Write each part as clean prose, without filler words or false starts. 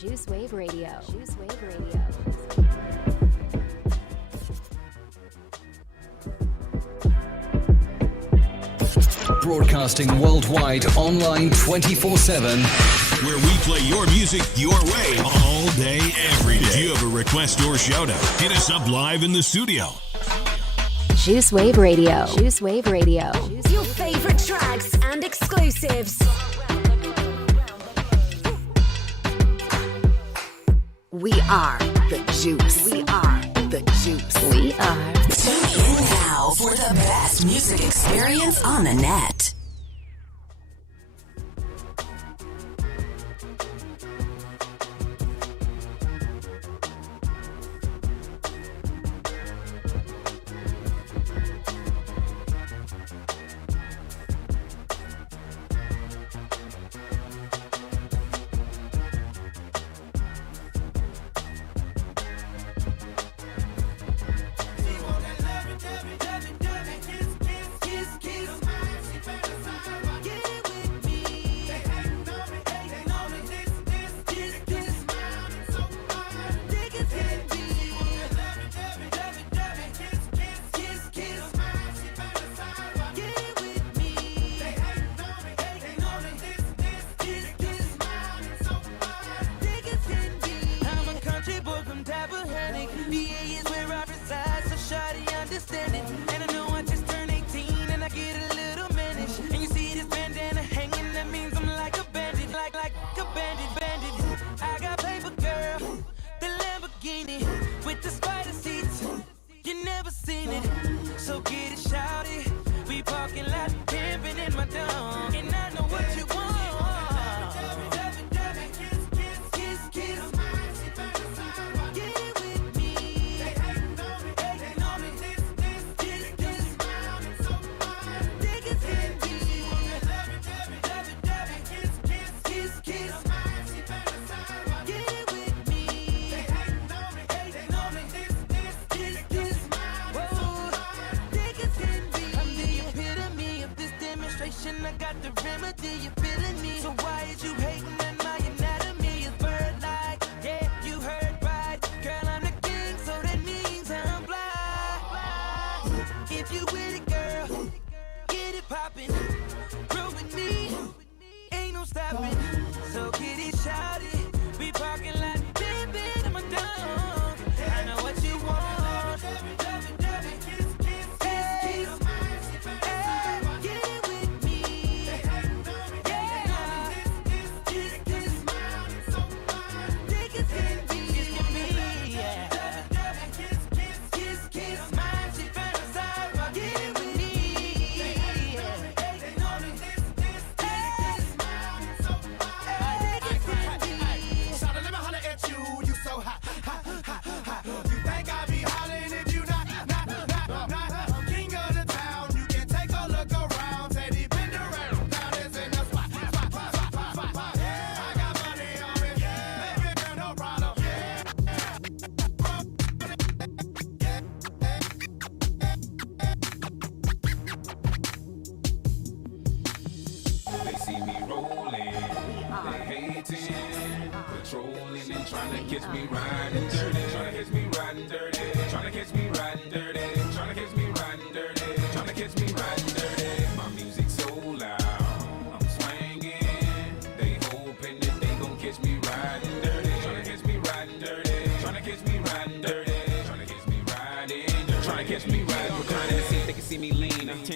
Juice Wave Radio. Juice Wave Radio. Broadcasting worldwide, online 24/7. Where we play your music your way all day, every day. If you have a request or shout out, hit us up live in the studio. Juice Wave Radio. Juice Wave Radio. Your favorite tracks and exclusives. We are the juice. We are the juice. We are. Tune in now for the best music experience on the net.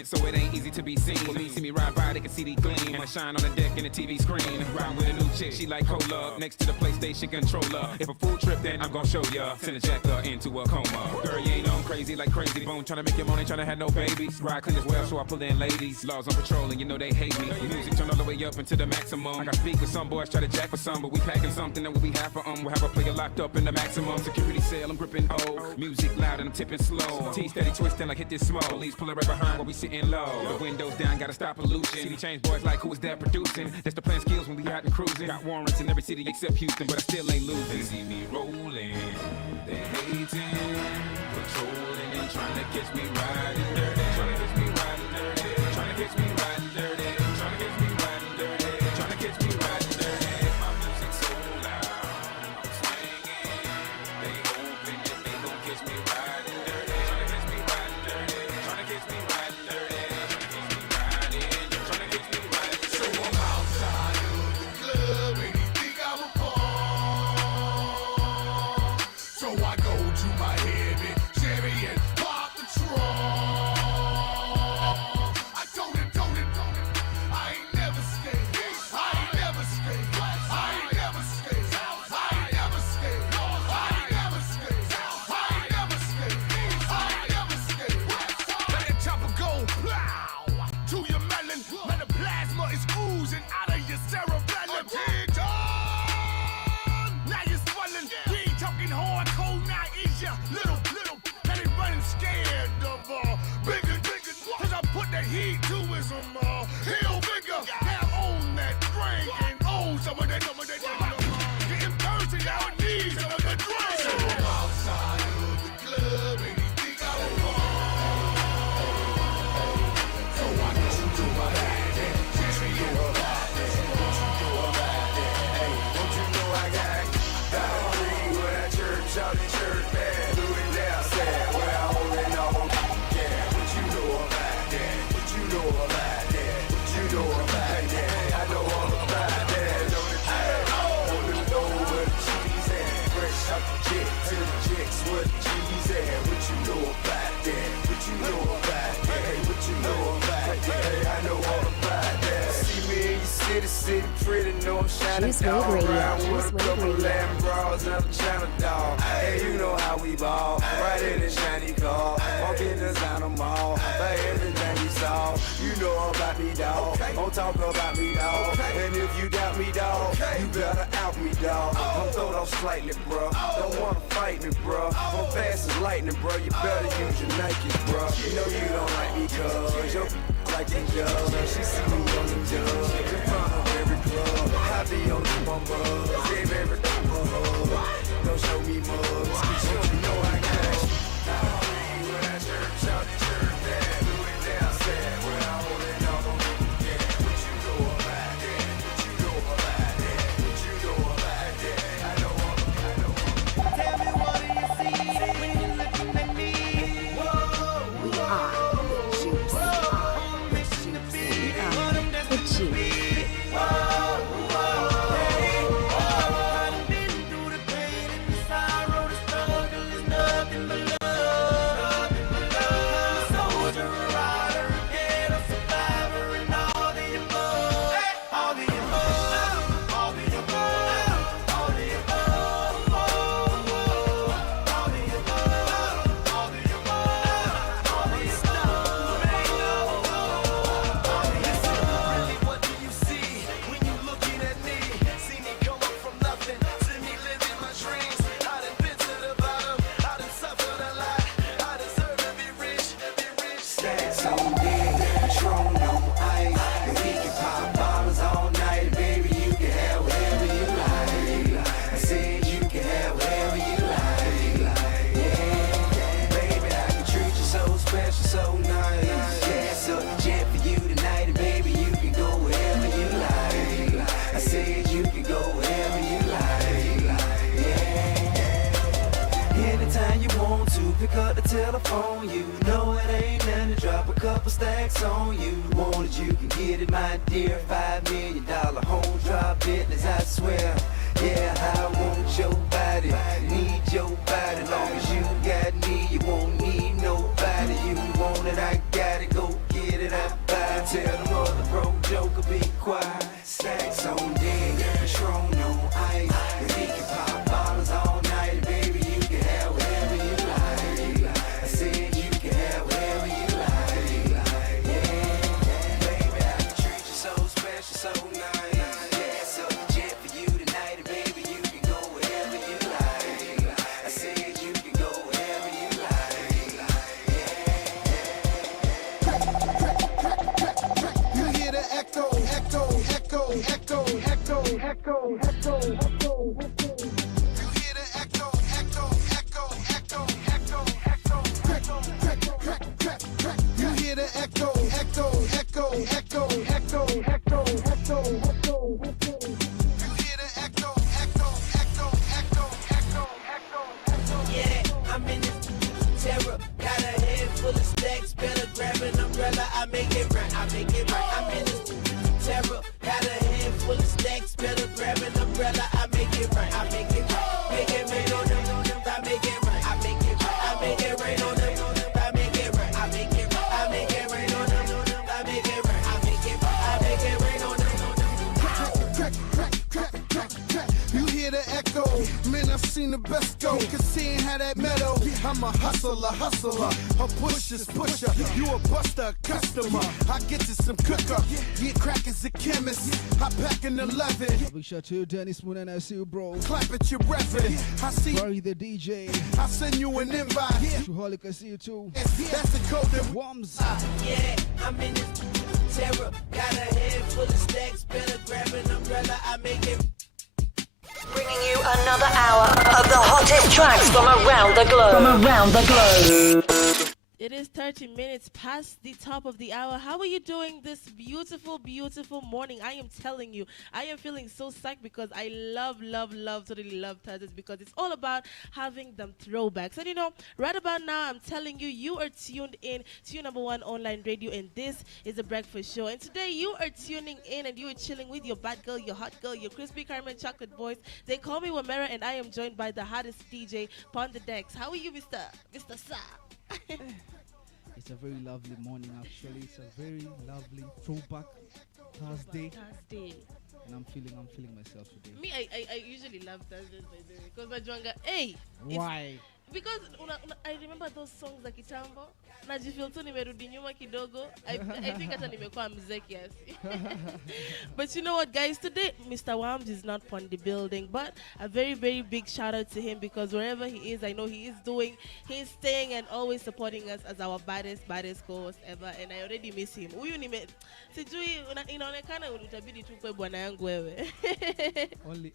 So it ain't easy to be seen. For me, see me ride by, they can see the gleam. I shine on the deck in the TV screen. Ride with a new chick, she like cola. Next to the PlayStation controller. If a full trip, then I'm gon' show ya. Send a jacker into a coma. Girl, you ain't on crazy like Crazy Bone. Tryna make your money, tryna have no babies. Ride clean as well, so I pull in ladies. Laws on patrol, and you know they hate me. Music turn all the way up into the maximum. I got speak with some boys, try to jack for some. But we packing something that we have for We'll have a player locked up in the maximum security cell. I'm gripping O. Music loud and I'm tipping slow. T steady twisting like hit this smoke. Police pulling right behind while we sitting low. The windows down, gotta stop pollution. City change boys like who is that producing? That's the plan skills when we out and cruising. Got warrants in every city except Houston, but I still ain't losing. They see me rolling, they hating, patrolling and trying to catch me riding dirty. Trying to catch me riding dirty. Trying to catch me riding dirty. Trying to catch me riding dirty. Trying to catch me riding dirty. My music so loud, city pretty, no I'm shining Juice Wave tall. Radio, Round with Juice a Wave couple Radio. Latin bras and a China doll. Hey, you know how we ball, right in the shiny car. Walk in the China mall, for everything you saw. You know about me, dawg. Don't talk about me, dawg. And if you doubt me, dawg, you better out me, dawg. I'm throwed off slightly, bro. Don't wanna fight me, bro. I'm fast as lightning, bro. You better use your Nike, bro. You know you don't like me, cuz your like me, cuz. She see me on the judge in front of every club. I be on the bumper, give everything a hug. Don't show me mugs, don't you know I got you. When I chirp, shout it, chirp that. Do it down sad, when I hold it up on the weekend. What you know about that? What you know about that? What you know about that? I know all about. Tell me what do you see when you're looking at me? Whoa, We are the juice. I'm missing the beat, but I'm The destined to Juice. be. Whoa, whoa, hey, I done been through the pain and the sorrow, the struggle is nothing but love. I'm a soldier, a rider, a kid, a survivor, and all the above. All the above, all the above, all the above, all the above, all the above, all the Really, what do you see when you looking at me? See me come up from nothing, see me living my dreams. I done been to the bottom, I done suffered a lot. I deserve to be rich, be rich. Stacks on deck, Patron on ice, and we can pop bottles all night. Baby, you can have whatever you like. I said you can have whatever you like. Yeah, baby, I can treat you so special, so nice. Yeah, so jet for you tonight, and baby, you can go wherever you like. I said you can go wherever you like. Yeah, anytime you want to, pick up the telephone. You know it ain't nothing to drop a couple stacks on you. Want it, you can get it, my dear. $5 million home drop business, I swear. Yeah, I want your body, need your body. Long as you got me, you won't need nobody. You want it, I got it, go get it, I buy it. Tell the mother broke joker, be quiet. Stacks on deck, Patron on ice, and we can pop bottles all night. And baby, you can have whatever you like. I said you can have whatever you like. Yeah, baby, I can treat you so special, so nice. Yeah, so jet for you tonight, and baby, you can go wherever you like. I said you can go wherever you like. You hear the echo, echo, echo, echo, echo, echo, echo, echo. You hear the echo, echo, echo, echo, echo, echo, echo, crack, crack, crack. You hear the echo, echo, echo, echo, echo, echo, echo, echo. You hear the echo, echo, echo, echo, echo, echo, echo. Yeah, I'm in this terror. Got a head full of stacks. Better grab an umbrella. I make it right. I make it right. I'm in this terror. Got a head full of stacks. Better grab an umbrella. I make it right. I make it right. Make it rain on them. I make it right. I make it right. I make it rain on them. I make it right. I make it right. I make it rain on them. I make it right. I make it right. I make it rain on them. Crack, crack, crack, crack, crack. You hear the echo, man, I've seen the best go. Cause seeing how that metal, I'm a hustler, a pusher's pusher. You a buster, a customer. I get you some cooker. Yeah, crack is a chemist. I pack an 11. Big shout to Dennis Moon and I see you, bro. Clap at your reverend. I see Barry the DJ. I send you an invite. Truholic, I see you too. That's the code that Wams. Yeah, I'm in this terror. Got a head full of stacks. Better grab an umbrella. I make it. Bringing you another hour of the hottest tracks from around the globe. From around the globe. It is 30 minutes past the top of the hour. How are you doing this beautiful, beautiful morning? I am telling you, I am feeling so psyched because I totally love Thursdays because it's all about having them throwbacks. And you know, right about now, I'm telling you, you are tuned in to your number one online radio, and this is the breakfast show. And today, you are tuning in and you are chilling with your bad girl, your hot girl, your crispy caramel chocolate boys. They call me Wamera, and I am joined by the hottest DJ on the decks. How are you, Mr. Sa? It's a very lovely morning, actually. It's a very lovely throwback Thursday, Thursday. and I'm feeling myself today. Me, I usually love Thursdays by the way because Majuanga, hey, it's- Why? because I remember those songs like Kitambo. Najifeel tu nimerudi nyuma kidogo. I think hata nimekuwa mzee kiasi. But you know what, guys? Today, Mr. Wams is not on the building, but a very, very big shout out to him because wherever he is, I know he's staying and always supporting us as our baddest co-host ever, and I already miss him. Huyu sijui inaonekana utabidi tu kwa bwana yangu wewe.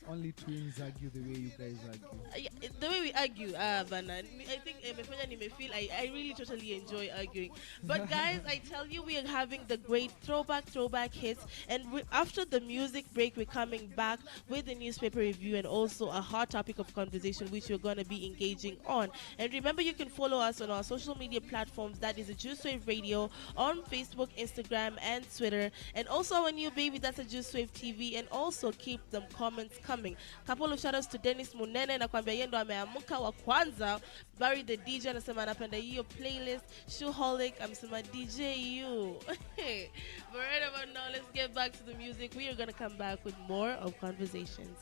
Only twins argue the way you guys argue. The way we argue, Bana, I think I really totally enjoy arguing. But guys, I tell you, we are having the great throwback hits, and after the music break, we're coming back with the newspaper review and also a hot topic of conversation which we're going to be engaging on. And remember, you can follow us on our social media platforms. That is a Juice Wave Radio on Facebook, Instagram, and Twitter, and also our new baby, that's a Juice Wave TV. And also keep them comments coming. Couple of shout outs to Dennis Munene na kwambia yendo ameamuka wa kwanza. Barry the DJ anasema anapenda hiyo playlist. Shoeholic amesema DJ you. But right about now, let's get back to the music. We are gonna come back with more of conversations.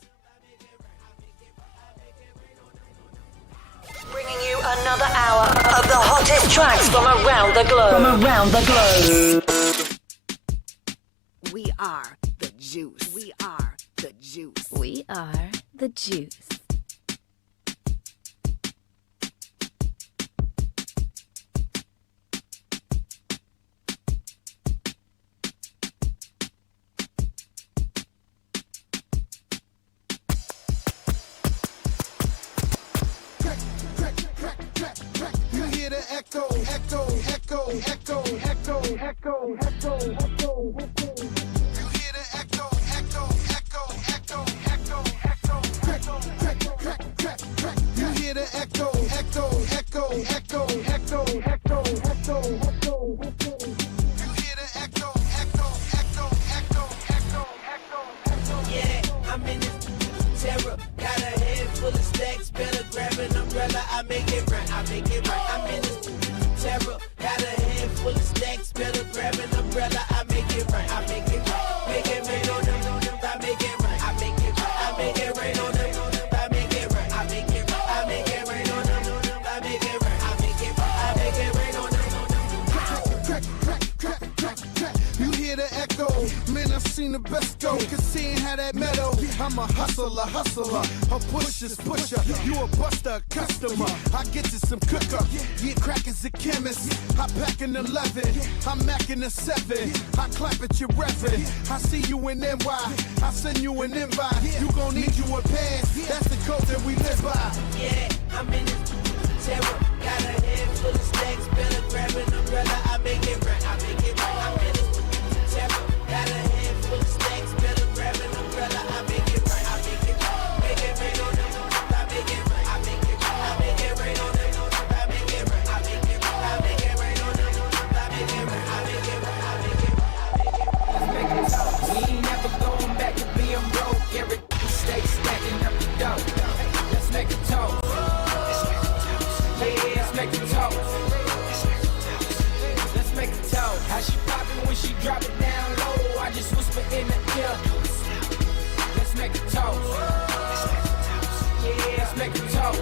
Bringing you another hour of the hottest tracks from around the globe. We are the juice. We are the juice. We are the juice. You hear the echo, echo, echo, echo, echo, echo, echo, echo, echo. You hear the echo, echo, echo, echo, echo, echo, echo, crack, crack, crack, crack. You hear the echo, echo, echo, echo, echo, echo, echo, echo, echo. You hear the echo, echo, echo, echo, echo, echo, echo. Yeah, I'm in this terror. Got a head full of stacks. Better grab an umbrella. I make it right. I make it right. I'm in this terror. Got a head full of stacks. Better grab an umbrella. I make it right. I make it right. Make it rain on them. I make it right. I make it right. I make it rain on them. I make it right. I make it right. I make it rain on them. I make it right. I make it right. I make it rain on them. Crack, crack, crack, crack, crack. You hear the echo? Man, I've seen the best go. Cause seeing how that metal. I'm a hustler. A pusher's pusher. You a buster, customer. I get you some cooker. Yeah, crack is a chemist. I pack an 11. I'm macking a 7. I clap at your reverend. I see you in NY. I send you an invite. You gon' need you a pass. That's the code that we live by. Yeah, I'm in this terror. Got a head full of stacks. Better grab an umbrella. I make it right. I make it right. I'm in this terror. Got a head full of stacks. Better grab an umbrella. I make it right. I make it right. Make it rain on them. I make it right. I make it right. I make it rain on them. I make it right. I make it right. I make it rain on them. I make it right. I make it right. I make it right. Let's make it talk. We ain't never going back to being broke. Everything stay stacking up the dough. Let's make it talk. Yeah, let's make it talk. Let's make it talk. How she poppin' when she drop it down low? I just whisper in the ear. Let's make it talk. Yeah, let's make it talk.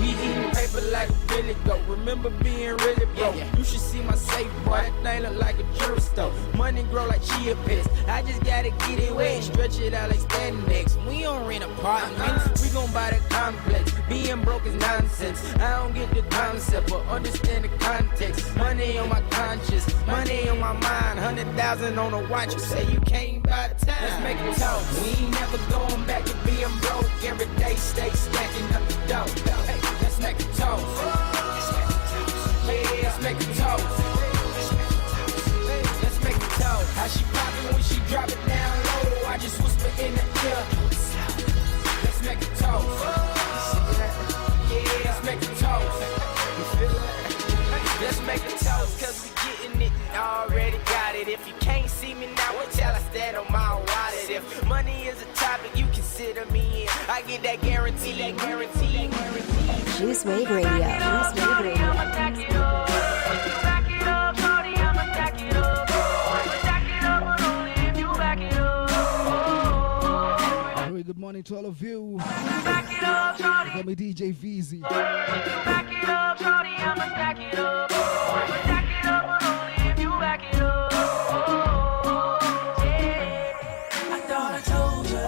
We eating paper like a really go. Remember being really broke. You should see my safe, boy. That thing look like a jewelry store. Money grow like chia pets. I just gotta get it wet. Stretch it out like standing next. We don't rent apartments. We gon' buy the complex. Being broke is nonsense. I don't get the concept, but understand the context. Money on my conscience. Money on my mind. 100,000 on a watch. You say you can't buy time. Let's make it talk. We ain't never going back to being broke. Every day stay stacking up the dough. Hey, let's make it talk. Yeah, let's make it talk. Let's make it talk. How she poppin' when she drop it down low? I just whisper in the ear. Let's make it talk. Yeah, let's make it talk. You feel that? Let's make it talk, cause we getting it and already got it. If you can't see me now, what tell I stand on my wallet. If money is a topic, you consider me in. I get that guarantee, that guarantee, that guarantee. Juice Wave Radio. Juice Wave Radio. morning to all of you. Back it up, shorty. Call me DJ Veezy. Back it up, shorty. I'ma stack it up. Stack it up, but only if you back it up. Yeah. I thought I told you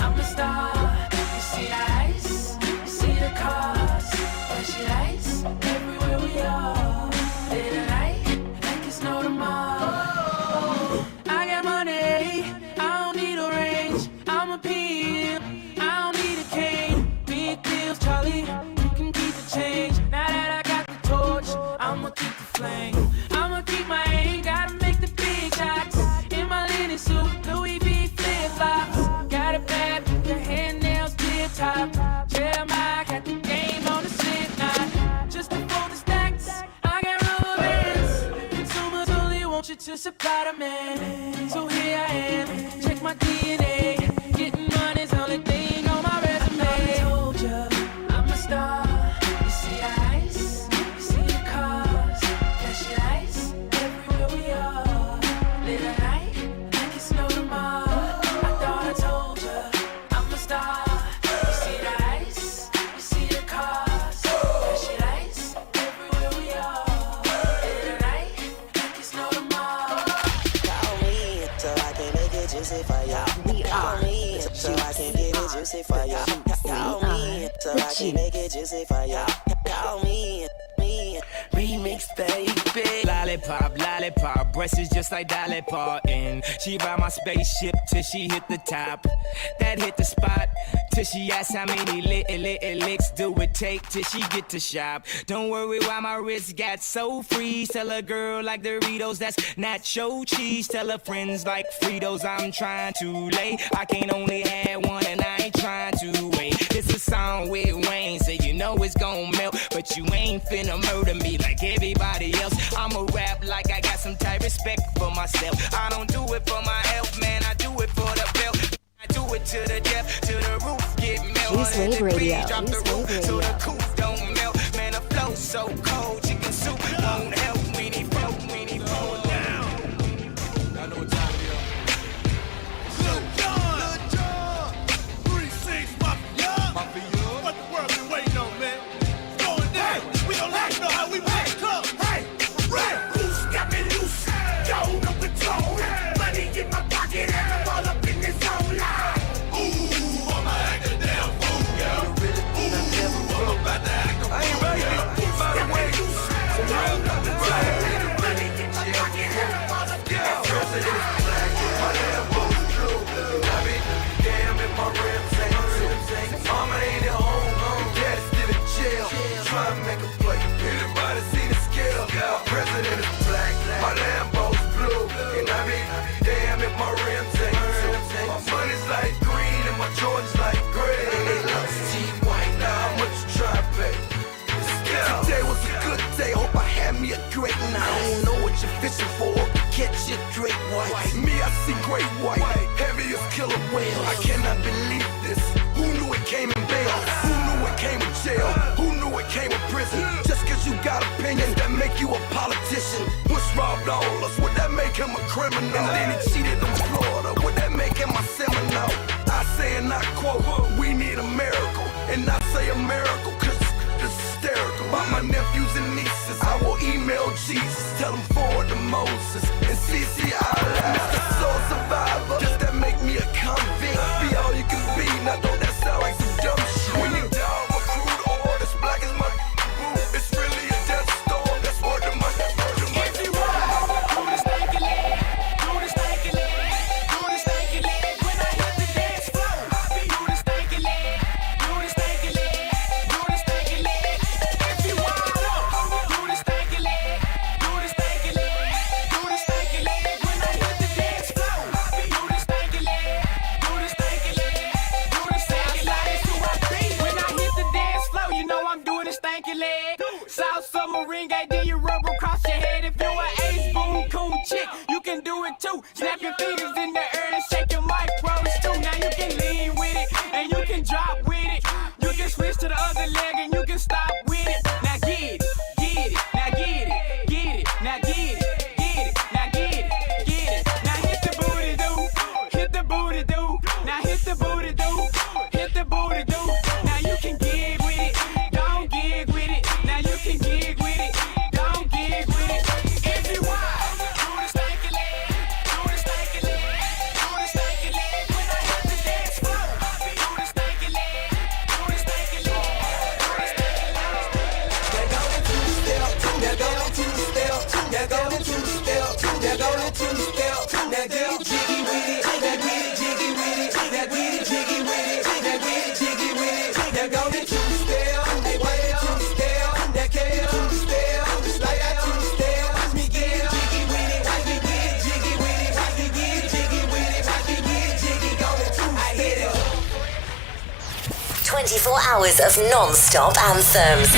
I'm a star. You see the ice, you see the cars, flashing lights everywhere we are. Late at night, like it's no tomorrow. I got money, I don't need a range. I'm a pimp, I don't need a cane. Big deals, Charlie, you can keep the change. Now that I got the torch, I'ma keep the flame. I'ma keep my aim, gotta make the big shots. In my linen suit, Louis V flip-flops. Got a bad, your hand nails tip top. Jeremiah got the game on the slip knot. Just to fold the stacks, I got rubber bands. Consumers only want you to supply the man. So here I am, check my DNA. Getting money's the only thing on my resume. I told ya, I'm a star. You see the ice, you see the cars, flashy lights everywhere we are. Late at night, like it's no tomorrow. I thought I told ya, I'm a star. You see the ice, you see the cars, flashy lights everywhere we are. Late at night, like it's no tomorrow. Call me so I can make it juicy for ya. Call me so I can get it juicy for ya. Call me so I can make it juicy for ya. Call me, remix baby. Lollipop, lollipop, breasts is just like Dolly Parton. She ride my spaceship till she hit the top. That hit the spot till she asks how many licks do it take till she get to shop. Don't worry why my wrist got so free. Tell a girl like Doritos, that's nacho cheese. Tell her friends like Fritos, I'm trying to lay. I can't only have one and I ain't trying to wait. It's a song with Wayne, so you know it's gon' melt. But you ain't finna murder me like everybody else. I'ma rap like I got some type respect for myself. I don't do it for my health, man, I do it for the belt. I do it to the depth, to the roof get melted. Juice Wave Radio. Drop the roof so the coupe don't melt. Man, the flow so cold, chicken soup won't help. We need flow down. I know what time it is. Lil Jon, 36 Mafia. What the world been waiting on, man? It's going down. We don't like know how we make it come. Hey, Red Goose got me loose. Yo, no control. Money in my pocket and I'm all up in this zone line. Ooh, I'ma act a damn fool, girl. Ooh, I'm about to act a fool. I ain't ready. By the way, some real nothing right. Money in my pocket and I'm all up in this zone line. My Lambo's blue. I mean, damn if my rims ain't. Mama ain't at home. Daddy's still in jail. Try to make a play. Anybody see the scale? My president is black. My Lambo's blue. And I mean, damn if my rims ain't. My money's like green and my Jordans like gray. They love Steve White. Now how much you try to pay? Today was a good day. Hope I had me a great night. I don't know what you're fishing for. Catch your great white. Me, I see great white. Heavy as killer whale. I cannot believe this. Who knew it came in bail? Who knew it came with jail? Who knew it came with prison? Just cause you got opinions that make you a politician. Bush robbed all us, would that make him a criminal? And then he cheated in Florida, would that make him a Seminole? I say and I quote, we need a miracle. And I say a miracle cause it's hysterical. By my nephews and nieces, I will email Jesus. Tell him forward to Moses and CC Mr. Soul Survivor. Does that make me a convict? Be all you can be, now don't that sound like some dumb shit? When you down my crude oil, that's black as my boo. It's really a death storm, that's more than my If you want, do the stanky leg, do the stanky leg, do the stanky leg. When I hit the dance floor, do the stanky leg, do the stanky leg, do the stanky leg. If you want, do the stanky leg, do the stanky leg, do the stanky leg. When I hit the dance floor, do the stanky leg, do the stanky leg, do the stanky leg. To my beat. When I hit the dance floor, you know I'm doing the stanky leg. South Submarine, I did your rubber across your head. If you're an ace boom coon chick, you can do it too. Snap your fingers in the air and shake your micros too. Now you can lean with it and you can drop with it. You can switch to the other leg and you can stop with it. Now get it, now get it, now get it, now get it. Now hit the booty do, hit the booty do. Now hit the booty do, hit that get jiggy with it, that get jiggy with it, that get jiggy with it, that get jiggy with it, that go the two-step, hey, why the two-step, that can't two-step, like that two-step, watch me get jiggy with it, I can get jiggy with it, I can get jiggy with it, I can get jiggy, go the two-step. I hit it. 24 hours of non-stop anthems.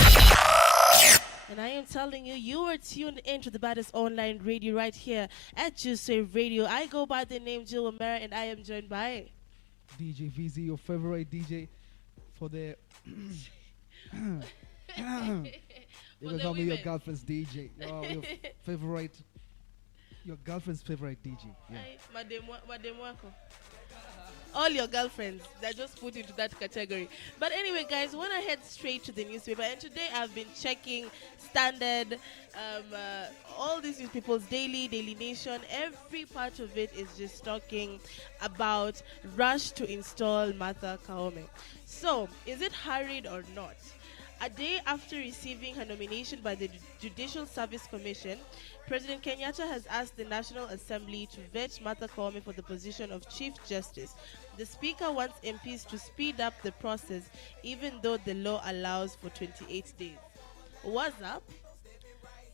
And I am telling you, you are tuned into the baddest online radio right here at Juice Wave Radio. I go by the name Jill O'Mara, and I am joined by DJ Veezy, your favorite DJ for the. You can call me your girlfriend's DJ. Your girlfriend's favorite DJ. Yeah. Madem Wako. All your girlfriends, they're just put into that category. But anyway, guys, I want to head straight to the newspaper. And today I've been checking Standard, all these newspapers, Daily Nation. Every part of it is just talking about rush to install Martha Koome. So, is it hurried or not? A day after receiving her nomination by the Judicial Service Commission, President Kenyatta has asked the National Assembly to vet Martha Koome for the position of Chief Justice. The Speaker wants MPs to speed up the process, even though the law allows for 28 days. What's up?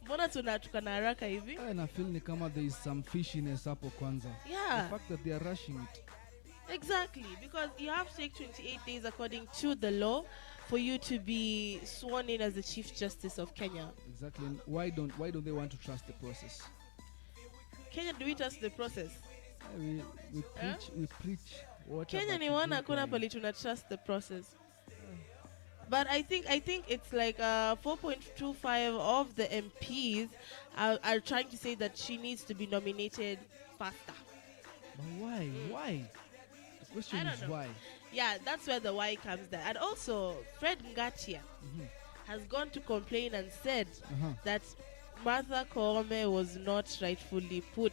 Mbona tunatukana haraka hivi? I feel ni kama there is some fishiness hapo kwanza. Yeah. The fact that they are rushing it. Exactly, because you have to take 28 days according to the law for you to be sworn in as the Chief Justice of Kenya. Exactly. And why don't they want to trust the process? Kenya, do we trust the process? We preach. Kenya ni wana hakuna pali tuna trust the process. But I think it's like 4.25 of the MPs are trying to say that she needs to be nominated faster. But why? Why? The question is why. Yeah, that's where the why comes there. And also, Fred Ngatia has gone to complain and said that Martha Koome was not rightfully put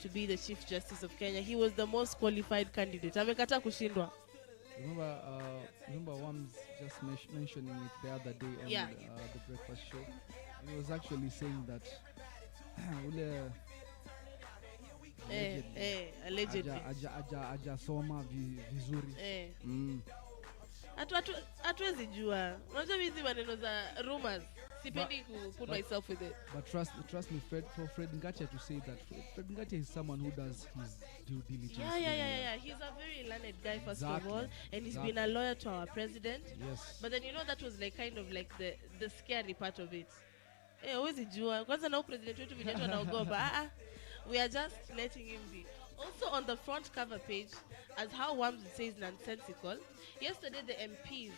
to be the Chief Justice of Kenya. He was the most qualified candidate. Amekata kushindwa. Remember Wams just mentioning it the other day on the breakfast show. And he was actually saying that allegedly. Aja soma vizuri. Hatuwezi jua. Unajua hizi maneno za rumors. Sipendi put myself with it. But trust me, for Fred Ngatia to say that, Fred Ngatia is someone who does his due diligence. Yeah. He's a very learned guy, first of all, and he's been a lawyer to our president. Yes. But then that was like kind of like the scary part of it. Huwezi jua. Kwanza na president wetu vinaitwa naogopa. We are just letting him be. Also on the front cover page, as how Wams says nonsensical, yesterday the MPs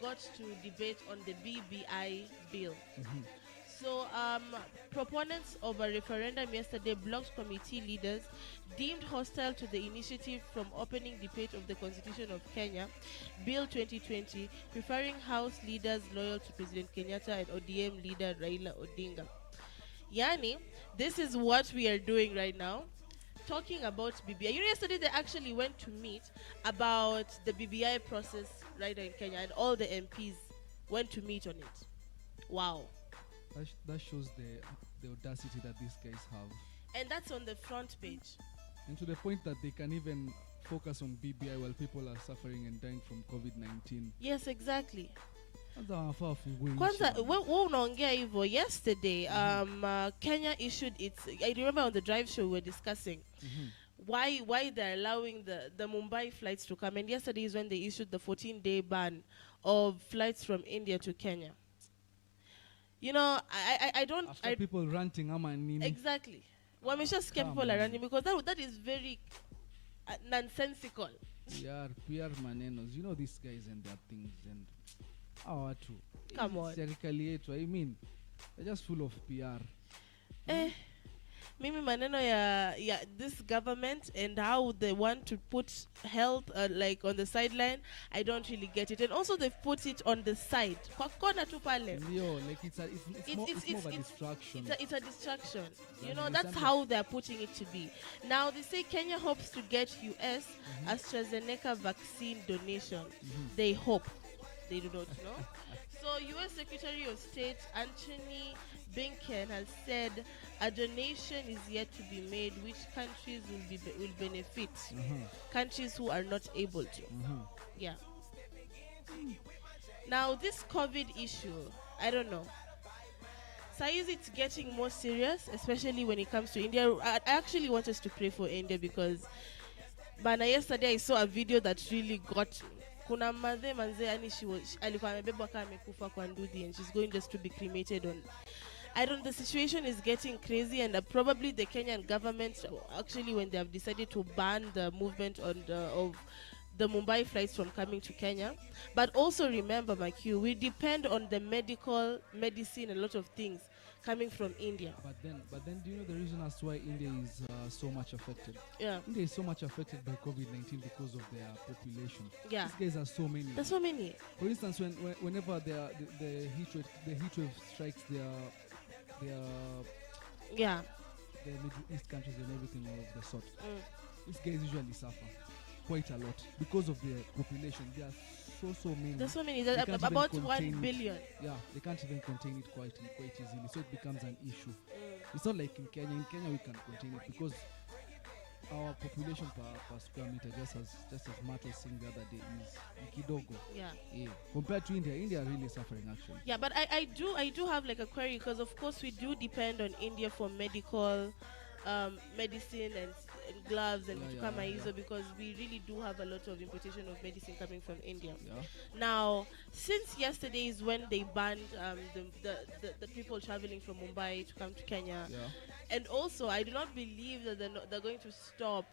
got to debate on the BBI bill. So proponents of a referendum yesterday blocked committee leaders deemed hostile to the initiative from opening debate of the Constitution of Kenya, Bill 2020, preferring House leaders loyal to President Kenyatta and ODM leader Raila Odinga. Yani, this is what we are doing right now, talking about BBI. Yesterday they actually went to meet about the BBI process right in Kenya, and all the MPs went to meet on it. Wow. That shows the audacity that these guys have. And that's on the front page. And to the point that they can even focus on BBI while people are suffering and dying from COVID-19. Yes, exactly. Kwanza, unaongea hivyo, yesterday Kenya issued its, I remember on the drive show we were discussing why they're allowing the Mumbai flights to come, and yesterday is when they issued the 14-day ban of flights from India to Kenya. I don't... After people ranting, exactly. Wamesha scare people are ranting because that is very nonsensical. PR manenos. These guys and their things and come on. I mean, they're just full of PR. Mimi maneno ya this government and how they want to put health like on the sideline, I don't really get it. And also they've put it on the side. Kwa kona tu pale. Like it's more of a distraction. It's a distraction. That's how they're putting it to be. Now they say Kenya hopes to get US AstraZeneca vaccine donation. They hope. They do not know. So US Secretary of State Anthony Blinken has said a donation is yet to be made. Which countries will benefit? Countries who are not able to. Yeah. Now this COVID issue, I don't know. So is it getting more serious, especially when it comes to India? I actually want us to pray for India because, bana, yesterday I saw a video that really got me. Kuna manze yani alikuwa amebebwa kama amekufa kwa ndudhi and she's going just to be cremated on. I don't. The situation is getting crazy, and probably the Kenyan government, actually, when they have decided to ban the movement of the Mumbai flights from coming to Kenya. But also remember, my Q, we depend on the medicine, a lot of things coming from India. But then, do you know the reason as to why India is so much affected? Yeah. India is so much affected by COVID-19 because of their population. Yeah. These guys are so many. There's so many. For instance, whenever the heat wave strikes their Middle East countries and everything of the sort, these guys usually suffer quite a lot because of their population. They are so many. There's so many. There's about 1 billion. Yeah, they can't even contain it quite easily, so it becomes an issue. It's not like in Kenya. In Kenya we can contain it because our population per square meter, just as Matt was saying the other day, is kidogo. Yeah. Compared to India are really suffering actually. Yeah, but I do have like a query because of course we do depend on India for medical medicine and gloves and because we really do have a lot of importation of medicine coming from India. Now, since yesterday is when they banned the people traveling from Mumbai to come to Kenya, and also I do not believe that they're going to stop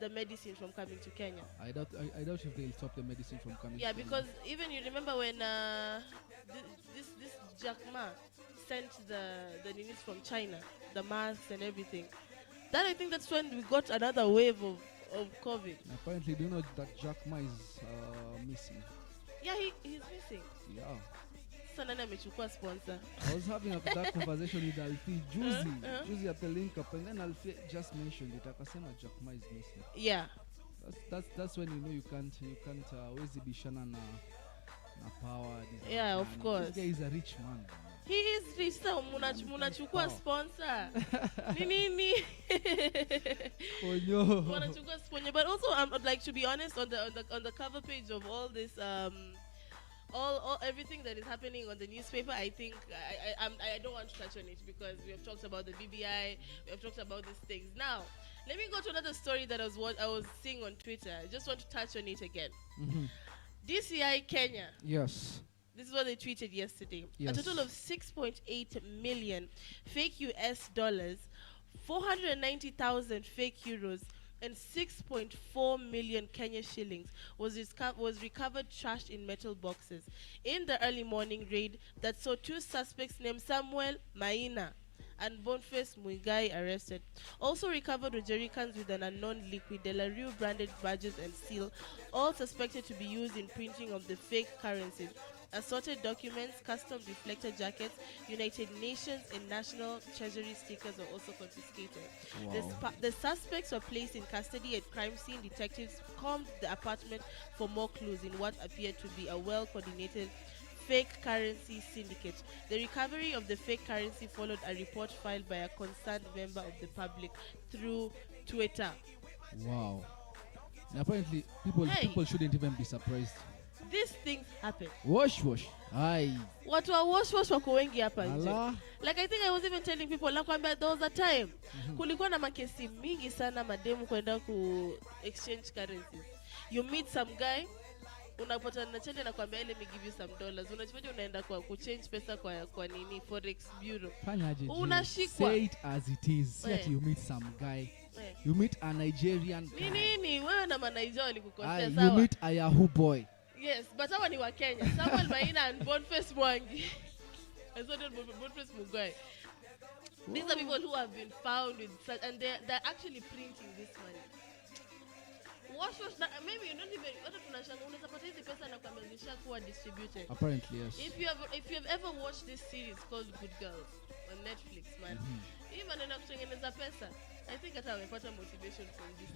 the medicine from coming to Kenya. I doubt if they'll stop the medicine from coming. Yeah, to because even you remember when this Jack Ma sent the news from China, the masks and everything. Then I think that's when we got another wave of COVID. Apparently, do you know that Jack Ma is missing? Yeah, he's missing. Yeah. Sanana amechukua sponsor. I was having that conversation with Alfie Juicy at the link up, and then Alfie just mentioned it. Akasema Jack Ma is missing. Yeah. That's when you know you can't always be shana na power. Yeah, of course. This guy is a rich man. He is rich, so munachukua sponsor. Nini. Munachukua sponsor. But also, like to be honest, on the cover page of all this, all everything that is happening on the newspaper, I think I don't want to touch on it because we have talked about the BBI, we have talked about these things. Now, let me go to another story that I was seeing on Twitter. I just want to touch on it again. DCI Kenya. Yes. This is what they tweeted yesterday. Yes. A total of 6.8 million fake US dollars, 490,000 fake euros, and 6.4 million Kenya shillings was recovered trashed in metal boxes in the early morning raid that saw two suspects named Samuel Maina and Boniface Muigai arrested. Also recovered were jerrycans with an unknown liquid, De La Rue branded badges and seal, all suspected to be used in printing of the fake currencies. Assorted documents, custom reflector jackets, United Nations and National Treasury stickers are also confiscated. Wow. The suspects were placed in custody at crime scene. Detectives combed the apartment for more clues in what appeared to be a well-coordinated fake currency syndicate. The recovery of the fake currency followed a report filed by a concerned member of the public through Twitter. Wow. And apparently, people shouldn't even be surprised. These things happen. Wash. Aye. Watu wa wash wako wengi hapa nje. Like I think I was even telling people, nakwambia there was a time kulikuwa na makesi mingi sana mademu kwenda ku exchange currencies. You meet some guy, unapata na chende na kwambia let me give you some dollars. Unajipaje unaenda kwa kuchange pesa kwa nini forex bureau. Unashikwa. Say it as it is. See that you meet some guy. You meet a Nigerian guy. Nini wewe na Nigeria walikukosea sawa. You meet a Yahoo boy. Yes, but hawa ni wa Kenya. Samuel Maina and Boniface Mwangi. And so did Boniface Mugai. These are people who have been found with such, and they're actually printing this money. Wash, maybe you don't even unaweza pata hizi pesa na kwamba zishakuwa distributed. Apparently, yes. If you have ever watched this series called Good Girls on Netflix, man. Even anaenda kutengeneza pesa. I think hata amepata motivation from this.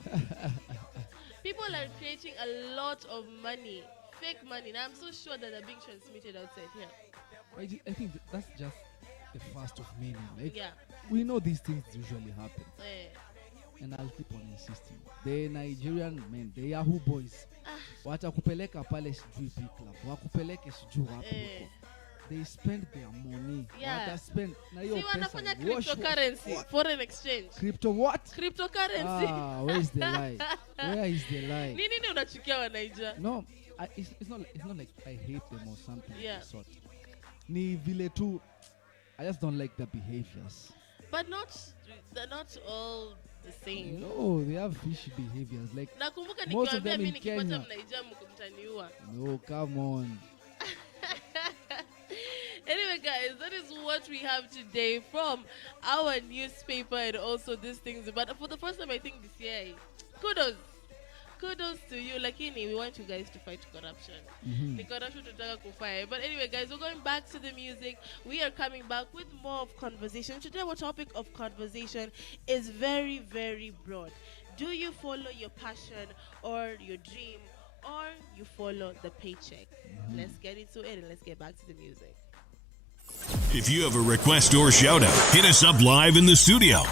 People are creating a lot of money, fake money, and I'm so sure that they're being transmitted outside here. I think that's just the first of many. Like, we know these things usually happen. Eh. And I'll keep on insisting. The Nigerian men, the Yahoo boys, watakupeleka pale sijui P club, wakupeleke sijui wapi huko. They spend their money. Yeah. Wataspend na hiyo See, pesa. wanafanya cryptocurrency, foreign exchange. Crypto what? Cryptocurrency. Where is the lie? Where is the lie? Nini unachukia wa Niger? No, it's not like I hate them or something of Yeah. the sort. Ni vile tu, I just don't like their behaviors. But they're not all the same. No, they have fishy behaviors. Like Nakumbuka most of nikiwaambia them mimi in nikipata Kenya. mnaija mtaniua. No, come on. Anyway, guys, that is what we have today from our newspaper and also these things. But for the first time, I think this year, kudos to you. Lakini, we want you guys to fight corruption. The corruption tutaka kufanya. But anyway, guys, we're going back to the music. We are coming back with more of conversation. Today, our topic of conversation is very, very broad. Do you follow your passion or your dream, or you follow the paycheck? Let's get into it and let's get back to the music. If you have a request or shout out, hit us up live in the studio.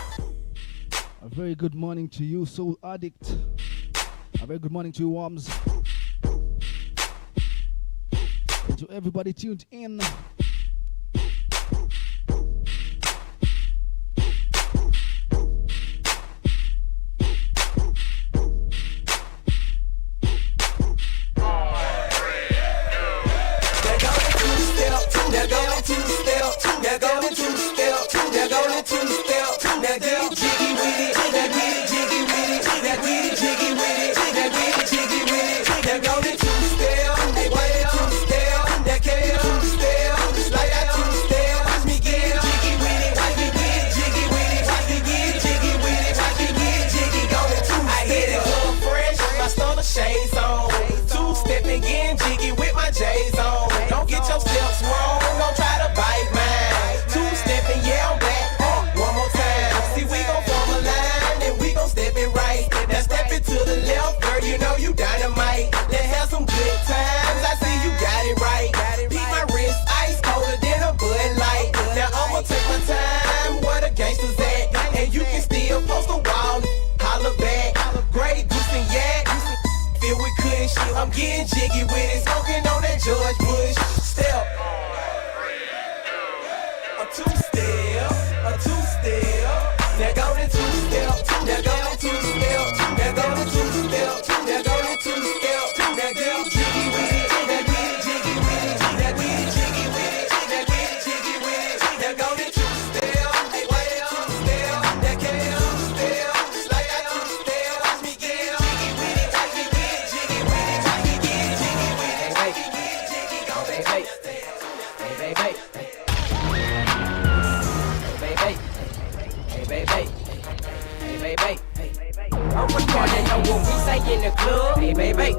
A very good morning to you, Soul Addict. A very good morning to you, Wams. And to everybody tuned in. Shades on, two-stepping, getting jiggy with my J's on. Don't get your steps wrong, don't try to bite mine. Two-stepping, yeah, I'm back. One more time. See, we gon' form a line and we gon' step it right. Now step it to the left, girl, you know you dynamite. Let's have some good times. I see you got it right. Beat my wrist, ice colder than a Bud Light. Now I'ma take my time, where the gangsters at, and you can still post a wall, holla back. Great goose and yak. Feel we couldn't shit. I'm getting jiggy with it, smoking on that George Bush. Step, a two-step, a two-step. Now go to two-step, now go to two-step, now go to two-step, now go to two-step, now get jiggy with it, now get jiggy with it, now get jiggy with it, now get jiggy with it, now go to two-step, hey, why that two-step, that can't two-step, like that two-step, watch me get jiggy with it, watch me get jiggy with it, watch me get jiggy with it, watch me get jiggy, go baby, hey baby, hey baby, hey baby, I'm recording on what we say in the club, hey baby.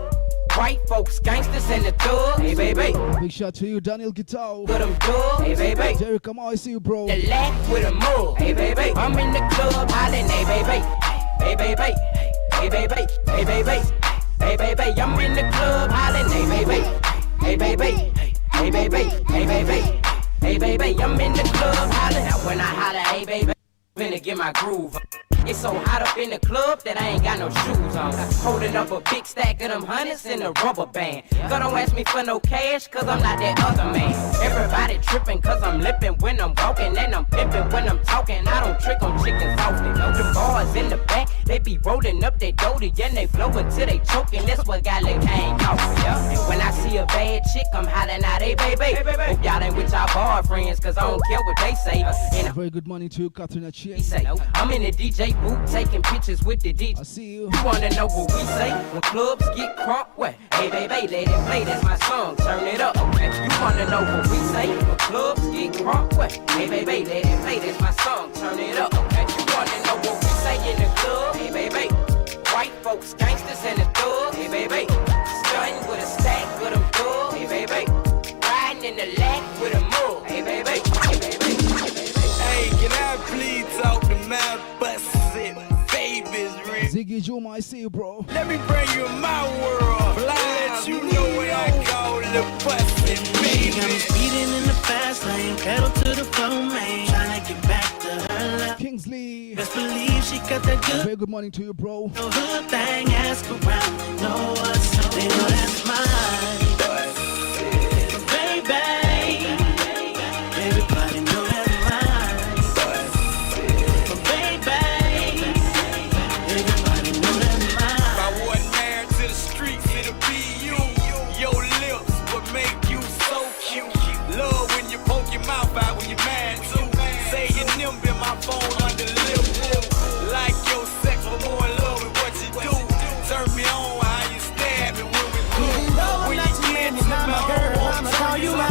White folks, gangsters, and the thugs. Hey, baby. Big shout to you, Daniel Guitar. With them thugs. Hey, baby. Jerry, come on, I see you, bro. The lack with a mug. Hey, baby. I'm in the club hollering. Hey, baby. Hey, baby. Hey, baby. Hey, baby. Hey, baby. I'm in the club hollering. Hey, baby. Hey, baby. Hey, baby. Hey, baby. Hey, baby. I'm in the club hollering. Now when I holler, hey, baby, finna get my groove on. It's so hot up in the club that I ain't got no shoes on. Holding up a big stack of them hundreds in a rubber band. So don't ask me for no cash, cause I'm not that other man. Everybody tripping cause I'm lipping when I'm walking, and I'm pimping when I'm talking. I don't trick on chicken softly. The bars in the back, they be rolling up their doty and they flow until they choking. That's what got Lick ain't coffee, yeah. And when I see a bad chick, I'm hollering out, hey baby. Hope y'all ain't with y'all bar friends, cause I don't care what they say. And very good morning to you, Katrina Chia. I'm in the DJ booth taking pictures with the DJ. I see you. You wanna know what we say when clubs get crunk? What? Hey baby, let it play, that's my song, turn it up. Okay. You wanna know what we say when clubs get crunk? What? Hey baby, let it play, that's my song, turn it up. Okay. You wanna know what we say in the club? Hey baby, white folks, gangsters, and the thugs. Hey baby, stunning with a stack with them thugs. Hey baby, riding in the lack with a mug. Hey baby, hey baby. Hey, can I please talk to my bussin' babies, Rick? Ziggy Juma, I see you, bro. Let me bring you my world. Let you know what I call the bussin' baby. Got me speeding in the fast lane, pedal to the floor, man. Tryna get back to her love. Kingsley. Best believe she got that good. Very good morning to you, bro. No hood thing, ask around. Know what's up, they know that's mine. Baby, everybody know that's mine. Baby, everybody know that's mine. If I wasn't married to the streets, it'll be you. Your lips would make you so cute. Love when you poke your mouth out when you're mad too. Say your nimble in my phone under lip. Like your sex, but more in love with what you do. Turn me on how you stab me when we do. When you get to my girl, I'ma call you mine.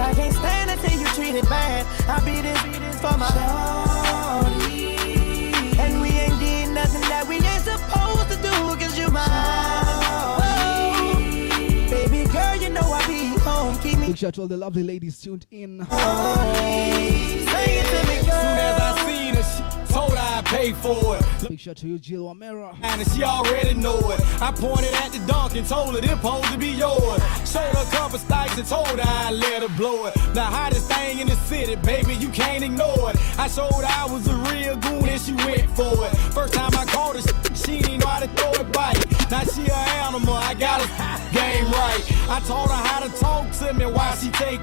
I can't stand it till you treat it bad. I beat it for my shorty. And we ain't did nothing that we ain't supposed to do, cause you mine. Baby girl, you know I be home. Keep me. Big shout out to all the lovely ladies tuned in. Say it to me, girl. Soon as I seen her, she told her I'd pay for it. Big shout out to you, Jill O'Mara. And she already know it. I pointed at the dunk and told her this supposed to be yours. Showed her a couple stikes and told her I'd let her blow it. The hottest thing in the city, baby, you can't ignore it. I showed her I was a real goon and she went for it. First time I caught her, she didn't know how to throw it bite. Now she an animal, I got her game right. I taught her how to talk to me while she take,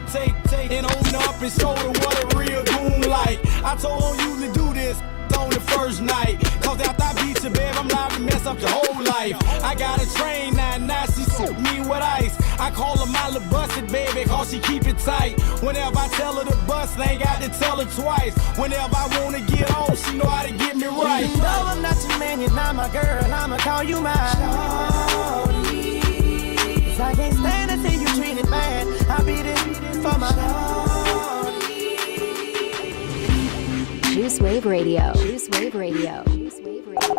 and open up and show her what a real goon like. I told her don't usually do this on the first night, cause after I beat you, babe, I'm liable to mess up your whole life. I got a train now she suit me with ice. I call her my little busted baby, cause she keep it tight. Whenever I tell her to bust, I ain't got to tell her twice. Whenever I wanna get on, she know how to get me right. Even though I'm not your man, you're not my girl, I'ma call you mine. Cause I can't stand it till you treat it bad. I beat it for my Juice Wave Radio. Juice Wave Radio. Juice Wave Radio.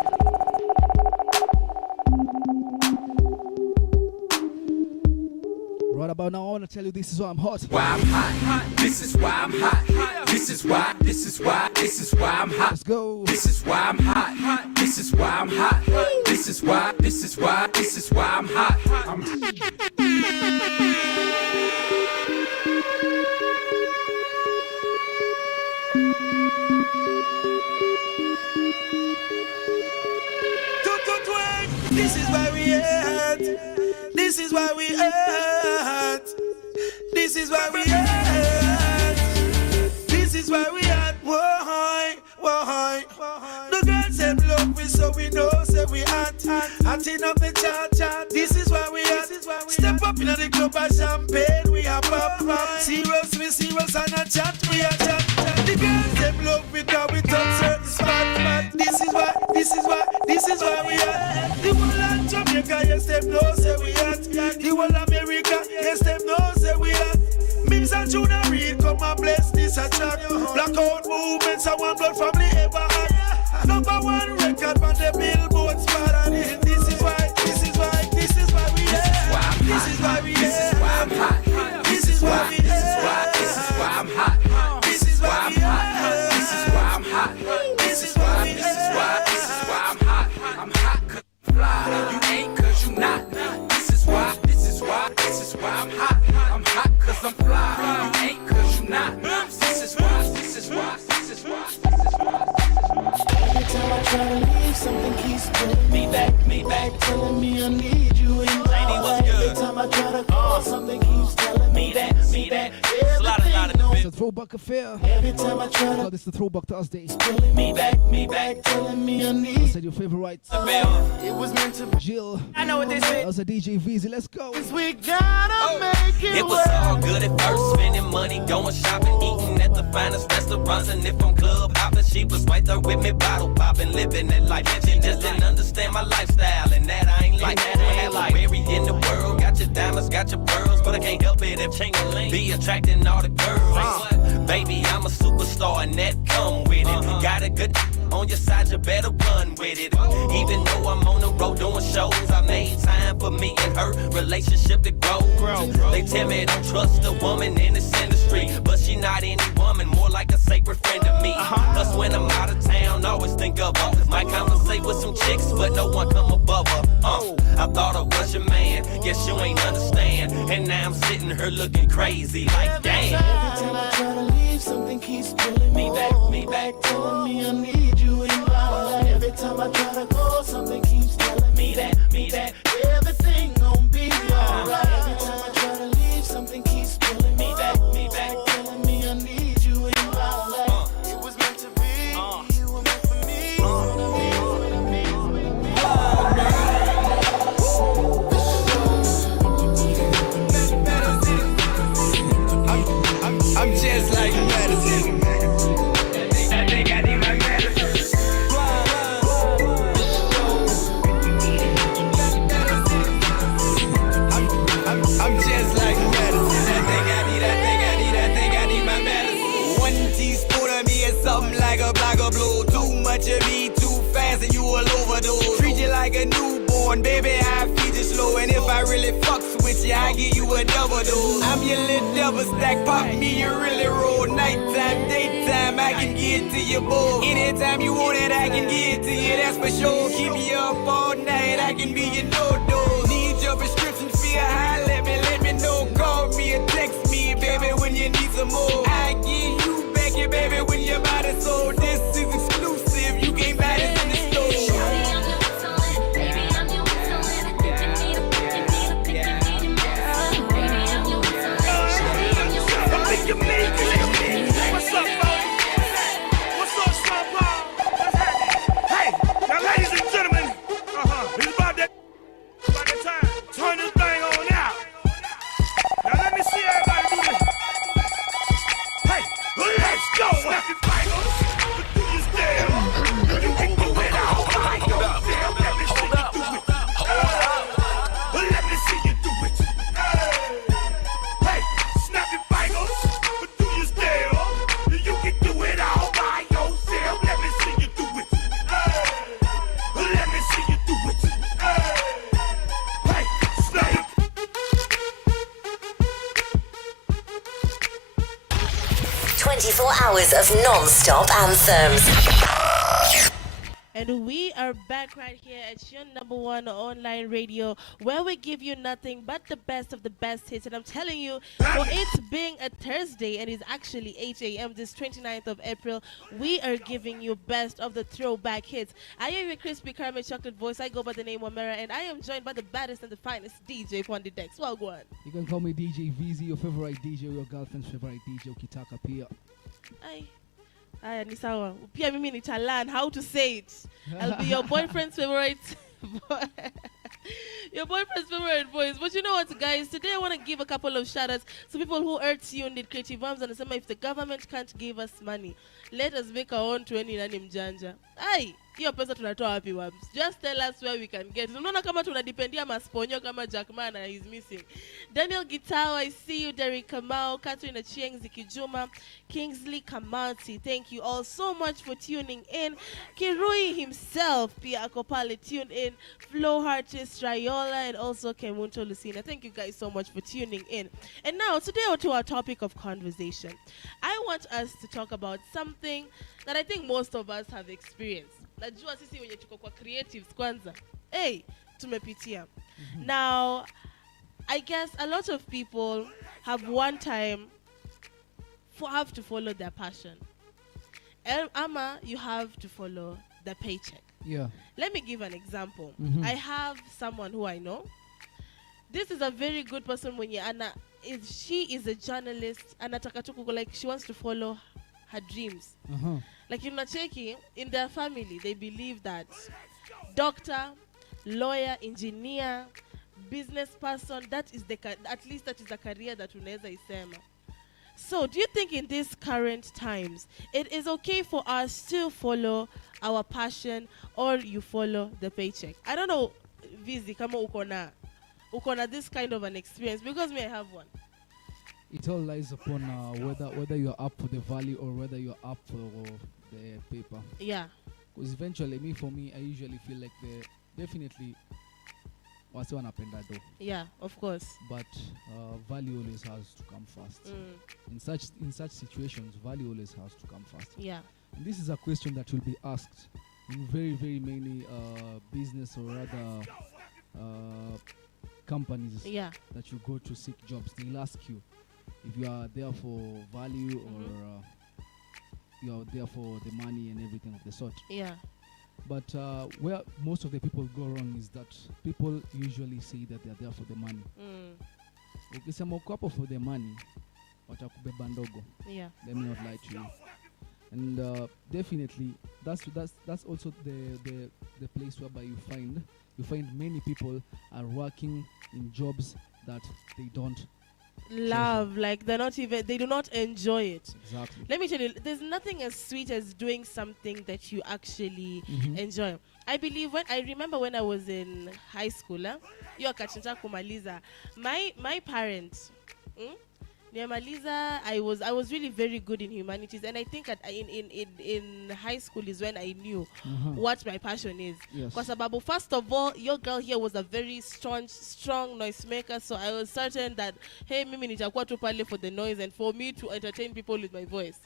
Right about now, I want to tell you this is why I'm hot. Why I'm hot. This is why I'm hot. This is why I'm hot. Let's go. This is why I'm hot. This is why I'm hot. This is why I'm hot. This is why we hurt. This is why we hurt. This is why we hurt. This is why we hurt. Why? The girls them love we, so we know, say we hot. Hotting up the chat. This is why we hurt. Step up in the club and champagne, we are pop. Serious, we serious and a chat, we are chat. The girls them love we, cause we touch certain spot. This is why we hurt. The whole of Jamaica, yes, them know, say we hot. The whole of America, yes, them know, say we hot. Mims and Junior Reid, come and bless this a track. Blackout movements, and one blood family ever had. Number one record on the Billboard spot. And this is why we hate. This is why we hate. This is why I'm hot. This is why we hate. This is why I'm hot. This is why we hate. This is why I'm hot. This is why I'm hot. I'm hot 'cause I'm fly. You ain't 'cause you not. This is why I'm hot. I'm hot 'cause I'm fly. You ain't 'cause you not. This is why. Every time I try to leave, something keeps pulling me back, telling me I need you in my life. Every time I try to call, something keeps telling me that. It's a throwback affair. Every time I try to, It's the throwback Thursday. pulling me back, telling me I need. Said your favorite. It was meant to be. Jill. I know what they say. That was a DJ Veezy. Let's go. We gotta make it It was all good at first, spending money, going shopping, eating at the finest restaurants, and if I'm club hopping, she was right there with me, bottle popping, living that life. She just didn't understand my lifestyle, and that I ain't like that. I have a berry in the world, got your diamonds, got your pearls, but I can't help it if changing be attracting all the girls. Baby, I'm a superstar, and that come with it. Got a good on your side, you better run with it. Even though I'm on the road doing shows, I made time for me and her relationship to grow. They tell me don't trust a woman in this industry, but she not any woman, more like a sacred friend to me. Plus when I'm out of town, always think of her. Might conversate with some chicks, but no one come above her. I thought I was your man, guess you ain't understand. And now I'm sitting here looking crazy like damn. Every time I try to leave, leave, something keeps pulling me back, telling me I need you in my life. Every time I try to go, something keeps telling me that everything gon' be alright. Every time I try to leave, something keeps pulling me back, telling me I need you in my life. It was meant to be, you were meant for me. I'm just like medicine. I think I need my medicine. I'm just like medicine. I think I need my medicine. 1 teaspoon of me is something like a block of blue. Too much of me, too fast, and you will overdose. Treat you like a newborn, baby. I feed you slow, and if I really fucks with you, I give you a double dose. I'm your little double stack, pop me, you really roll. Nighttime, daytime, I can get to you both. Anytime you want it, I can get to you, that's for sure. Keep me up all night, I can be your no-dose. Need your prescription, feel high, let me know. Call me or text me, baby, when you need some more. I give you back your baby when your body's sold. This is exclusive, you can't buy this in the store. What's up, Brody? What's up, Sean Paul? What's happening? Hey, now, ladies and gentlemen, it's about that time. Turn this thing on out. Now, let me see everybody do this. Hey, let's go. Snap your fingers, do your step. You can do it all by yourself. Let me see you do it. Let me see you do it. Hey, snap your fingers, do your step. You can do it all by yourself. Let me see you do it. Let me see you do it. Hey, snap your 24 hours of non-stop anthems. And we are back right here at your #1 online radio, where we give you nothing but the best of the best hits. And I'm telling you, for it being a Thursday and it's actually 8 a.m. this 29th of April, we are giving you best of the throwback hits. I am your crispy caramel chocolate voice. I go by the name of Mera, and I am joined by the baddest and the finest DJ on the decks. Well, go on. You can call me DJ Veezy, your favorite DJ, or your girlfriend's favorite DJ, Ukitaka Pia. Aye. Aya ni sawa. Pia mimi nitalearn how to say it. I'll be your boyfriend's favorite your boyfriend's favorite voice. But you know what, guys? Today I want to give a couple of shout-outs to people who are tuned in Creative Wams and if the government can't give us money, let us make our own 20 nani mjanja. Aye. Hiyo pesa tunatoa wapi, Wams? Just tell us where we can get. Unaona kama tunadependia masponyo kama Jackman and he's missing. Daniel Gitao, I see you. Derek Kamau, Catherine Achieng, Ziki Juma, Kingsley Kamauti. Thank you all so much for tuning in. Kirui himself, Pia Akopale, tuned in. Flo Hartis, Rayola, and also Kemunto Lucina. Thank you guys so much for tuning in. And now, today to our topic of conversation. I want us to talk about something that I think most of us have experienced. Najua sisi wenye tuko kwa creatives kwanza. Hey, tumepitia. Now, I guess a lot of people have one time have to follow their passion. Ama, you have to follow the paycheck. Yeah. Let me give an example. I have someone who I know. This is a very good person when she is a journalist anataka tu like she wants to follow her dreams. Like in Nacheki, in their family, they believe that doctor, lawyer, engineer, business person, that is at least that is the career that unaweza isema. So, do you think in these current times, it is okay for us to follow our passion or you follow the paycheck? I don't know, Veezy, kama uko na this kind of an experience, because me, I have one. It all lies upon whether you're up for the value or whether you're up for the paper. Yeah. Because eventually, for me, I usually feel like definitely wasi wanapenda do. Yeah, of course. But value always has to come first. In such situations, value always has to come first. Yeah. And this is a question that will be asked in very, very many business or other companies that you go to seek jobs. They'll ask you, if you are there for value or you are there for the money and everything of the sort. Yeah. But where most of the people go wrong is that people usually say that they are there for the money. Ukisema uko hapo for the money, watakubeba ndogo. Yeah. Let me not lie to you. And definitely, that's also the place whereby you find many people are working in jobs that they don't love, like they do not enjoy it. Exactly. Let me tell you, there's nothing as sweet as doing something that you actually enjoy. I believe I remember when I was in high school, you kumaliza, my parents, I was really very good in humanities, and I think in high school is when I knew what my passion is. Because first of all, your girl here was a very strong noisemaker, so I was certain that hey, mimi nitakuwa tu pale for the noise and for me to entertain people with my voice.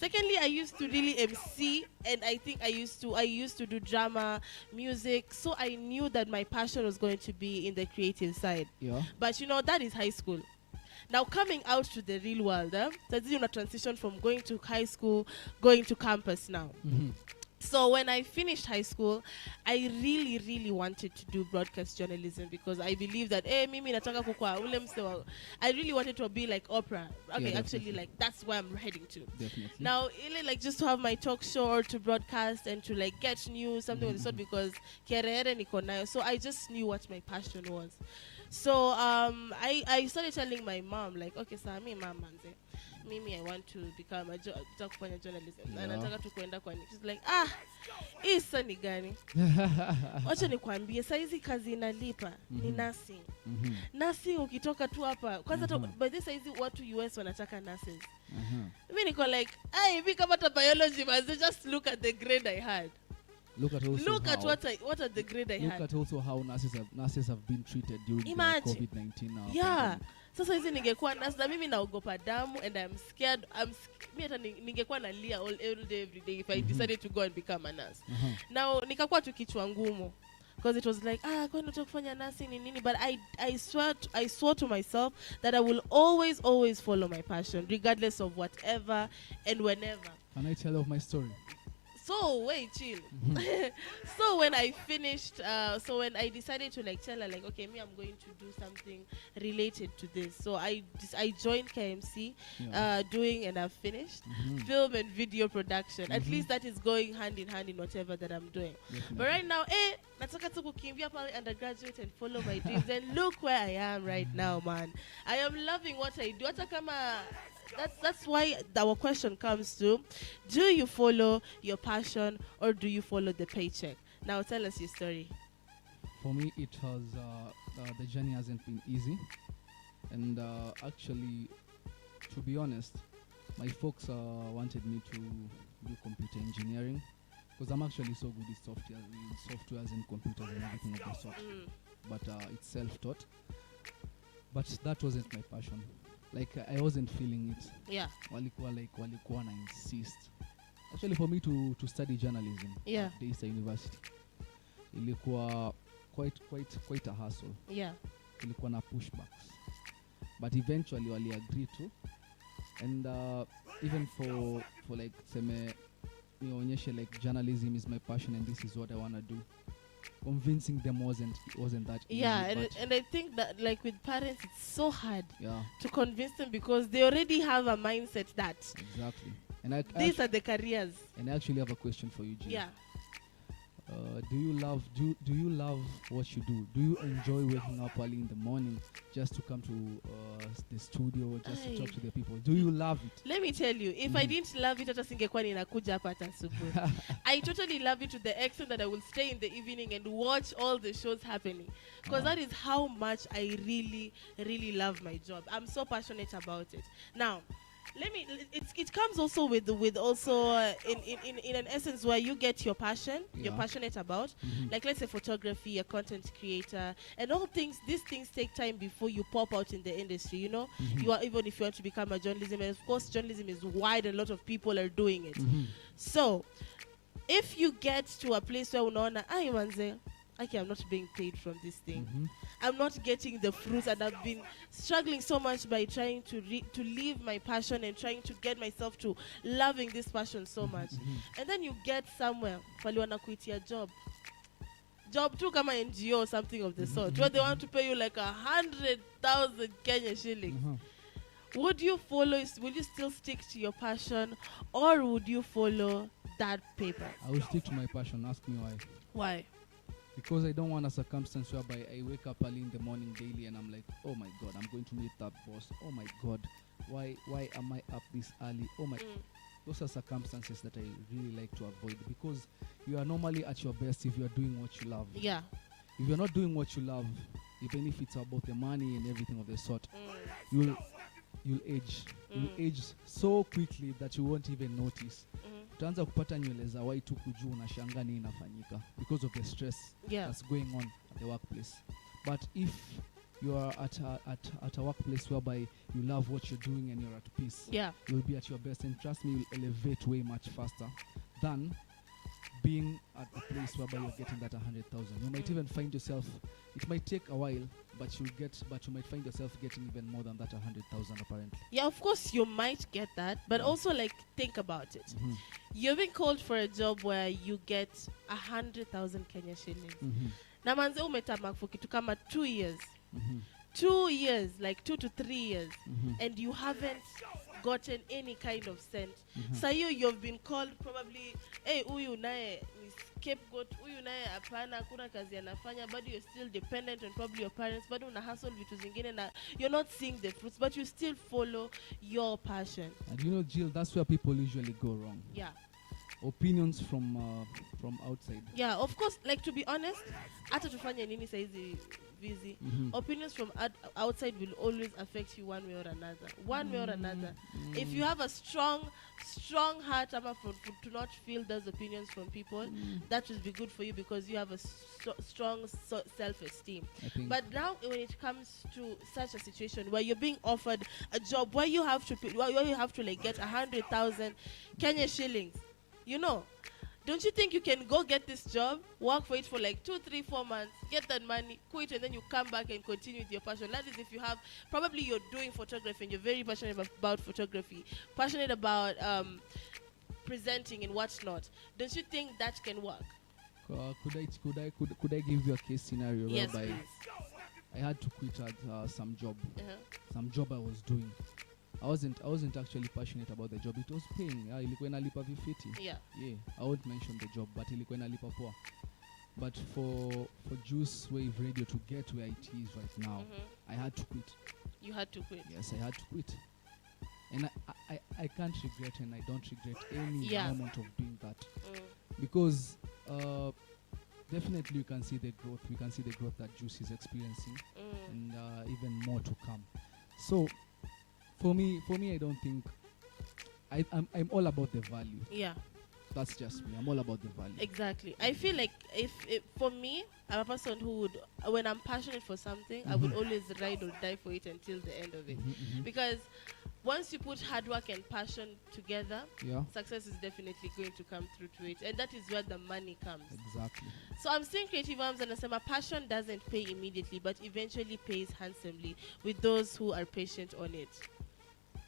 Secondly, I used to really MC, and I think I used to do drama, music, so I knew that my passion was going to be in the creative side. But that is high school. Now coming out to the real world, that's a transition from going to high school, going to campus now. So when I finished high school, I really, really wanted to do broadcast journalism because I believe that, mimi nataka kukua ule msewa. I really wanted to be like Oprah. Okay, actually, like that's where I'm heading to. Definitely. Now, like just to have my talk show or to broadcast and to like get news, something of the sort, because kirehere niko nayo. So I just knew what my passion was. So I started telling my mom, like, okay, so Mimi, I want to become a journalism. And nataka tu kuenda kwa nini. She's like, isa ni gani? Wacha nikwambie, saizi kazi inalipa ni nursing. Nursing ukitoka tu hapa. Kwanza by this saizi watu US wanataka nurses. Mimi niko like, hivi kama ta biology, just look at the grade I had. Look at what are the grade I had. Look at also how nurses have been treated during the COVID-19 now. Yeah. Sasa hizi ningekuwa nurse na mimi naogopa damu and I'm scared. Mimi hata ningekuwa nalia all day every day if I decided to go and become a nurse. Now nikakuwa tu kichwa ngumu because it was like kwani nataka kufanya nursing ni nini, but I swore to myself that I will always follow my passion regardless of whatever and whenever. Can I tell you of my story? So wait, chill. So when I finished, so when I decided to like tell her like, okay, I'm going to do something related to this. So I joined KMC, doing, and I've finished film and video production. At least that is going hand in hand in whatever that I'm doing. But right now, nataka tu kukimbia pale undergraduate and follow my dreams. And look where I am right now, man. I am loving what I do. Hata kama that's why our question comes to, do you follow your passion or do you follow the paycheck? Now tell us your story. For me, it was the journey hasn't been easy, and actually, to be honest, my folks wanted me to do computer engineering because I'm actually so good at softwares and computers and everything of the sort. But it's self-taught. But that wasn't my passion. Like I wasn't feeling it. Yeah. Walikuwa na insist. Actually, for me to study journalism at Daystar University, ilikuwa quite a hassle. Yeah. Ilikuwa na pushbacks. But eventually wali agree to, and even for like seme nionyeshe like journalism is my passion and this is what I want to do. Convincing them wasn't that easy. Yeah, and I think that like with parents it's so hard to convince them because they already have a mindset that exactly. And these are the careers. And I actually have a question for you, Jill. Yeah. Do you love what you do? Do you enjoy waking up early in the morning just to come to the studio, just to talk to the people? Do you love it? Let me tell you, if I didn't love it, hata singekuwa ninakuja hapa hata asubuhi. I totally love it to the extent that I will stay in the evening and watch all the shows happening. Because that is how much I really, really love my job. I'm so passionate about it. Now, it comes also with also in an essence where you get your passion, you're passionate about, like let's say photography, a content creator, and all these things take time before you pop out in the industry, you know. You are, even if you want to become a journalism, and of course journalism is wide and a lot of people are doing it. So if you get to a place where unaona okay, I'm not being paid from this thing. Mhm. I'm not getting the fruits, and I've been struggling so much by trying to leave my passion and trying to get myself to loving this passion so much. And then you get somewhere, pale wanakuitia job too kama NGO or something of the sort, where they want to pay you like 100,000 Kenya shillings. Would you follow? Would you still stick to your passion, or would you follow that paper? I will stick to my passion. Ask me why. Why? Because I don't want a circumstance whereby I wake up early in the morning daily and I'm like, oh my God, I'm going to meet that boss. Oh my God, why am I up this early? Oh my. Those are circumstances that I really like to avoid, because you are normally at your best if you are doing what you love. Yeah. If you're not doing what you love, even if it's about the money and everything of the sort, you'll age. You'll age so quickly that you won't even notice. Utaanza kupata nywele za white huku juu unashangaa nini inafanyika because of the stress that's going on at the workplace. But if you are at a workplace whereby you love what you're doing and you're at peace, you'll be at your best, and trust me, you'll elevate way much faster than being at a place whereby you're getting that 100,000. You might even find yourself, it might take a while, but you might find yourself getting even more than that 100,000 apparently. Yeah, of course you might get that, but also like think about it. You've been called for a job where you get 100,000 Kenya shillings. Na manze umetamak for kitu kama 2 years. 2 years, like 2 to 3 years, and you haven't gotten any kind of cent. So you've been called probably, hey, huyu naye ni scapegoat, huyu naye hapana hakuna kazi anafanya, but you're still dependent on probably your parents, but una hustle vitu zingine na you're not seeing the fruits, but you still follow your passion. And you know, Jill, that's where people usually go wrong. Yeah. Opinions from outside. Yeah, of course, like to be honest, hata tufanye nini saizi Veezy, opinions from outside will always affect you one way or another. One way or another. If you have a strong heart to not feel those opinions from people, that will be good for you because you have a strong self-esteem. But now when it comes to such a situation where you're being offered a job where you have to like get 100,000 Kenya shillings, you know, don't you think you can go get this job, work for it for like 2, 3, 4 months, get that money, quit, and then you come back and continue with your passion? That is if you have, probably you're doing photography and you're very passionate about photography, passionate about presenting and whatnot. Don't you think that can work? Could I give you a case scenario Yes, whereby please. I had to quit at some job I was doing. I wasn't actually passionate about the job. It was paying. Ilikuwa inalipa vifiti. Yeah. I won't mention the job, but ilikuwa inalipa poa. But for Juice Wave Radio to get where it is right now, I had to quit. You had to quit. Yes, I had to quit. And I can't regret, and I don't regret any moment of doing that. Because definitely you can see the growth. We can see the growth that Juice is experiencing, and even more to come. So for me, I don't think I'm all about the value. Yeah. That's just me. I'm all about the value. Exactly. I feel like if for me, I'm a person who would, when I'm passionate for something, I would always ride or die for it until the end of it. Because once you put hard work and passion together, success is definitely going to come through to it. And that is where the money comes. Exactly. So I'm saying Creative Wams, and I say my passion doesn't pay immediately, but eventually pays handsomely with those who are patient on it.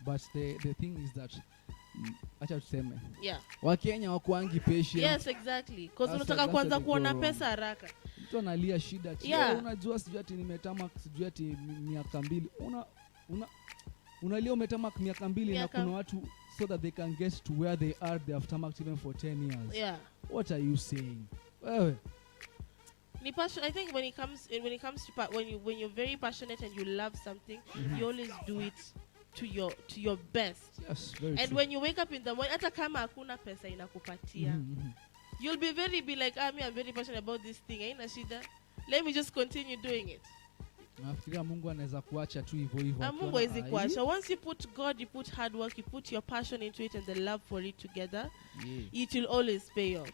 But the thing is that acha tuseme Wakenya wakuangi patient. Yes, exactly. Because unataka kwanza kuona pesa haraka. Mtu analia shida unajua sijui ati nimetamak sijui ati miaka 2 unalia umetamak miaka 2 na kuna watu so that they can get to where they are they have tamaked even for 10 years. What are you saying? Wewe I think when it comes to when you're very passionate and you love something, you always do it to your best. Yes, very and true. when you wake up in the morning, hata kama hakuna pesa inakupatia, you'll be like, I'm very passionate about this thing. Haina shida. Let me just continue doing it. Nafikiria Mungu anaweza kuacha tu hivyo hivyo. Mungu hawezi kuacha. Once you put God, you put hard work, you put your passion into it and the love for it together, it will always pay off.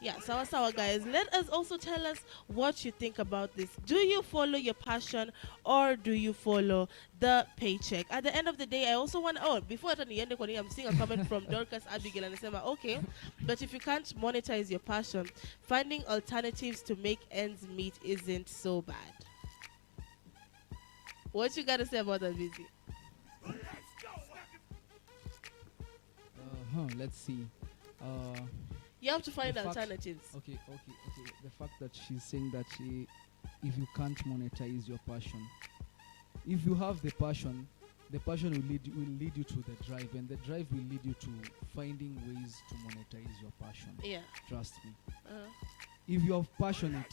Yeah, sawa guys. Let us also tell us what you think about this. Do you follow your passion or do you follow the paycheck? At the end of the day, I also want before I turn the end, I'm seeing a comment from Dorcas Abigail and I say, okay, but if you can't monetize your passion, finding alternatives to make ends meet isn't so bad. What you gotta say about that, Veezy? Let's see. You have to find alternatives. Okay. The fact that she's saying that if you can't monetize your passion, if you have the passion will lead you to the drive, and the drive will lead you to finding ways to monetize your passion. Yeah. Trust me. If you are passionate,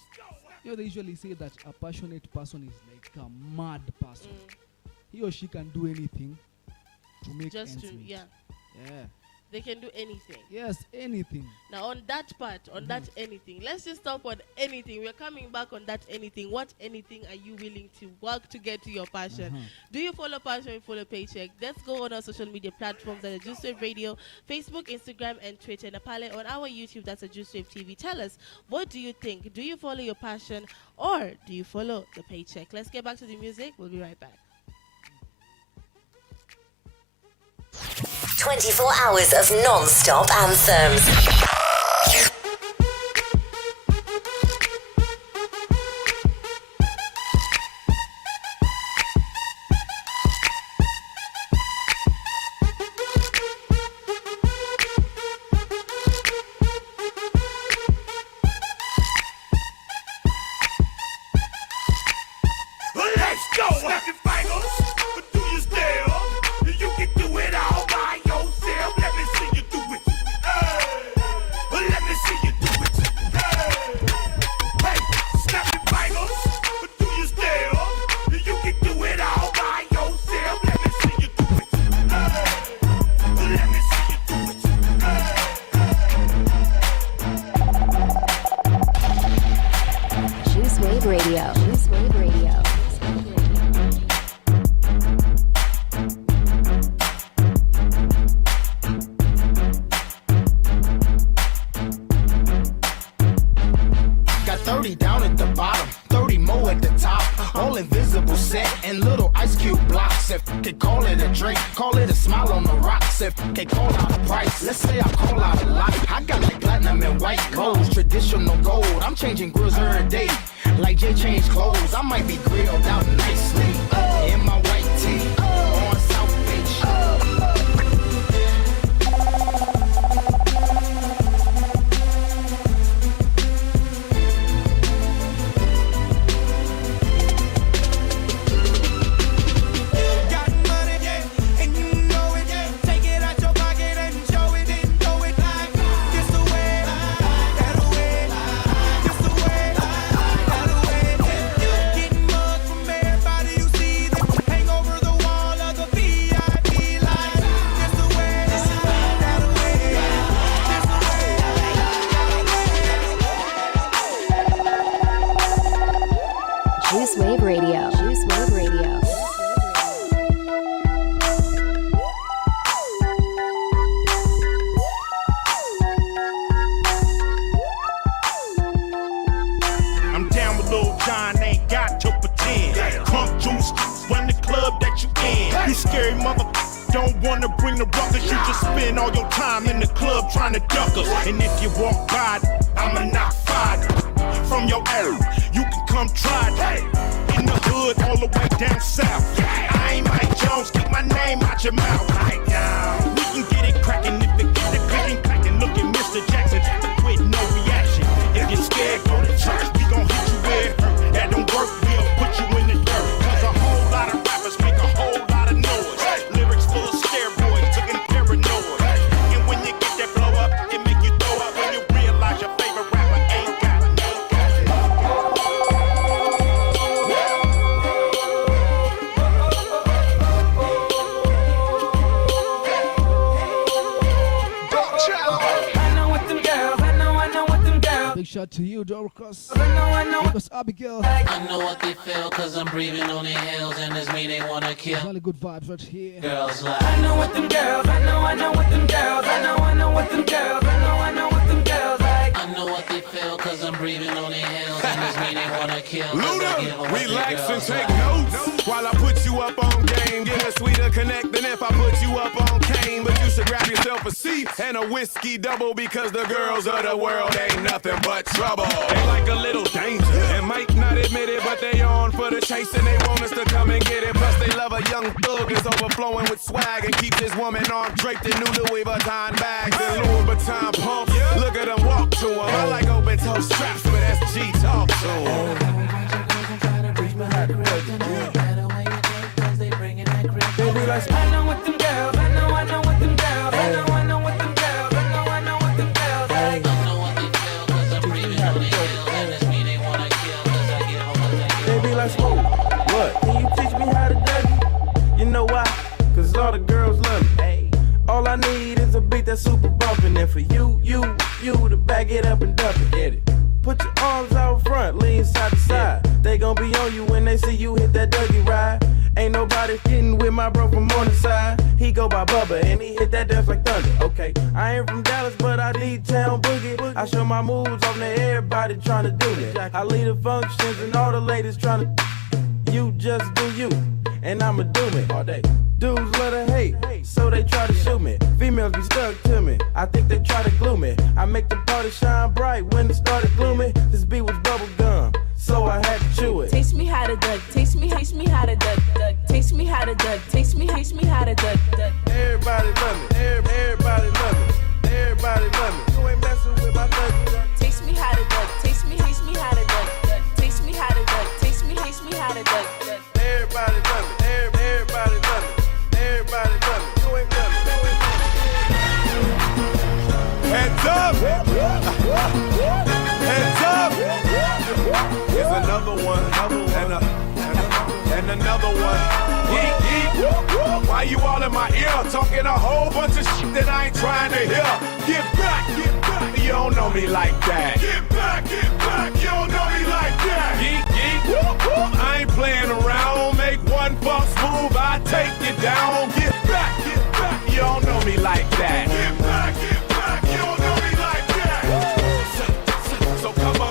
they usually say that a passionate person is like a mad person. He or she can do anything to make ends meet. Yeah. They can do anything. Yes, anything. Now on that part, that anything, let's just stop on anything. We're coming back on that anything. What anything are you willing to work to get to your passion? Do you follow passion or follow paycheck? Let's go on our social media platforms at Juice Wave Radio, Facebook, Instagram, and Twitter. And Apale on our YouTube, that's a Juice Wave TV. Tell us, what do you think? Do you follow your passion or do you follow the paycheck? Let's get back to the music. We'll be right back. 24 hours of non-stop anthems. Let's go! Snap your fingers, but do you still? You can do it all by yourself. Let me see you do it. Let me see you do it. Hey, snap your fingers, but do you still? You can do it all by yourself. Let me see you do it. Let me see you do it. Juice Wave Radio. Juice Wave Radio. Got 30 down at the bottom, 30 more at the top. All invisible set and little ice cube blocks. If they call it a drink, call it a smile on the rocks. If they call out a price, let's say I call out a lot. I got like platinum and white gold, traditional gold. I'm changing grills every day, like Jay changed clothes. I might be grilled out nicely in my white tee on South Beach. Juice Wave Radio. Juice Wave Radio. I'm down with Lil John, ain't got to pretend. Pump juice, run the club that you in. You scary mother. Don't wanna bring the ruckus, you just spend all your time in the club trying to duck us. And if you walk by, I'ma knock five from your area. You can come try that. In the hood, all the way down south. I ain't Mike Jones, keep my name out your mouth. Right now, we can get it crackin' if it get the crackin'. Look at Mr. Jackson, with no reaction. If you're scared, go to church. We gon' hit you where it hurt. That don't work, we'll put you in the dirt. Cause a whole lot of rappers make a whole lot of noise. Lyrics full of steroids, looking paranoid. And when you get that blow up, it make you throw up when you realize your favorite rapper ain't got no Big shout to you, Dorcas. Dorcas Abigail. I know what they feel, cause I'm breathing on their heels, and it's me they wanna kill. Only good vibes right here. Girls like, I know what them girls, I know what them girls, I know what them girls, I know what them girls like. feel, cause I'm breathing on their heels, and this mean they wanna kill. Luda, relax and take notes while I put you up on game. Get a sweeter connect than if I put you up on cane. But you should grab yourself a seat and a whiskey double, because the girls of the world ain't nothing but trouble. They like a little danger and might not admit it, but they on for the chase and they want us to come and get it. Plus they love a young thug that's overflowing with swag and keeps his woman arm draped in new Louis Vuitton bags and Louis Vuitton pumps. Look at them walk to him. I like open toe straps, but that's G talk to him. Baby, like, I know what them girls, I know what them girls, I know what them girls, I know what them girls. I don't know what they feel, cause I'm breathing on their heels, and it's me they wanna kill, cause I give them what they Baby, like, Smoke, what? Can you teach me how to dougie? You know why? Cause all the girls love me. Hey. All I need is a beat that's super bumpin', and for you to back it up and dump it. Get it? Put your arms out front, lean side to side. They gon' be on you when they see you hit that Dougie ride. Ain't nobody getting with my bro from on the side. He go by Bubba and he hit that dance like thunder. Okay, I ain't from Dallas, but I need town boogie. I show my moves on there, everybody tryna do me. I lead the functions and all the ladies tryna. You just do you, and I'ma do me all day. Dudes love to hate, so they try to shoot me. Females be stuck to me, I think they try to glue me. I make the party shine bright when it started gloomy. This beat was bubble gum, so I had to chew it. Taste me how to duck, taste me how to duck, taste me how to duck, taste me how to duck. Everybody love me, everybody love me, everybody love me. You ain't messing with my duck. Taste me how to duck, taste me how to duck, taste me how to duck, taste me how to duck. Everybody love me, everybody love me. Everybody love me. You ain't love me. Heads up! Heads up! Here's another one, and another one. Yeet, yeet. Why you all in my ear talking a whole bunch of shit that I ain't trying to hear? Get back, you don't know me like that. Get back, you don't know me like that. Yeet, yeet. I ain't playing around. Make one false move, I take you down. Get back, you don't know me like that. Get back, you don't know me like that. So come on.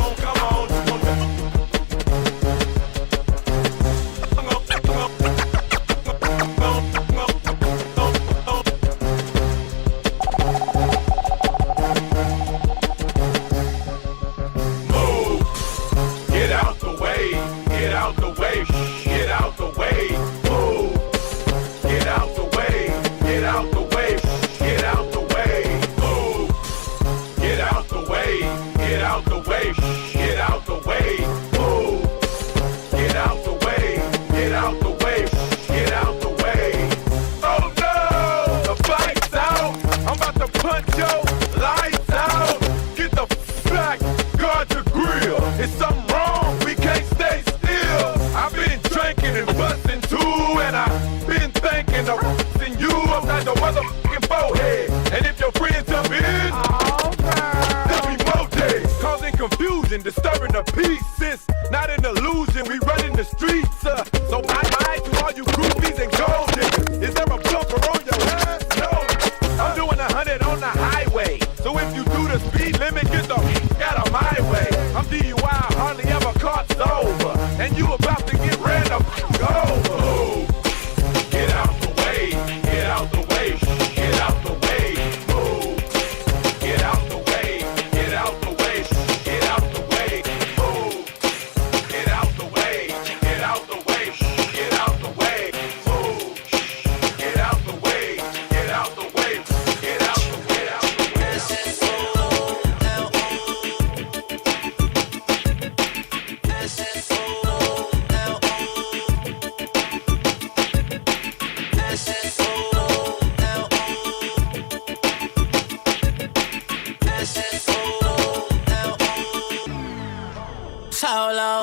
Disturbing the peace, sis. Not an illusion, we running the streets. So bye-bye to all you groupies and gold diggers. Is there a bumper on your ass? No. I'm doing 100 on the highway. So if you do the speed limit, get the out of my way. I'm DUI, hardly ever caught sober. And you about to get ran over. Get out the way, get out the way, get out the way. Get out the way, get out the way, get out the way. Get out the way, get out the way, get out the way. Get out the way, get out the way, get out the way. Solo.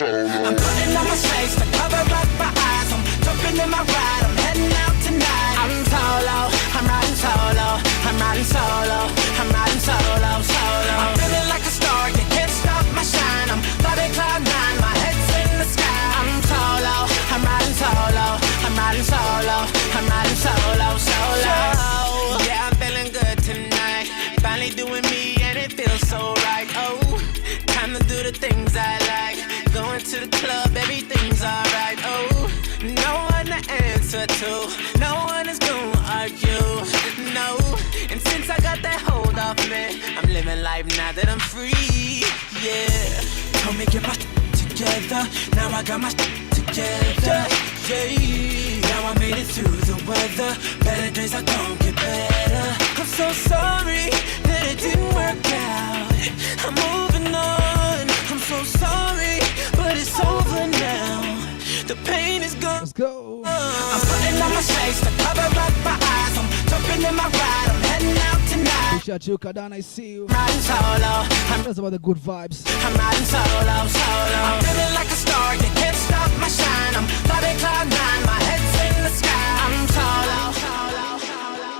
I'm putting on my shades to cover up my eyes. I'm jumping in my ride. I'm heading out tonight. I'm solo. solo. I'm riding solo. I'm riding solo. I'm riding solo, solo. I'm feeling like a star, you can't stop my shine. I'm flying cloud nine, my head's in the sky. I'm solo. I'm riding solo. I'm riding solo. I'm riding solo, solo. Yeah, I'm feeling good tonight. Finally doing me and it feels so right. Oh, time to do the things I like. Going to the club, everything's alright. Oh, no one to answer to. No one is gonna argue. No, and since I got that hold off me, I'm living life now that I'm free. Yeah, told me get my together. Now I got my together. Yeah, now I made it through the weather. Better days are gonna get better. I'm so sorry that it didn't work out. I'm moving on. I'm so sorry, but it's over now. The pain is gone. Let's go. I'm putting on my shades to cover up my eyes. I'm jumping in my ride. I'm heading out tonight. Appreciate you, Kadan. I see you. Riding solo. That's about the good vibes. I'm riding solo, solo. I'm feeling like a star. You can't stop my shine. I'm flying cloud nine. My head's in the sky. I'm solo, solo, solo.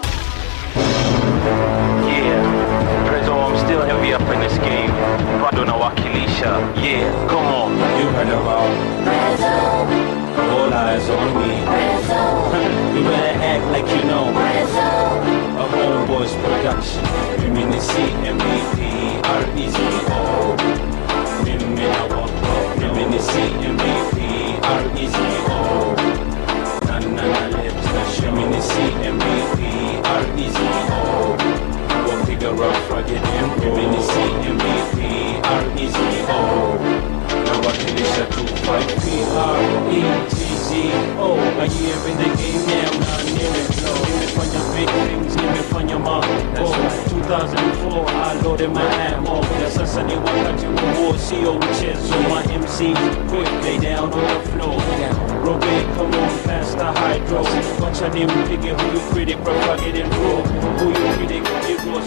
Yeah, Prezzo, I'm still heavy up in this game. Prado na wakilisha. Yeah, come on. You heard about Prezzo. All eyes on me. Prezzo. You better act like you know. Prezzo. A homeboys production. You mean the CMVP, REZO. You mean the CMVP, REZO. Na lips. You mean the CMVP, REZO. One figure rough, rugged and raw. You mean the CMVP, REZO. Now I can listen to 5PRETZO. A year in the game now, not near it. No, give me from your big things, give me from your mom. Oh, 2004, I loaded my ammo. That's a sunny wakati war, CO chest on my MC. Quick, lay down on the floor. Robin, come on, pass the hydro. Watch your name, figure who you critic, rugged and raw. Who you critic, it was.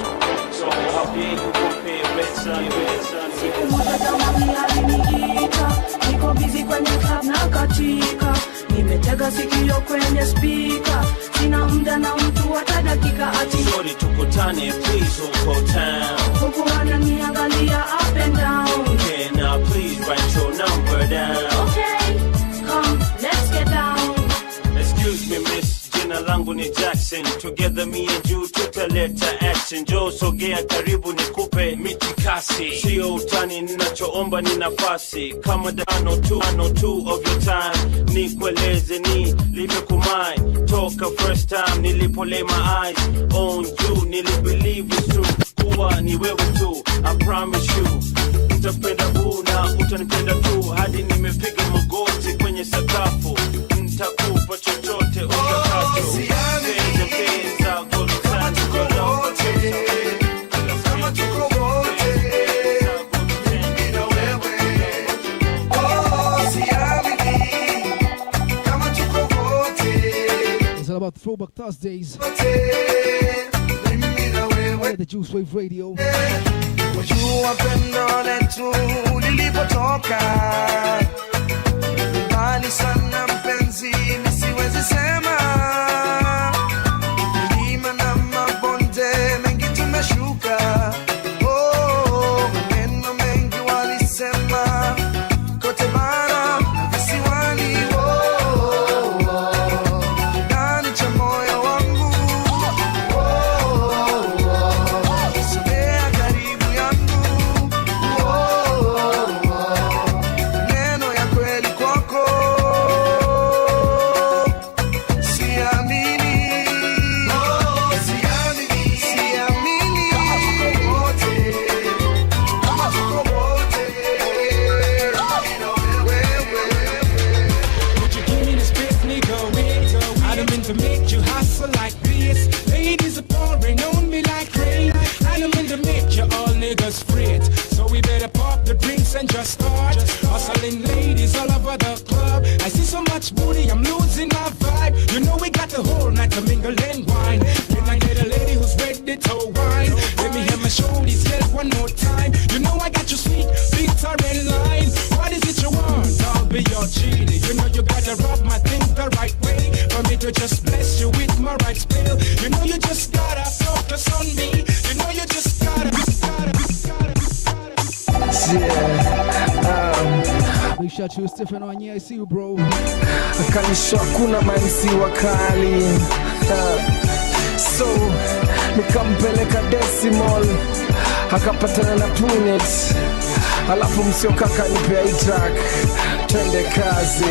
So how dare you compare red sun, red sun? Siku moja jamani aliniita, niko busy kwenye club na katika, nimetega sikio kwenye speaker, sina muda na mtu hata dakika ati. Sorry tukutane please uko town. Huku ananiangalia up and down. Can I please write your number down? Okay, come, let's get down. Excuse me miss, jina langu ni Jackson. Together me and you tutaleta action. Joe sogea karibu nikupe mitikasi. Sio utani ninachoomba ni nafasi. Kama dano two of your time. Nikueleze ni limekumai. Toka first time nilipo lay my eyes on you. Nilibelieve it's true. Kuwa ni wewe tu, I promise you. Utapenda huu na utanipenda tu. Hadi nimepiga magoti kwenye sakafu. Nitakupa chochote utakacho. Pesa golden kama tuko wote. Mimi na wewe. Siamini kama tuko wote. It's all about Throwback Thursdays. Mimi na wewe. The Juice Wave Radio. Wajua pendo letu lilipotoka mbali sana mpenzi, nisiwezi sema. Milima na mabonde mengi tumeshuka. Oh, maneno mengi walisema kote bara na visiwani. Oh, ndani cha moyo wangu. Sogea karibu yangu. Neno ya kweli kwako. shout to Stephen Wanye. I see you, bro. Akanisha kuna mansi wakali. So nikampeleka Decimal, akapatana na Punet, alafu msioka kanipea hii track, twende kazi.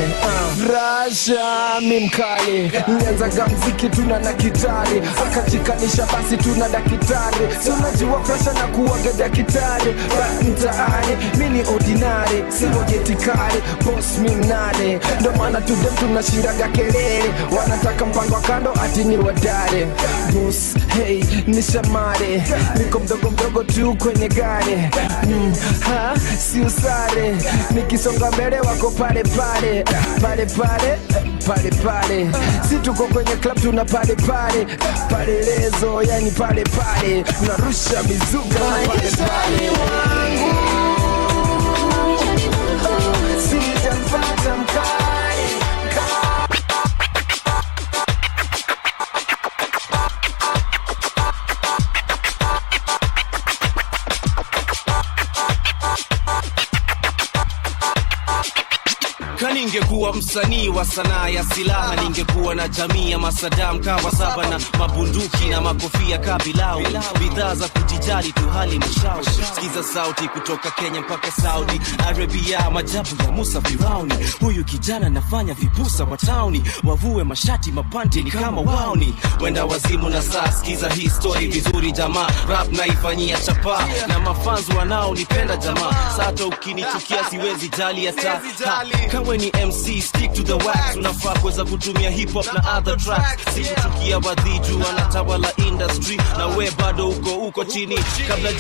Rasha mimkali, nianzaga mziki tuna na kitari, akajikanisha basi tuna daktari. So najua pressure na kuwaga daktari, but mtaani mini ordinary, simo jetikari, boss mimnane. Ndo maana tudem tunashindaga kelele, wanataka mpango wa kando ati ni wadare. Boss, hey, nishamare, niko mdogo tu kwenye gari. Si usare, nikisonga mbele wako pale. Si tuko kwenye club tuna pale lezo, yani pale narusha mizuka pale wangu. Sijapata mkali. Ningekuwa msanii wa sanaa ya silaha, ningekuwa na jamii ya masadam kawa saba na mabunduki na makofia kabilau, bidhaa za kujijali tu hali mshao. Sikiza sauti kutoka Kenya mpaka Saudi Arabia, majabu ya Musa Firauni. Huyu kijana nafanya vipusa wa tauni, wavue mashati mapanti ni kama wauni, wenda wazimu na saa. Sikiza hii story vizuri jamaa, rap naifanyia chapa na mafanzu wanao nipenda jamaa. Sato ukinichukia siwezi jali hata kawe ni MC, stick to the wax. Unafaa kuweza kutumia hip hop na other tracks. Sikuchukia wadhiju wanatawala industry, na we bado uko chini kabla.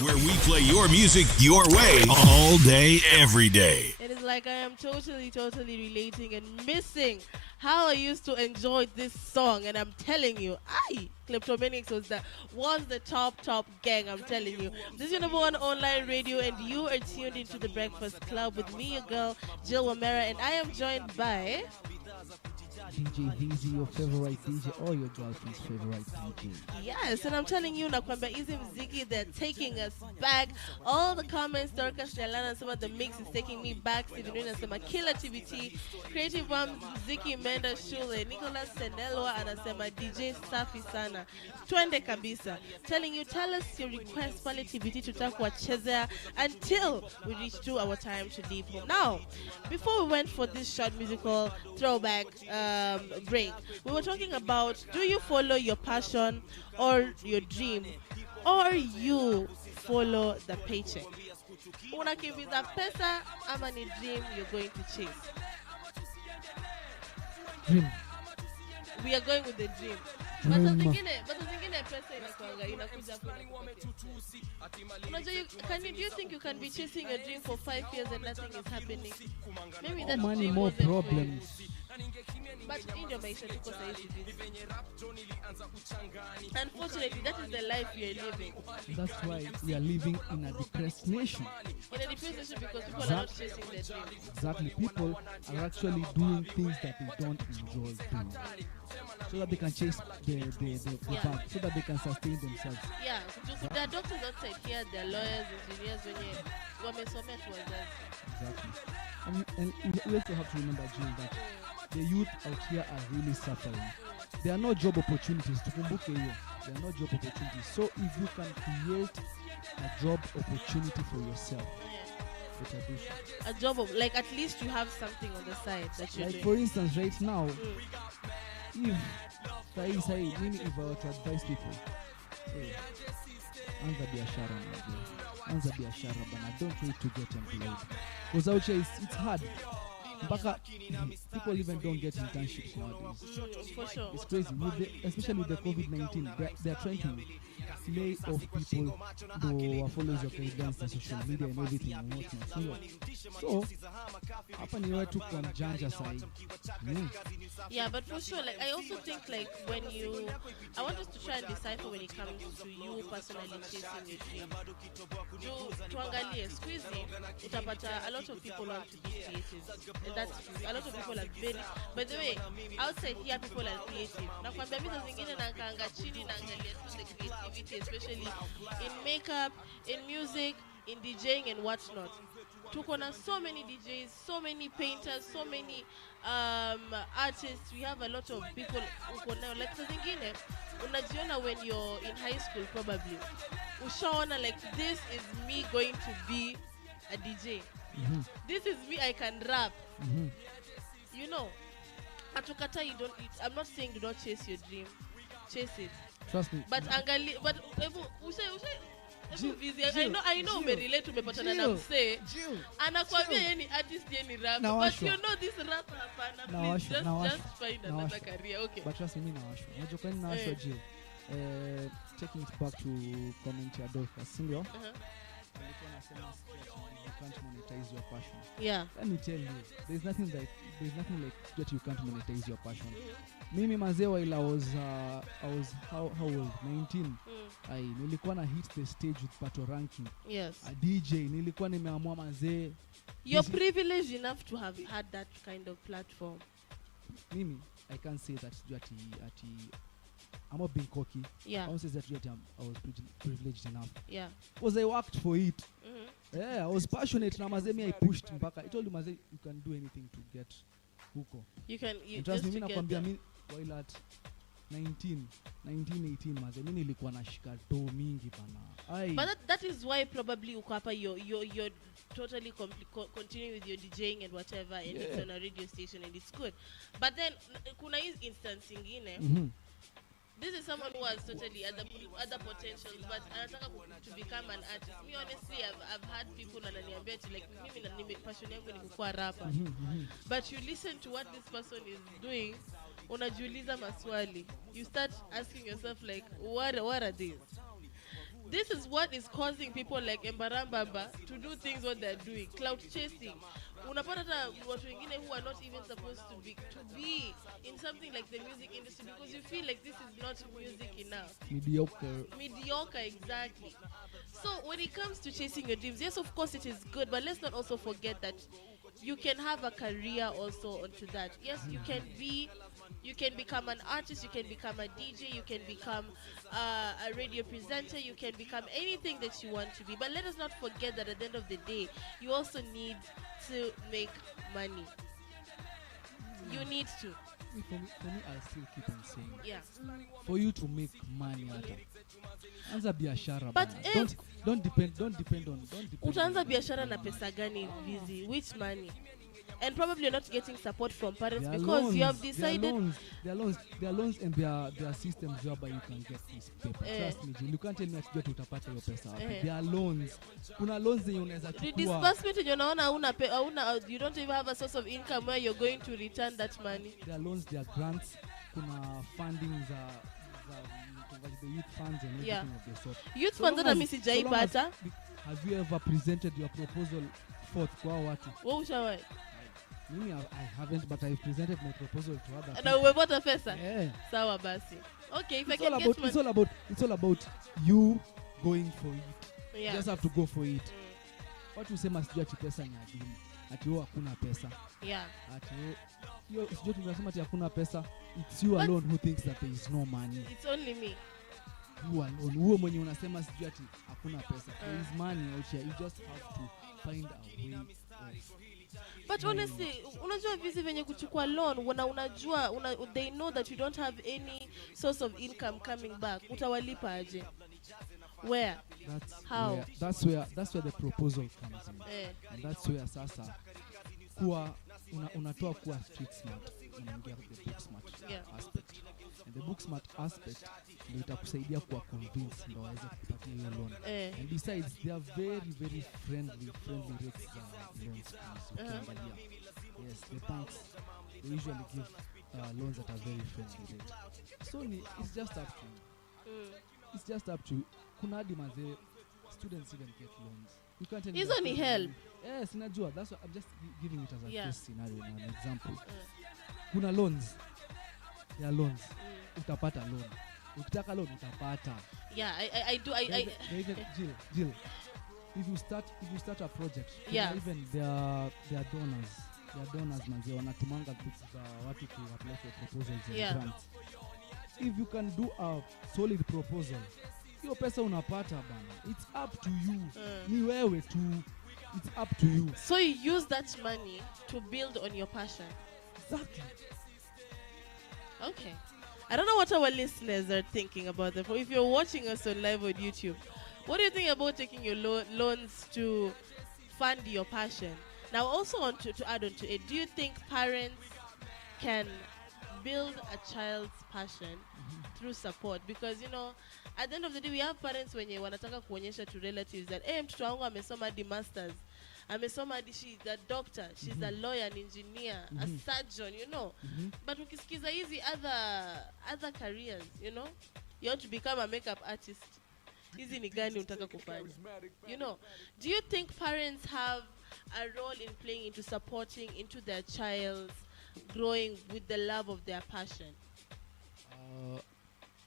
Where we play your music your way all day, every day. It is like I am totally relating and missing how I used to enjoy this song. And I'm telling you, Kleptomaniacs was the top gang, I'm telling you. This is your number one online radio, and you are tuned into The Breakfast Club with me, your girl, Jill Wamera, and I am joined by DJ Veezy, your favorite DJ, or your girlfriend's favorite DJ. Yes, and I'm telling you, nakwamba hizi mziki, they're taking us back. All the comments, Dorcas Shalana, and some of the mix is taking me back. Steven and some Killer TBT, Creative Wams, Ziki Menda Shule, Nicholas Senelwa, and some DJ Safi Sana. Twende kabisa. Telling you, tell us your request pale TBT tutakuwachezea until we reach to our time to leave home. Now, before we went for this short musical throwback break, we were talking about, do you follow your passion or your dream, or you follow the paycheck? Unakimbiza pesa ama ni dream you're going to chase? Dream. We are going with the dream. But the zingine pesa inakuja do you think you can be chasing a dream for 5 years and nothing is happening? Maybe that's money, more problems. But in your maisha tuko sahihi. Unfortunately, that is the life we are living. That's why we are living in a depressed nation. In a depressed nation because people are not chasing their dream. Exactly. People are actually doing things that they don't enjoy doing, so that they can chase the bag, so that they can sustain themselves. Yeah, there are doctors outside here, there are lawyers, engineers, wamesomea tu wazazi. Exactly. And we also have to remember, Jill, that the youth out here are really suffering. There are no job opportunities. Tukumbuke hiyo. There are no job opportunities. So if you can create a job opportunity for yourself, a job of, like, at least you have something on the side that you're doing. For instance, right now, if I were to advise people, anza biashara bana, don't wait to get employed, because out here it's hard. People even don't get internships nowadays. For sure. It's crazy, especially with the COVID-19. They're trying to lay off people who are followers of guidelines on social media and everything and whatnot. So, hapa ni wetu kwa mjanja sahi. Yeah, but for sure, like, I also think, like, I want us to try and decipher when it comes to you personally chasing your dream. Tuangalie, squeezy, utapata a lot of people want to be creative, and that's true. A lot of people are very, by the way, outside here people are creative. Nakwambia mimi zingine naangalia chini naangalia tu the creativity society, especially in makeup, in music, in DJing and whatnot. Tuko na so many DJs, so many painters, so many artists. We have a lot of people uko nayo. Like saa zingine unajiona when you're in high school probably ushaona like this is me going to be a DJ. This is me, I can rap. You know, atukata you don't. I'm not saying do not chase your dream, chase it. Trust me. But angali, but Veezy, I know umerelate umepatana na msee anakuambia yeye ni artist, yeye ni rapper, but you know this rapper hapana, please just find another career. Okay, but trust me, mimi nawashwa. Unajua kwa nini nawashwa Jill? Taking it back to comment ya Dorcas, ndio? Alikuwa anasema you can't monetize your passion. Yeah. Let me tell you, there's nothing like that you can't monetize your passion. Mimi mazee while I was how old? 19. Nilikuwa na hit the stage with Pato Ranking. Yes. A DJ nilikuwa nimeamua mazee. You're privileged enough to have had that kind of platform. Mimi I can't say that I'm not being cocky. Yeah. I won't say that I was privileged enough. Yeah. Because I worked for it. Yeah, I was passionate. Na mazee I pushed mpaka. I told you mazee you can do anything to get huko. You can just mimi nakwambia mimi while at 19 18 mazee mimi nilikuwa nashika do mingi bana. But that is why probably uko hapa you're totally continue with your DJing and whatever, and it's on a radio station and it's good. But then kuna hii instance ingine. This is someone who has totally other potentials, but anataka to become an artist. Me honestly, I've had people wananiambia to like mimi passion yangu ni kukuwa rapper. But you listen to what this person is doing, unajiuliza maswali. You start asking yourself like, what are these? This is what is causing people like Embarambaba to do things what they're doing, cloud chasing. Unapata hata watu wengine who are not even supposed to be in something like the music industry because you feel like this is not music enough. Mediocre, exactly. So when it comes to chasing your dreams, yes, of course it is good, but let's not also forget that you can have a career also onto that. Yes, you can become an artist, you can become a DJ, you can become a radio presenter, you can become anything that you want to be. But let us not forget that at the end of the day, you also need to make money. You need to. For me, I'll still keep on saying. Yeah. For you to make money, anza biashara. But don't depend on. Utaanza biashara na pesa gani Veezy? Which money? And probably you're not getting support from parents because loans, you have decided. There are loans and there are systems whereby you can get this paper. Trust me, Jill, you can't tell me that you utapata your pesa. There are loans. Kuna loans zenye unaweza chukua. The disbursement yenye unaona you don't even have a source of income where you're going to return that money. There are loans, there are grants, kuna funding za the youth funds and everything of the sort. Youth funds na mimi sijaipata. Have you ever presented your proposal forth kwa watu? Wewe ushawahi? Mimi I haven't, but I've presented my proposal to other people. Na umepata pesa? Yeah. Sawa basi. Okay, if it's I can get money. It's all about you going for it. Yeah. You just have to go for it. Watu usema sijui ati pesa ni adimu. Ati wewe hakuna pesa. Yeah. Ati wewe sijui tunasema ati hakuna pesa. It's you alone who thinks that there is no money. It's only me. You alone. Wewe mwenye unasema sijui ati hakuna pesa. There is money out here. You just have to find a way. But honestly, unajua Veezy venye kuchukua loan, unajua they know that you don't have any source of income coming back. Utawalipa aje? Where? How? That's where the proposal comes in. And that's where sasa unatoa kuwa street smart, unaingia the book smart aspect. And the book smart aspect ndio itakusaidia kuwa convince ndio waweze kupatia hiyo loan. And besides, they are very very friendly rates loans. Yes, the banks they usually give loans at a very friendly rate. So it's just up to you. It's just up to you. Kuna hadi mazee students even get loans. You can't tell me. It's only help. Yes, najua. That's what I'm just giving it as a case scenario, an example. Kuna loans. There are loans. Utapata loan. Ukitaka loan utapata. Yeah, I do. Jill. If you start a project, even there are donors. There are donors manzi wanatumanga za watu ku apply for proposals and grants. If you can do a solid proposal, hiyo pesa unapata bana, it's up to you. Ni wewe tu, it's up to you. So you use that money to build on your passion. Exactly. Okay. I don't know what our listeners are thinking about that. If you're watching us on live on YouTube, what do you think about taking your loans to fund your passion? Now, also to add on to it, do you think parents can build a child's passion through support? Because, you know, at the end of the day, we have parents when you wanataka kuonyesha to relatives that, hey, mtoto wangu amesoma hadi masters, amesoma hadi she's a doctor, she's a lawyer, an engineer, a surgeon, you know. But ukisikiza hizi other careers, you know, you want to become a makeup artist. Hizi ni gani unataka kufanya? You know, do you think parents have a role in playing into supporting into their child's growing with the love of their passion?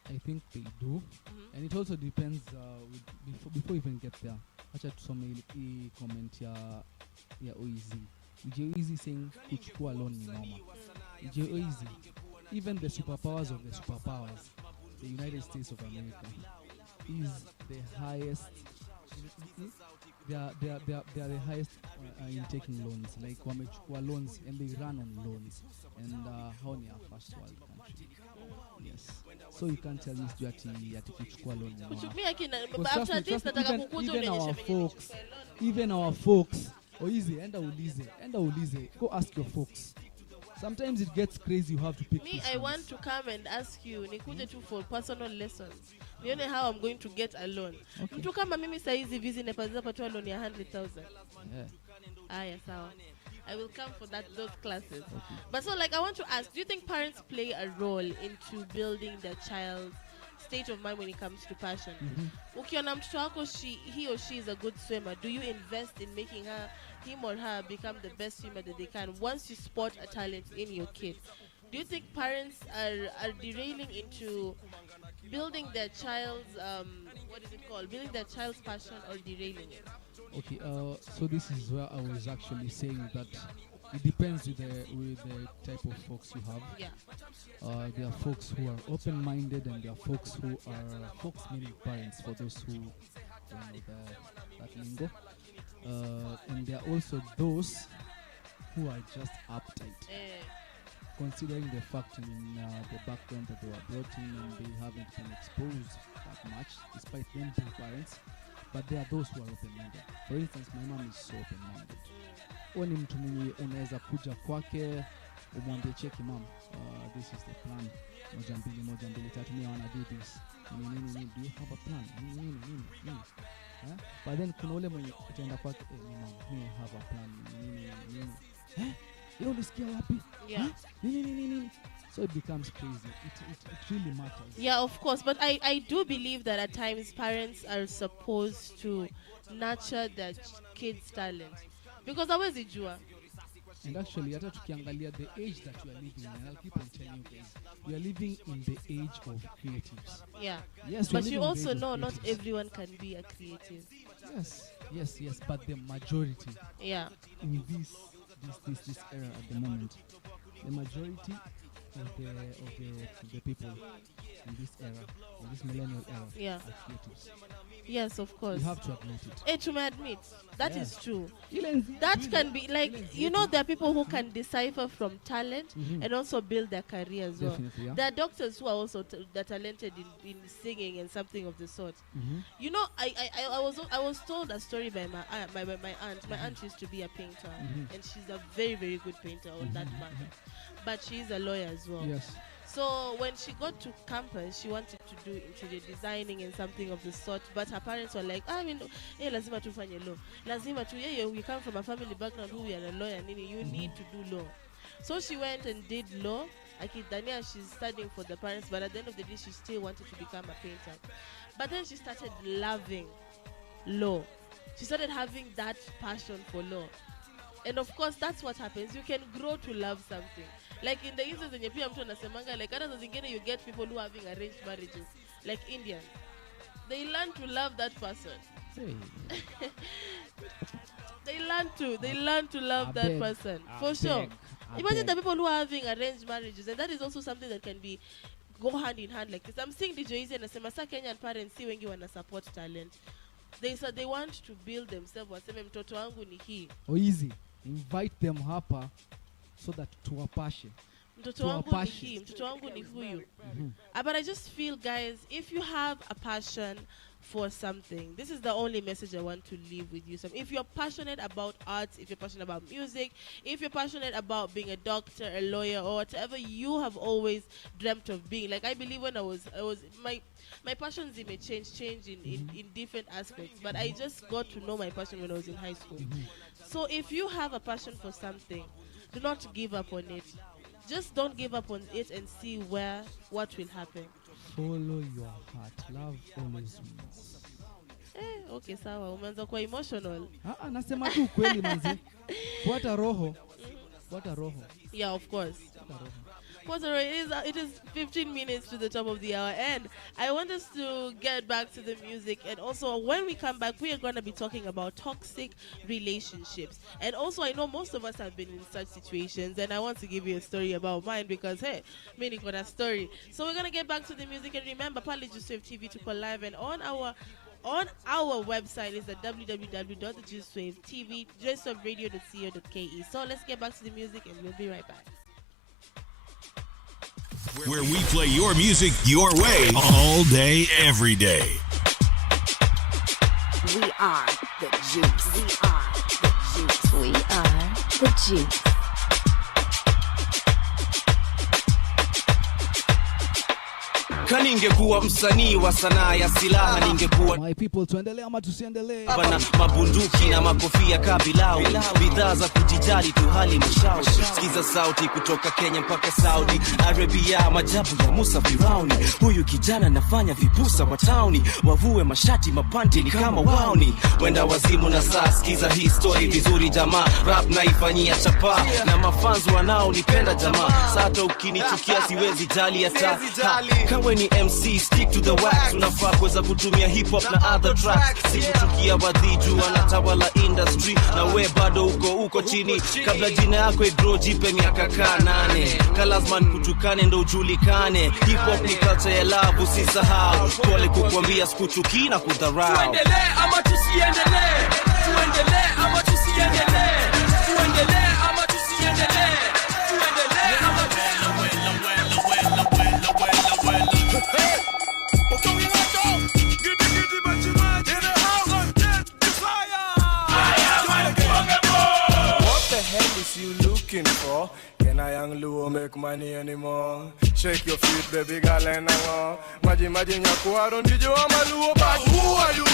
I think they do. And it also depends before you even get there. Acha tusome hii comment ya Oizi. Oizi saying kuchukua loan ni noma. Oizi, even the superpowers of the superpowers, the United States of America is the highest. They are the highest in taking loans. Like wamechukua loans and they run on loans. And how ni a first world country. Yes. So you can't tell me ati kuchukua loan. Even our folks, enda ulize. Go ask your folks. Sometimes it gets crazy, you have to pick. I want to come and ask you, nikuje tu for personal lessons. Nione how I'm going to get a loan. Mtu kama mimi saizi Veezy nepaweza patwa loan ya 100,000. Yeah. Aya, sawa. I will come for those classes. Okay. But so like I want to ask, do you think parents play a role into building their child's state of mind when it comes to passion? Ukiona mtoto wako he or she is a good swimmer, do you invest in making him or her become the best swimmer that they can once you spot a talent in your kid? Do you think parents are derailing into building their child's building their child's passion or derailing it? Okay, so this is where I was actually saying that it depends with the type of folks you have. Yeah. There are folks who are open-minded, and there are folks who are folks meaning parents for those who don't know that lingo. And there are also those who are just uptight, considering the fact in the background that they were brought in and they haven't been exposed that much, despite them being parents. But there are those who are open-minded. For instance, my mom is so open-minded. When mtu mwenye unaweza kuja kwake umwambie cheki mom, this is the plan. Moja mbili tatu, me wanna do this. Nini, do you have a plan? Nini. But then kuna ule mwenye utaenda kwake, mom, me have a plan. Nini. You ulisikia wapi? Yeah. Nini. So it becomes crazy. It really matters. Yeah, of course. But I do believe that at times parents are supposed to nurture their kids' talent. Because always jua. And actually, hata tukiangalia the age that you are living in, and I'll keep on telling you guys, we are living in the age of creatives. Yeah. Yes. But you also know not everyone can be a creative. Yes. But the majority. Yeah. In this era at the moment, the majority of the people in this era, in this millennial era, are creatives. Yes, of course. You have to admit it. To admit, that is true. That can be like, you know, there are people who can decipher from talent and also build their career as well. Yeah. There are doctors who are also talented in singing and something of the sort. You know, I was told a story by my aunt. My aunt used to be a painter, and she's a very, very good painter on that matter. But she's a lawyer as well. Yes. So when she got to campus, she wanted to do interior designing and something of the sort. But her parents were like, lazima tufanye law. Lazima tu, we come from a family background who we are a lawyer, you need to do law. So she went and did law. Dania, she's studying for the parents, but at the end of the day, she still wanted to become a painter. But then she started loving law. She started having that passion for law. And of course, that's what happens. You can grow to love something. Like in the instance zenye pia mtu anasemanga, like hata zingine you get people who are having arranged marriages, like Indians. They learn to love that person. They learn to love that person. For sure. Imagine the people who are having arranged marriages, and that is also something that can be go hand in hand like this. I'm seeing DJ Veezy anasema sa Kenyan parents si wengi wana support talent. They want to build themselves. Waseme mtoto wangu ni hii. Easy. Invite them hapa so that tuwapashe. Mtoto wangu ni hii, mtoto wangu ni huyu. But I just feel, guys, if you have a passion for something, this is the only message I want to leave with you. So if you're passionate about arts, if you're passionate about music, if you're passionate about being a doctor, a lawyer, or whatever you have always dreamt of being, like I believe when I was my passions may change in different aspects, but I just got to know my passion when I was in high school. So if you have a passion for something, do not give up on it. Just don't give up on it and see what will happen. Follow your heart. Love always wins. Okay, sawa. Umeanza kuwa emotional. Nasema tu kweli manzi. Fuata roho. Fuata roho. Yeah, of course. It is 15 minutes to the top of the hour, and I want us to get back to the music. And also, when we come back, we are going to be talking about toxic relationships. And also, I know most of us have been in such situations, and I want to give you a story about mine because, hey, many got a story. So we're going to get back to the music, and remember, Pali Juicewave TV to call live, and on our website is at www.juicewaveradio.co.ke. So let's get back to the music, and we'll be right back. Where we play your music your way all day, every day. We are the juice. We are the juice. We are the juice. Kaningekuwa msanii wa sanaa ya silaha ningekuwa my people tuendelee ama tusiendelee bana mabunduki na makofia kabilau bidhaa za kujijali tu hali mshao sikiza sauti kutoka Kenya mpaka Saudi Arabia majabu ya Musa Firauni huyu kijana nafanya vipusa wa tauni wavue mashati mapanti ni kama wauni wenda wazimu na saa sikiza hii story vizuri jamaa rap naifanyia chapa na mafanzu wanao nipenda jamaa sasa ukinichukia siwezi jali hata kawe ni MC stick to the wax unafaa kuweza kutumia hip hop na other tracks sikuchukia wadhiju wanatawala industry na we bado uko chini kabla jina yako igrow jipe miaka 8 kalazman kutukane ndo ujulikane hip hop ni culture ya love usisahau pole kukwambia sikuchuki na kudharau tuendelee ama tusiendelee tuendelee ama tusiendelee tuendelee ama tusiendelee tuendelee ama you looking for? Can I young Luo make money anymore? Shake your feet, baby girl, and hang on. Imagine Yakuaro, did you want my Luo? But who are you?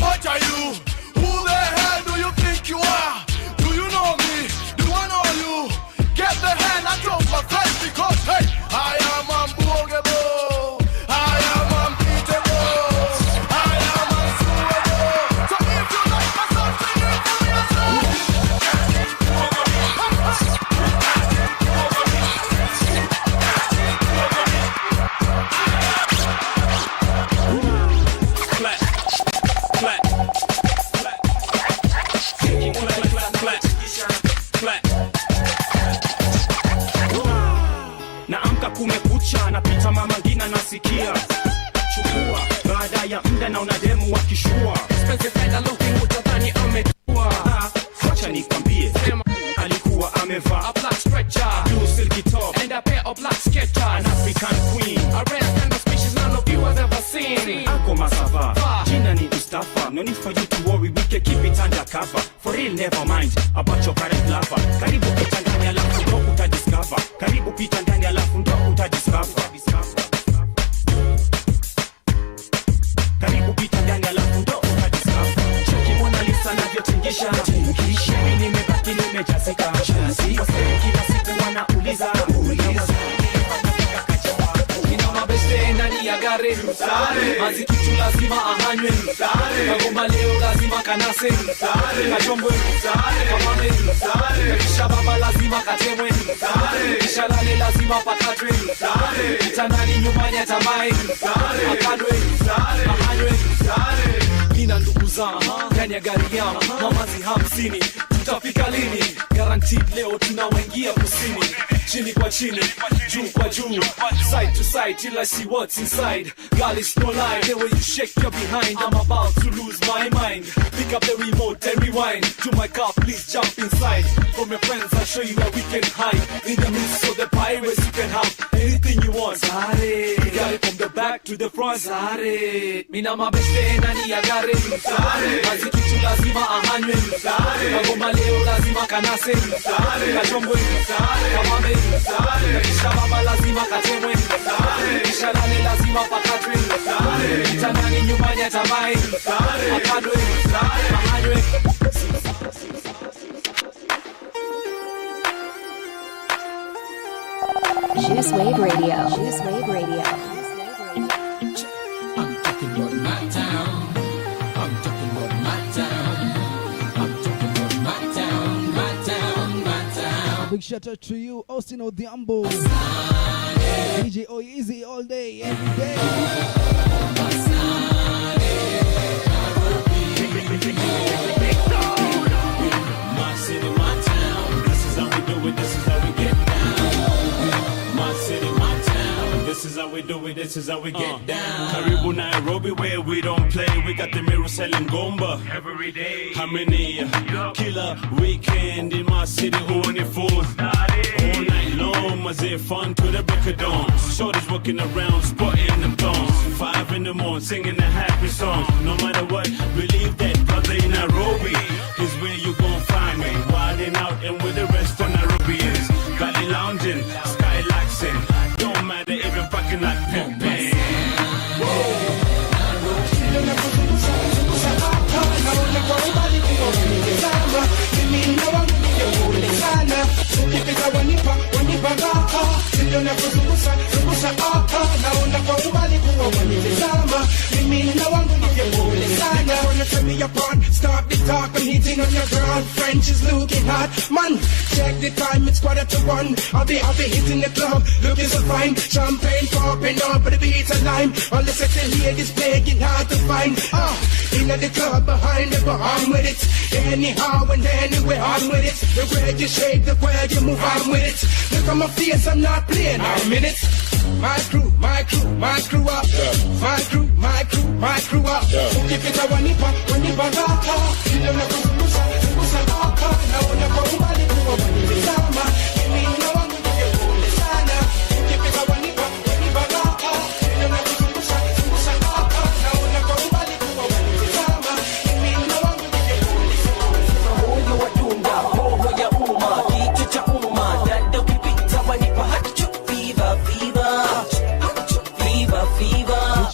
What are you? Who the hell do you think you are? Do you know me? Do I know you? Get the hand out of my face because, hey, I am unbogable. I am unbeatable. I am unsuable. So if you like my song, sing it for yourself. Kumekucha napita mama ngina nasikia chukua baada ya muda na unademu wakishua specified looking utadhani ametua acha nikwambie alikuwa amevaa a black stretcher blue silky top and a pair of black sketchers an African queen a rare kind of species none of you has ever seen ako masava jina ni Mustafa no need for you to worry we can keep it under cover for real never mind about your current lover karibu pita ndani alafu ndo utadiscover karibu pita ndani alafu ndo utadiscover karibu pita ndani alafu ndo utadiscover cheki Mona Lisa navyotingisha mimi nimebaki nimejazika wasee kila siku wanauliza ndani ya gari mazi kitu lazima ahanywe kagomba leo lazima kanase kachombwe kamame kisha baba lazima katemwe kisha lale lazima pakatwe kitandani nyumbani atambaye akadwe ahanywe mina ndugu zangu ndani ya gari yangu mamazi 50 tutafika lini guaranteed leo tunawaingia kusini chini kwa chini juu kwa juu side to side till I see what's inside girl it's no lie the way you shake your behind I'm about to lose my mind pick up the remote and rewind to my car please jump inside from your friends I'll show you where we can hide in the midst of the pirates you can have anything you want Sare you got it from the back to the front Sare mina mabeste nani ya gare Sare mazikitu lazima ahanywe Sare magomba leo lazima kanase Sare kachongwe Sare kamame Sare kisha baba lazima katemwe Sare kisha nane lazima pakatwe Sare kitanani nyumbani atamai Sare akadwe Sare ahanywe Juice Wave Radio. Juice Wave Radio. I'm talking about my town. I'm talking about my town. I'm talking about my town, my town, my town. Big shout out to you, Austin Odhiambo. DJ Easy all day, every day. My city, my town. This is how we do it. This is how we get down. My city, my town. This is how we do it. This is how we get down. Karibu Nairobi, where we don't play. We got the mirror selling gomba every day. How many killer weekend in my city? Who on your phone? All night long, was it fun to the break of dawn? Shorties walking around, spotting them thongs. 5 in the morning, singing a happy song. No matter what, believe that brother in Nairobi is where you gon' find me. Wilding out and with the rest of Nairobians. Valley lounging, skylaxing. Don't matter if you're fucking like Pepe. Turn me upon, stop the talk, I'm hitting on your ground. French is looking hot, man. Check the time, it's 1:45. I'll be hitting the club, looking so fine. Champagne popping up, but the beats are lime. All the sexy ladies playing hard to find. In the club behind the bar, I'm with it. Anyhow and anywhere, I'm with it. The way you shake, the way you move, I'm with it. Look at my face, I'm not playing, I'm in it. My crew, my crew, my crew up. My crew, my crew, my crew up. Ukipita wanipa, wanipa raka. Ndio na kukusa, kukusa raka. Naona kwa umbali kuwa wanitazama. Mimi na wangu ndio pole sana. Ukipita wanipa, wanipa raka. Ndio na kukusa, kukusa raka. Naona kwa umbali kuwa wanitazama. Mimi na wangu ndio pole sana. Moyo wa dunda, roho ya umma, kitu cha umma. Dada ukipita wanipa hachu.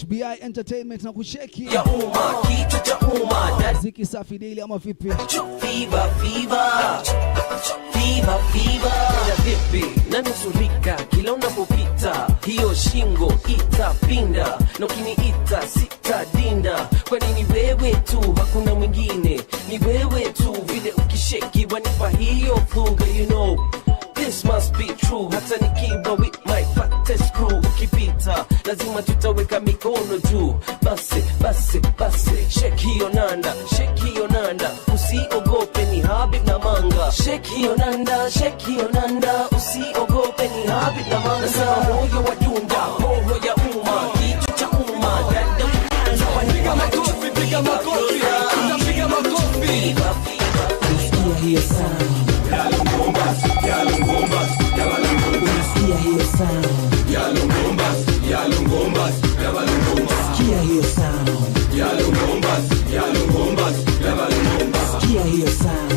HBI Entertainment na kucheki ya umma, kitu cha umma. Ziki safi daily ama vipi? Fever, fever. Fever, fever. Dada vipi, nanusurika kila unapopita. Hiyo shingo itapinda, na ukiniita sitadinda. Kwani ni wewe tu, hakuna mwingine. Ni wewe tu, vile ukisheki wanipa hiyo fuga, you know. This must be true. Hata nikiwa with my fattest crew. Ukipita lazima tutaweka mikono juu. Basi, basi, basi. Shake hiyo nanda, shake hiyo nanda. Usiogope ni Habib na Manga. Shake hiyo nanda, shake hiyo nanda. Usiogope ni Habib na Manga. Nasema moyo wa dunda, roho ya umma, kitu cha umma. Dada piga makofi, piga makofi. Piga makofi. Unasikia hiyo sound. Unasikia hiyo sound. Sikia hiyo sound. Sikia hiyo sound.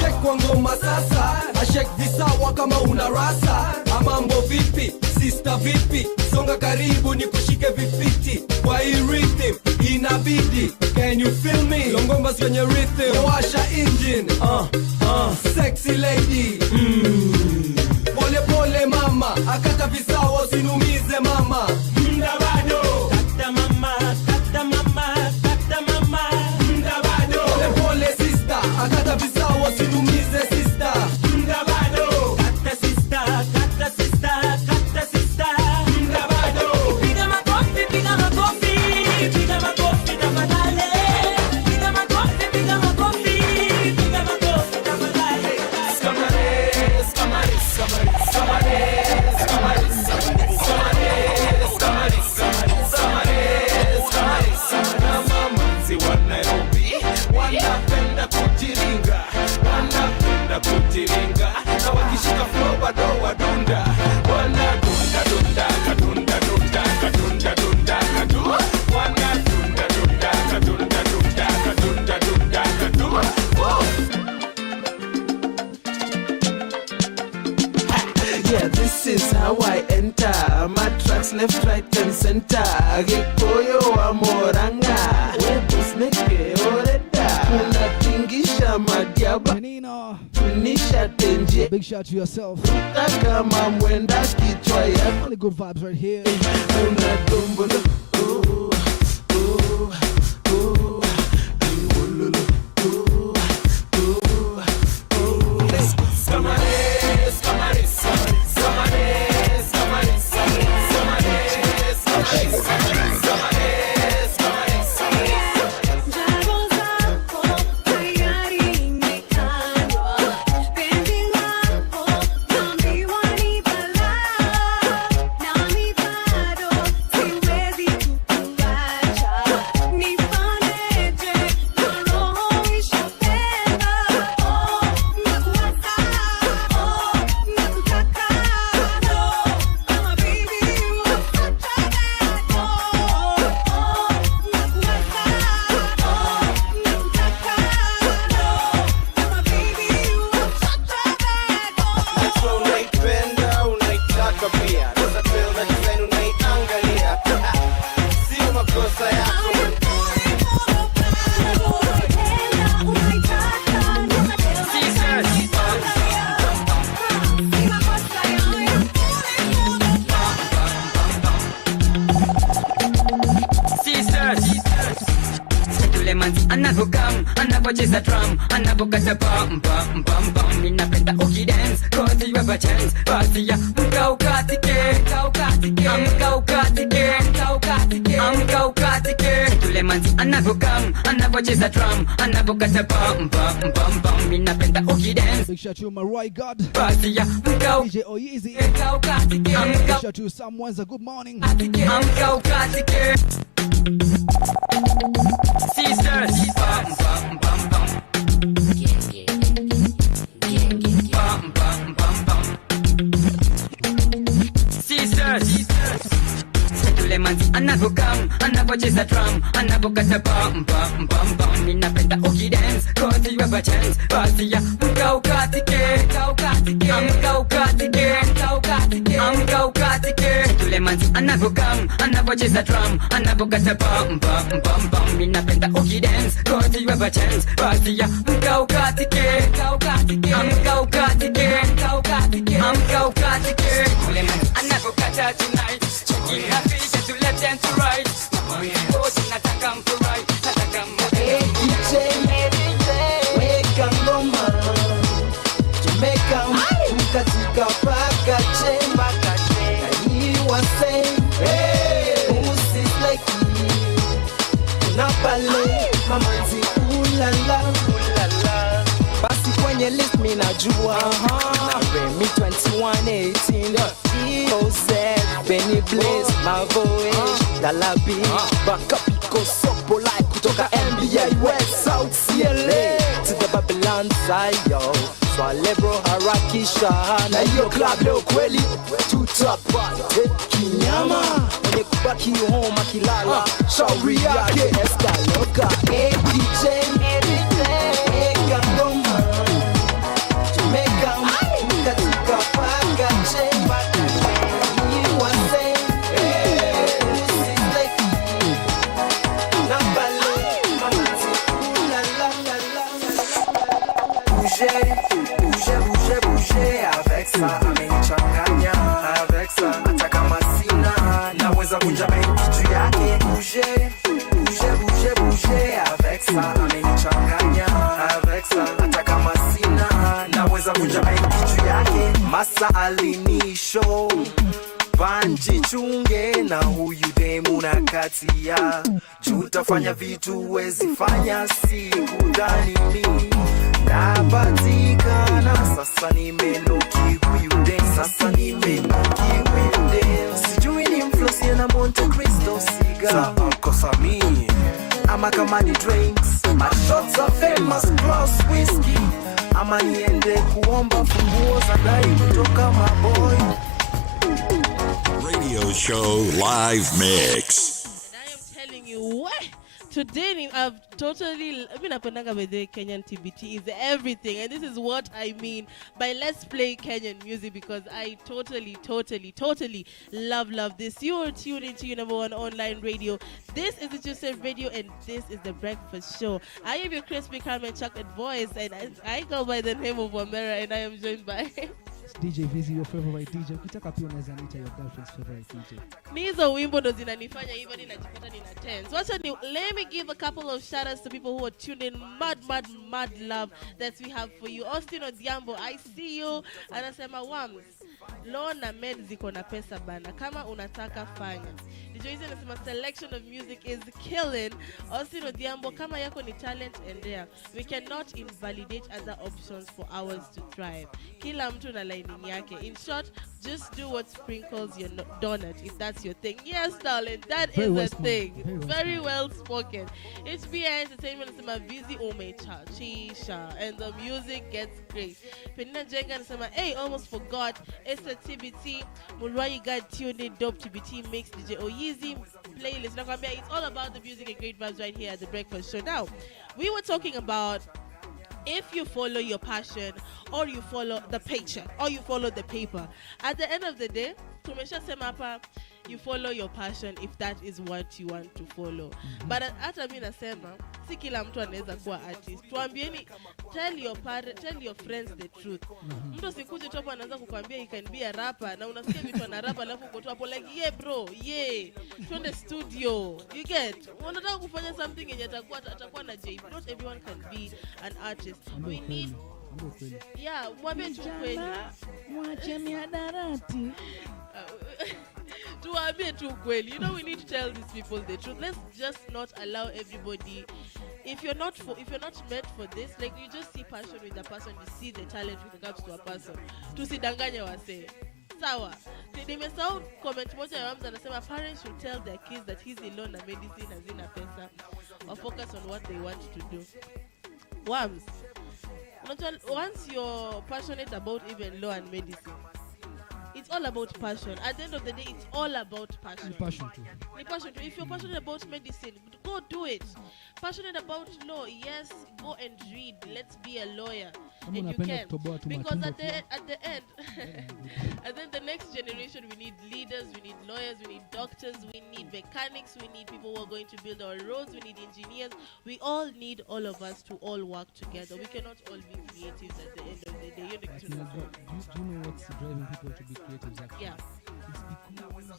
Shake kwa ngoma sasa, ashake visawa kama una rasa. Amambo vipi, sister vipi, songa karibu ni kushike vifiti. Kwa hii rhythm inabidi, can you feel me? Longomba kwenye rhythm, washa engine. Sexy lady. Pole pole mama, akata visawa usinumize mama. Mda bado, kata mama, kata mama, kata mama. Mda bado, pole pole sister, akata visawa usinumize sister. Mda bado, kata sister, kata sister, kata sister. Mda bado, piga makofi, piga makofi. Yeah, this is how I enter. My tracks left, right, and center. Gikoyo amoranga. Webus neke oreda. Unatingisha madiaba. Tunisha tenje. Big shout to yourself. Kama mwenda kichwa ya. Only good vibes right here. Unatumbulo. Anavocheza drum, anavokata bam bam bam bam. Ninapenda ukidance, cause you have a chance. Basi ya mkaukatike, mkaukatike, mkaukatike. Tule manzi anavokam, anavocheza drum, anavokata bam bam bam bam. Ninapenda ukidance. Big shout to my right God. Basi ya DJ Oyeezy. Big shout to someone's a good morning. Mkaukatike. Sisters, bam bam bam bam. Bam bam bam bam. Sisters, tule manzi anavokam, anavocheza drum, anavokata bam bam bam bam. Ninapenda ukidance, cause you have a chance. Basi ya mkaukatike, mkaukatike, mkaukatike. Tule manzi anavokam, anavocheza drum, anavokata bam bam bam bam. Ninapenda ukidance, cause you have a chance. Basi ya mkaukatike, mkaukatike, mkaukatike. Tule manzi anavokata tonight, checking happy to left and to right. Oh, nataka mfurahi, nataka mfurahi. Weka ngoma Jamaica Mkatika paka chemba You are saying Who's is like Unapale Mamanzi ulala Basi kwenye list minajua Remy 2118 Jose Benny Blaze Mavoish Dalabi Bakapiko Sopo like kutoka NBA West South CLA to the Babylon side yo Swale bro harakisha na hiyo club leo kweli tutapata kinyama mwenye kubaki home akilala shauri yake Escaloka DJ Eka ngoma Jamaica katika paka chemba You are saying Bouger avec ça amenichanganya avec ça hata kama sina naweza kunja kitu yake Bouger avec ça amenichanganya avec ça hata kama sina naweza kunja kitu yake Masa alinisho Banji chunge na huyu demu na katia Jutafanya vitu wezi fanya siku dhani mimi Napatikana sasa nimenoki huyu demu Sijui ni influence na Monte Cristo cigar Kosa mimi ama kama ni drinks My shots are famous plus whiskey Ama niende kuomba funguo za gari kutoka maboy Radio show live mix. And I am telling you what? today I've totally, I mean, napendanga by the Kenyan TBT is everything, and this is what I mean by let's play Kenyan music, because I totally love this. You are tuned into your number one online radio. This is the Joseph Radio, and this is the Breakfast Show. I am your crispy Carmen chocolate voice, and I go by the name of Wamera, and I am joined by DJ Veezy, your favorite DJ. Ukitaka pia unaweza nita your girlfriend's favorite DJ. Nizo wimbo ndo zinanifanya hivyo ninajipata nina tense. Let me give a couple of shout outs to people who are tuned in. Mad love that we have for you. Austin Odhiambo, I see you. Anasema Wams, Law na Med ziko na pesa bana. Kama unataka fanya. Joyce anasema selection of music is killing. Austin Odhiambo, kama yako ni talent and there. We cannot invalidate other options for ours to thrive. Kila mtu na lining yake. In short, just do what sprinkles your donut if that's your thing. Yes, darling, that Very is well a spoken. thing. Very well spoken. HBI Entertainment anasema Veezy umecha chisha and the music gets great. Penina Jenga anasema hey, almost forgot. It's a TBT. Mulwai got tuned in. Dope TBT mix DJ Oyeezy playlist. Nakwambia, it's all about the music and great vibes right here at the Breakfast Show. Now, we were talking about if you follow your passion or you follow the paycheck or you follow the paper. At the end of the day, tumesha sema hapa, you follow your passion if that is what you want to follow. But hata mimi nasema si kila mtu anaweza kuwa artist. Tuambieni, tell your friends the truth. Mtu sikuje tu hapo anaanza kukwambia he can be a rapper na unasikia vitu ana rap alafu uko tu hapo like yeah bro, yeah. Twende studio. You get? Unataka kufanya something yenye atakuwa na J. Not everyone can be an artist. We need mwambie tu kweli. Mwache miadarati. Tuambie tu kweli. You know, we need to tell these people the truth. Let's just not allow everybody. If you're not meant for this, like you just see passion with a person, you see the talent with regards to a person. Tusidanganye wase. Sawa. Nimesahau comment moja ya Wams anasema parents should tell their kids that hizi law na medicine hazina pesa or focus on what they want to do. Wams, once you're passionate about even law and medicine, it's all about passion. At the end of the day, it's all about passion. Passion too. If you're passionate about medicine, go do it. Passionate about law, yes, go and read. Let's be a lawyer. And you can. Because at the end, and then the next generation, we need leaders, we need lawyers, we need doctors, we need mechanics, we need people who are going to build our roads, we need engineers. We all need all of us to all work together. We cannot all be creatives at the end of the day. Do you know what's driving people to be creatives actually? Yeah. It's because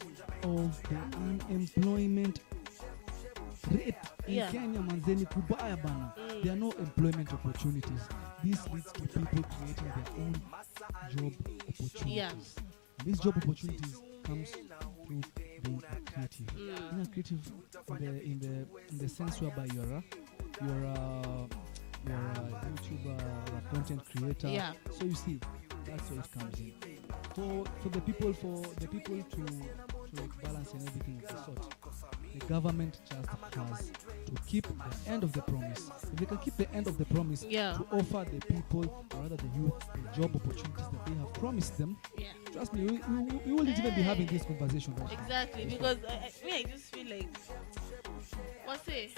of the unemployment rate in Kenya, manzeni kubaya bana. There are no employment opportunities. This leads to people creating their own job opportunities. Yeah. And these job opportunities comes through being creative. Being creative in the sense whereby you're a YouTuber, a content creator. Yeah. So you see, that's where it comes in. For the people to like balance and everything of the sort, the government just has to keep the end of the promise. If they can keep the end of the promise to offer the people, or rather the youth, the job opportunities that they have promised them, trust me, we wouldn't even be having this conversation right now. Exactly, because I just feel like, what's it?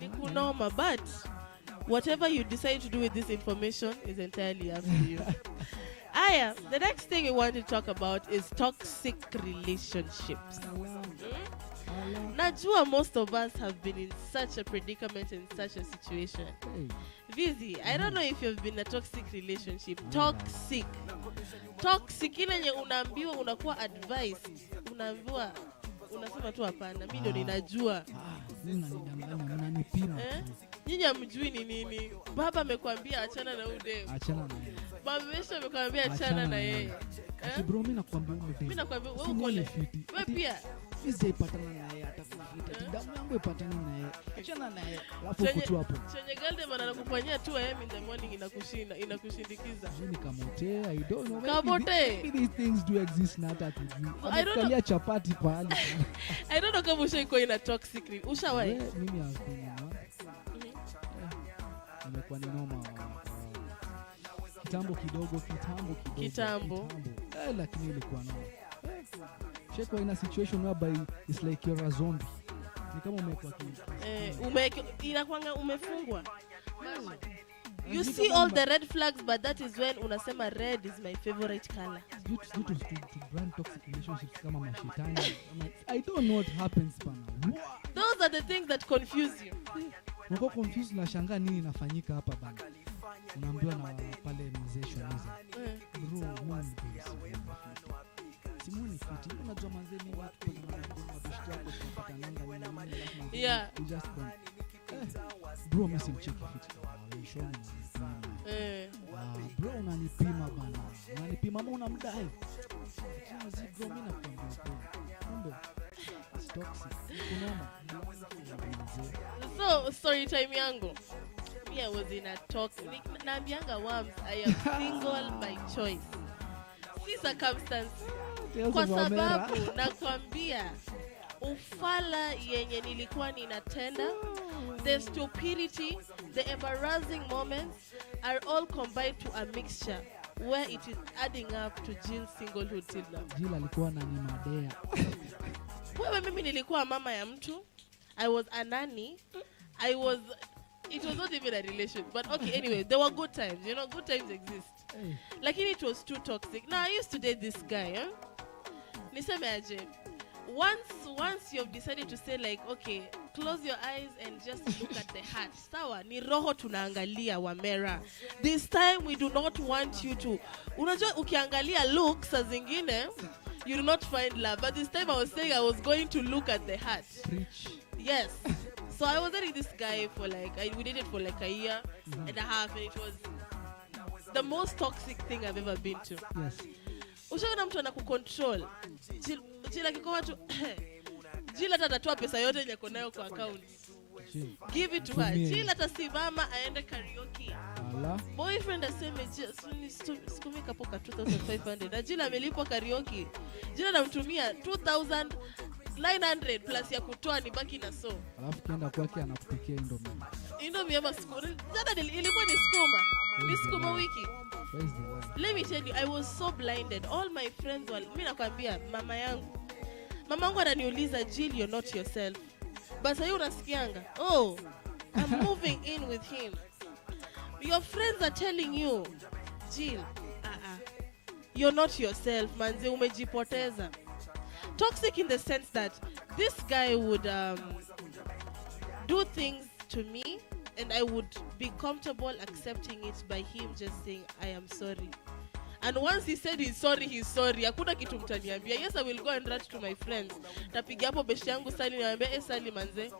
Nikunoma, but whatever you decide to do with this information is entirely up to you. Aya, the next thing we want to talk about is toxic relationships. Najua most of us have been in such a predicament, in such a situation. Veezy, I don't know if you've been in a toxic relationship. Toxic ile yenye unaambiwa unakuwa advised. Unaambiwa unasema tu hapana, mimi ndio ninajua. Nyinyi hamjui ni nini. Baba amekwambia achana na ude. Achana na yeye. Baba mesha amekwambia achana na yeye. Bro, mimi nakwambia ude. Mimi nakwambia wewe uko le. Wewe pia isipatana na yeye atakufuta. Damu yangu ipatane na yeye. Achana na yeye. Alafu uko tu hapo. Chenye galde maana nakufanyia 2 am in the morning inakushindikiza. Mimi kamote, I don't know. Kamote. Maybe these things do exist na hata tujui. Anakalia chapati pale. I don't know kama ushaikuwa ina toxic. Ushawahi? Mimi hakuna. Nimekuwa ni noma. Kitambo. Lakini ilikuwa noma. Sheko in a situation whereby it's like you're a zombie. Ni kama umekuwa inakuanga umefungwa. You see all the red flags, but that is when unasema red is my favorite color. Due to brand toxic relationships kama mashetani. I don't know what happens bana. Those are the things that confuse you. Uko confused na shangaa nini inafanyika hapa bana. Unaambiwa na pale mzee Shoniza. Bro, mimi Simoni fiti. Unajua manze ni watu kwa mabishti yako kupata nanga nini. Yeah. You just don't. Bro, mimi simcheki fiti. Shoni. Bro, unanipima bana. Unanipima ama unamdai? Kiasi bro, mimi nakwambia kumbe it's toxic. Unaona? So, story time yangu. Me, I was in a talk. Naambianga Wams, I am single by choice. Si circumstance. Kwa sababu nakwambia ufala yenye nilikuwa ninatenda, the stupidity, the embarrassing moments are all combined to a mixture where it is adding up to Jill's singlehood till now. Jill alikuwa ananimadea. Wewe mimi nilikuwa mama ya mtu. I was a nanny. It was not even a relation. But okay, anyway, there were good times. You know, good times exist. Like it was too toxic. Now, I used to date this guy. Niseme aje. Once you've decided to say like, okay, close your eyes and just look at the heart. Sawa, ni roho tunaangalia Wamera. This time we do not want you to. Unajua ukiangalia looks saa zingine, you do not find love. But this time I was saying I was going to look at the heart. Preach. Yes. So I was dating this guy for we dated for like a year and a half, and it was the most toxic thing I've ever been to. Yes. Ushaona mtu anakucontrol. Jill akikoa tu Jill atatoa pesa yote yenye uko nayo kwa account. Give it to her. Jill atasimama aende karaoke. Boyfriend aseme sikumi kapoka 2500. Na Jill amelipwa karaoke. Jill anamtumia 2900 plus ya kutoa ni baki na so. Alafu kienda kwake anakupikia indomie. Indomie ama skuma. Jana ilikuwa ni skuma. Ni skuma wiki. Let me tell you, I was so blinded. All my friends were, mimi nakwambia mama yangu ananiuliza, Jill, you're not yourself. But sasa unasikianga, oh, I'm moving in with him. Your friends are telling you, Jill, you're not yourself, manze umejipoteza. Toxic in the sense that this guy would do things to me and I would be comfortable accepting it by him just saying, I am sorry. And once he said he's sorry, hakuna kitu mtaniambia. Yes, I will go and write to my friends. Tapiga hapo beshi yangu Sally niambia, Sally manze,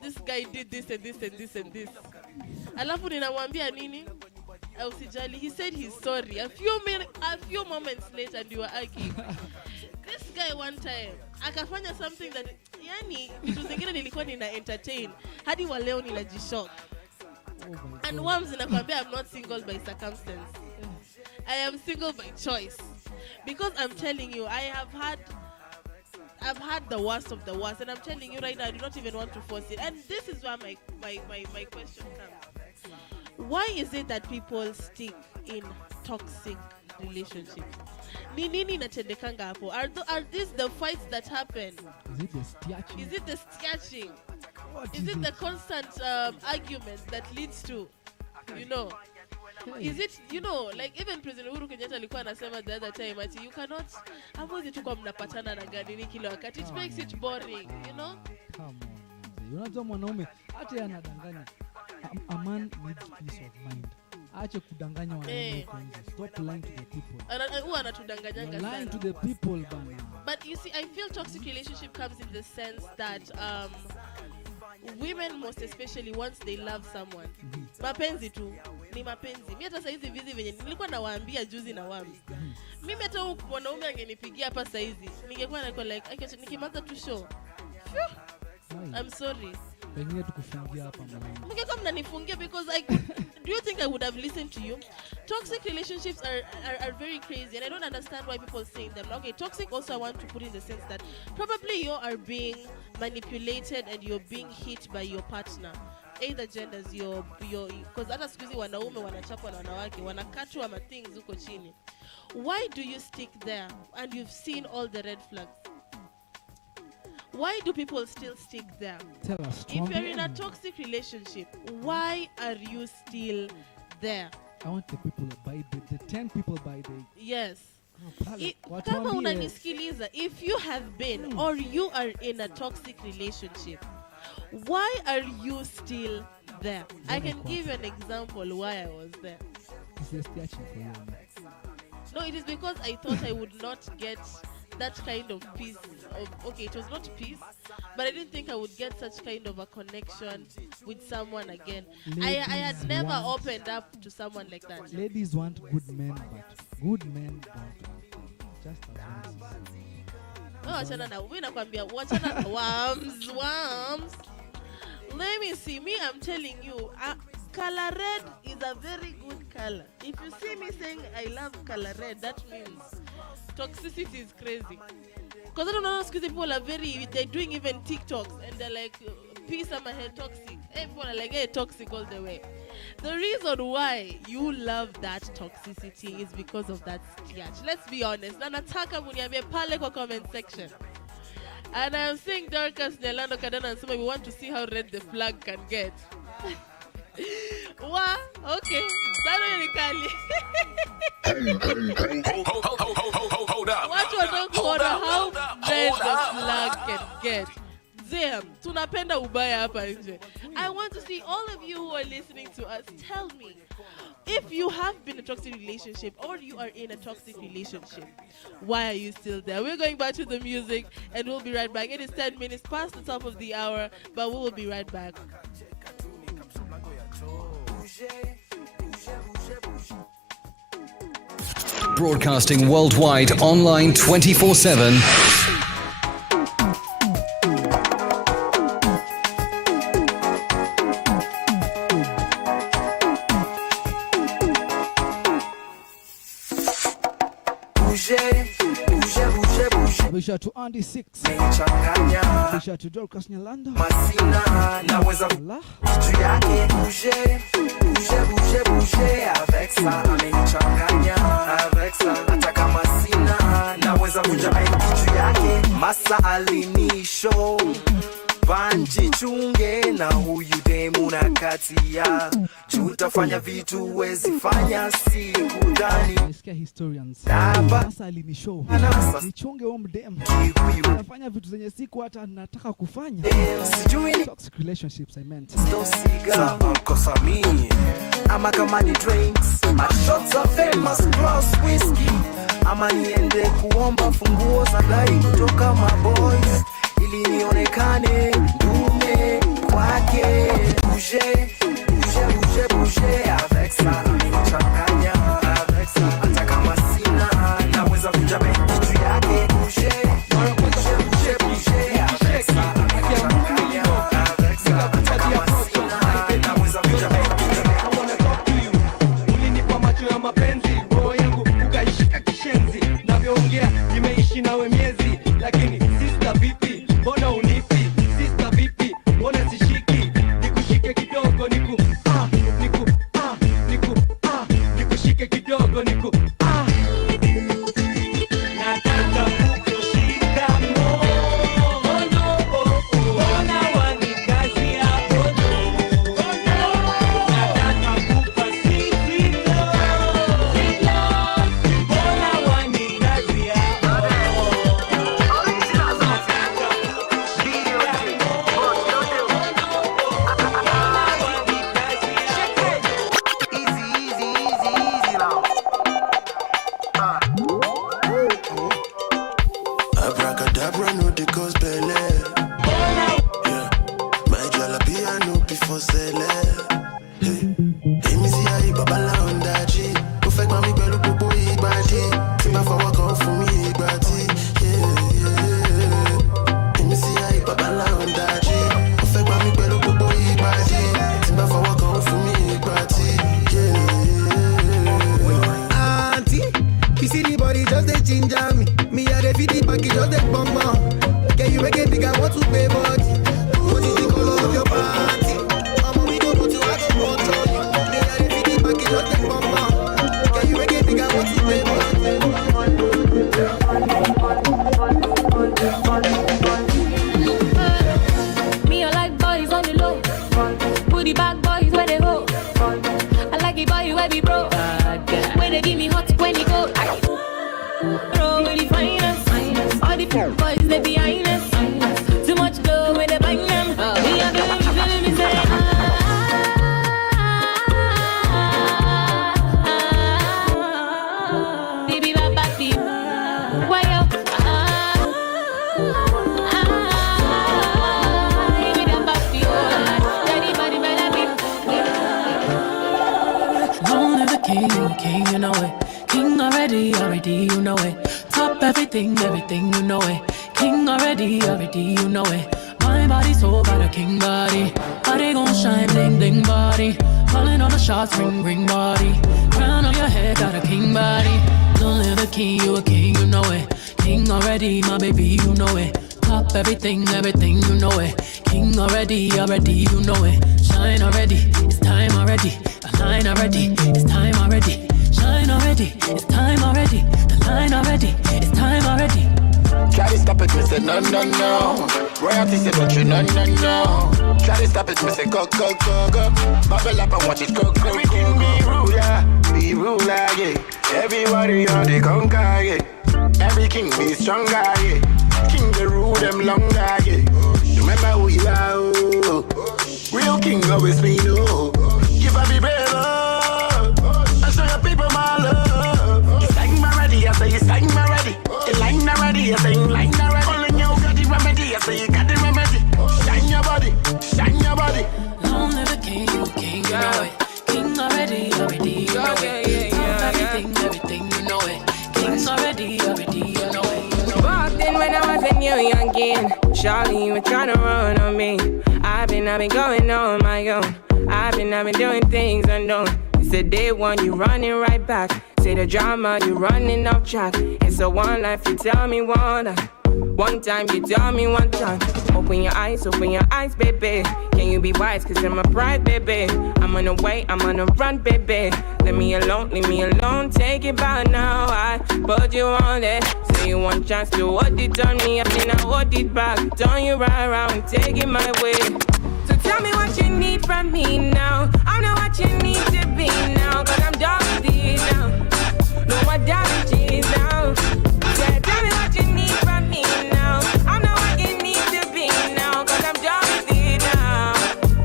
this guy did this and this and this and this. Alafu ninamwambia nini? Usijali, he said he's sorry. A few moments later and you are arguing. This guy one time akafanya something that yani vitu zingine nilikuwa nina entertain hadi wa leo ninajishock. And Wams nakwambia I'm not single by circumstance. I am single by choice. Because I'm telling you, I've had the worst of the worst, and I'm telling you right now I do not even want to force it. And this is where my question comes. Why is it that people stick in toxic relationships? Nini inatendekanga hapo? Are these the fights that happen? Is it the stitching? Is it the constant arguments that leads to, you know? Is it, you know, like even President Uhuru Kenyatta alikuwa anasema the other time ati you cannot, hamuwezi tu kwa mnapatana na gani kila wakati. It makes it boring, you know? Come on. Unajua mwanaume hata anadanganya. A man needs peace of mind. Ache kudanganya wanaume kwanza. Stop lying to the people. Huwa anatudanganyanga sana. Lying to the people bana. But you see, I feel toxic relationship comes in the sense that women most especially once they love someone, mapenzi tu ni mapenzi. Mimi hata saizi Veezy venye nilikuwa nawaambia juzi na Wams, mimi hata mwanaume angenipigia hapa saizi ningekuwa nako like nikimaliza tu show, I'm sorry, pengine tukufungia hapa mwanangu, mngekuwa mnanifungia because I could, do you think I would have listened to you? Toxic relationships are very crazy and I don't understand why people say them. Okay, toxic also I want to put in the sense that probably you are being manipulated and you're being hit by your partner, either genders, because hata siku hizi wanaume wanachapwa na wanawake, wanakatwa ma things huko chini. Why do you stick there and you've seen all the red flags? Why do people still stick there? Tell us. If you're in a toxic relationship, why are you still there? I want the people by the 10 people by the... Yes. What Kama one is? unanisikiliza, if you have been or you are in a toxic relationship, why are you still there? I can give you an example why I was there. It's just catching for you. No, it is because I thought I would not get that kind of peace. Okay, it was not peace, but I didn't think I would get such kind of a connection with someone again. I had never opened up to someone like that. Ladies want good men, but good men don't. Just as wachana na mimi nakwambia wachana na Wams. Let me see, me I'm telling you, color red is a very good color. If you see me saying I love color red, that means toxicity is crazy. Because I don't know, because people are they're doing even TikToks and they're like, peace, I'm a head toxic. Everyone are like, hey, toxic all the way. The reason why you love that toxicity is because of that stiach. Let's be honest. Na nataka muniambie pale kwa comment section. And I'm seeing Dorcas Nelando Kadana and somebody, we want to see how red the flag can get. Wow, okay. Hold up. What you don't know how red the flag can get. Damn, tunapenda ubaya hapa nje. I want to see all of you who are listening to us, tell me if you have been in a toxic relationship or you are in a toxic relationship, why are you still there? We're going back to the music and we'll be right back. It is 10 minutes past the top of the hour, but we will be right back. Broadcasting worldwide online 24/7. Bisha to Andy 6. Bisha to Dorcas Nyalanda. Naweza kitu yake bouge avec ça amenichanganya avec ça hata kama sina naweza kuja kitu yake masa alinisho Banji chunge na huyu demu na katia tutafanya vitu wezi fanya siku ndani nisikia historians sasa alinishow nichunge huyo mdem anafanya vitu zenye siku hata nataka kufanya toxic relationships I meant cigar kosa mimi ama kama ni drinks my shots are famous glass whiskey ama niende kuomba funguo za gari kutoka my boys ili nionekane ndume kwake bouge avec ça amenichanganya avec ça hata kama sina naweza kuja kitu yake bouge avec ça amenichanganya avec ça hata kama sina naweza kuja I wanna talk to you ulinipa macho ya mapenzi roho yangu ukaishika kishenzi navyoongea nimeishi nawe miezi lakini sister vipi mbona unipi sister vipi mbona sishiki nikushike kidogo nikushike kidogo nataka kukushika mono ona wanikazi hapo nataka kupa sisito ona wanikazi hapo Abracadabra no de cause belle. Yeah, my jalapia no before sele. Hey, me see I baba la ondaji. Go fake mami pẹ̀lú gbogbo ìgbàdí. Tí ma fọwọ́ kan fún mi ìgbàdí. Yeah. Me see I baba la ondaji. Go fake mami pẹ̀lú gbogbo ìgbàdí. Tí ma fọwọ́ kan fún mi ìgbàdí. Yeah. Auntie, you see the body just dey ginger me. Me I dey feed the package just dey bum bum. Can you make it big? I want to pay body. What is the color of your panty? Mama, we go put you, I go put you. Me I dey feed the package just dey bum bum. Can you make it big? I want to pay body. king, you know it. King already, you know it. Top everything, you know it. King already, you know it. My body so got a king body. Body gon' shine, bling, bling body. Calling all the shots, ring, ring body. Crown on your head, got a king body. Don't live a king, you know it. King already, my baby, you know it. Top everything, you know it. King already, you know it. Shine already, it's time already. The line already, it's time already. Shine already, it's time already. The line already, it's time already. Try to stop it, me say no, no, no. Royalty say don't you, no, no, no. Try to stop it, me say go, go, go, go. Bubble up and watch it go, go, go, go. Be ruler, yeah. Everybody on the conquer, yeah. Every king be stronger, yeah. King the rule them longer, yeah. Remember who you are, oh. Real king always be no. Give up be brave, oh. I show your people my love. It's like my ready, I say it's like my ready. It's like my ready, I say it's like my ready. Only you got the remedy, I say you got the remedy. Shine your body, shine your body. Long live the king, you know it. King already, you know it. Everything, you know it. King already, you know it. Back then when I was a young kid, Charlie, you were trying to run on me. I've been going on my own. I've been doing things unknown. It's the day one, you running right back. Say the drama, you running off track. It's a one life, you tell me one. One time, you tell me one time. Open your eyes, baby. Can you be wise, cause I'm a pride, baby. I'm on the way, I'm on the run, baby. Leave me alone, take it back now. I put you on it. Say you want chance to hold it on me, and then I hold it back. Turn you right around, take it my way. So tell me what you need from me now. I know what you need to be now, cause I'm done with it now. No more damages now. Yeah, tell me what you need from me now. I know what you need to be now, cause I'm done with it now.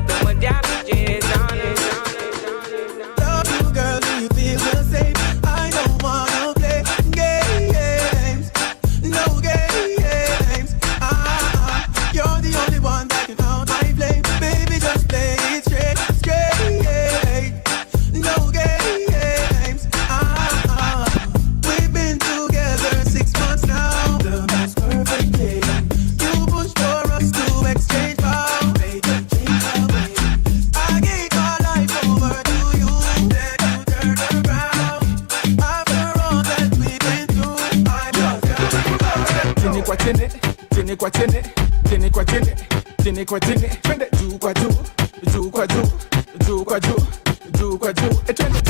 No more damages now. Love you, girl, do you feel the same? I don't wanna play games. No games. You're the only one that can count my flame. Baby, just play it straight. No games. We've been together 6 months now. The most perfect day. You pushed for us to exchange vows. I gave my life over to you. Then you turned around. After all that we've been through, I just Tini kwa tini, tini kwa tini, tini kwa tini, tini kwa tini. Twende juu kwa juu, juu kwa juu, juu kwa juu, juu kwa juu. Twende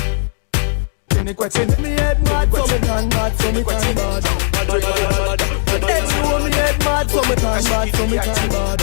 tini kwa tini. me head mad, so me turn bad, so me turn bad. Everyone me head mad, so me turn bad, so me turn bad.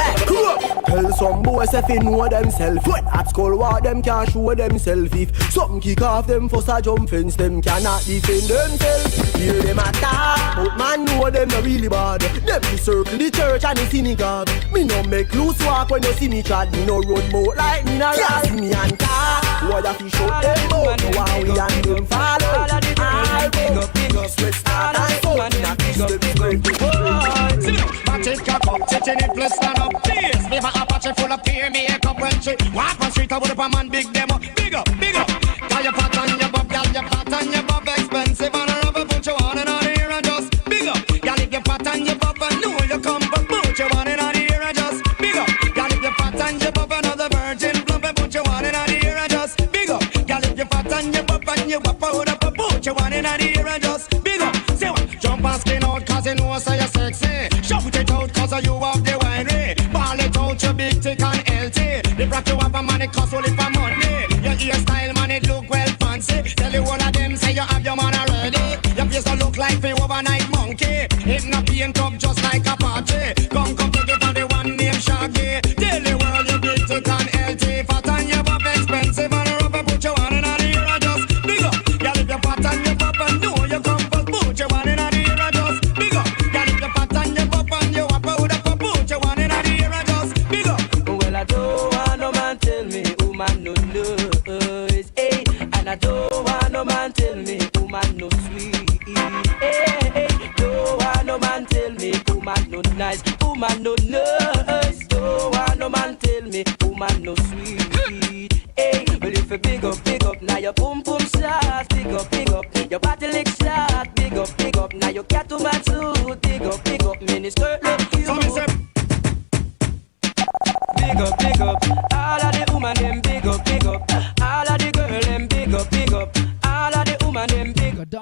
Hey, cool up. Tell some boys if they know themselves. When at school, what them can't show themselves. If something kick off them, first a jump fence, them cannot defend themselves. Hear them attack, but man know them not really bad. Them be circle the church and the synagogue. Me no make loose walk when you see me trad. Me no run boat like me na ride. See me and talk, what a fish out them boat. No one we and them follow. I big up, sweat start and go. Na kiss them straight to the Match it, cock up, titting it, plus stand up. Cheers, leave a Apache full of peer makeup when she walk on street. I would have a man big demo. Big up, big up. Got your pot on your bob, gal your pot on your bob. Expensive and a rubber, put you on and on here and just big up. Gal if your pot on your bob and know you come, but put you on and on here and just big up. Gal if your pot on your bob another virgin plump and put you on and on here and just big up. Gal if your pot on your bob and you wap out up and put you on and on here and just big up. Say what? Jump and skin out 'cause you know so you're sexy. Shout it out 'cause you have the winery. Ball it out your big thick and healthy. The brat you have a money cost only for money. Your hairstyle man it look well fancy. Tell you all of them say you have your man already. Your face don't look like the overnight monkey. It not paint up just like a party. Come take it from the one named Shaggy. Tell the world you big thick and healthy. Fat and your pop expensive and a rubber put you on and on here and just big up. Girl if you're fat and your pop and know you come first put you on and on here and just big up. Girl if you're fat and your pop and you wap out up and put you on and on here and just big up. Well, I don't want no man tell me who man no knows, eh? And I don't want no man tell me who man no sweet, eh? Don't want no man tell me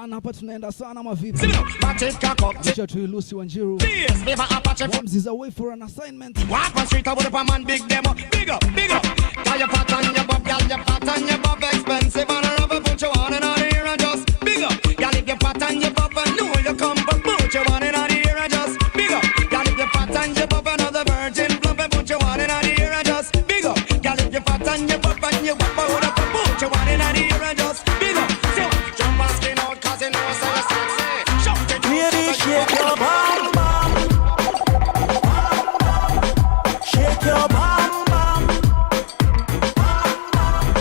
sana hapa tunaenda sana mavipi. Shout to Lucy Wanjiru. Wams is away for an assignment. Walk on street, I would have a man big demo. Big up, big up. Got your fat on your butt, girl, your fat on your butt. Expensive and I never put you on and on here and just big up. Girl, if your fat on your butt, I know you come, but put you on and on here and just big up. Girl, if your fat on your butt, another virgin plump and put you on and on here and just big up. Girl, if your fat on your butt and you butt, I would have put you on and on here and just big up. So jump and skin out 'cause you know so you're sexy. Shout it, baby, shake your bum bum. Shake your bum bum.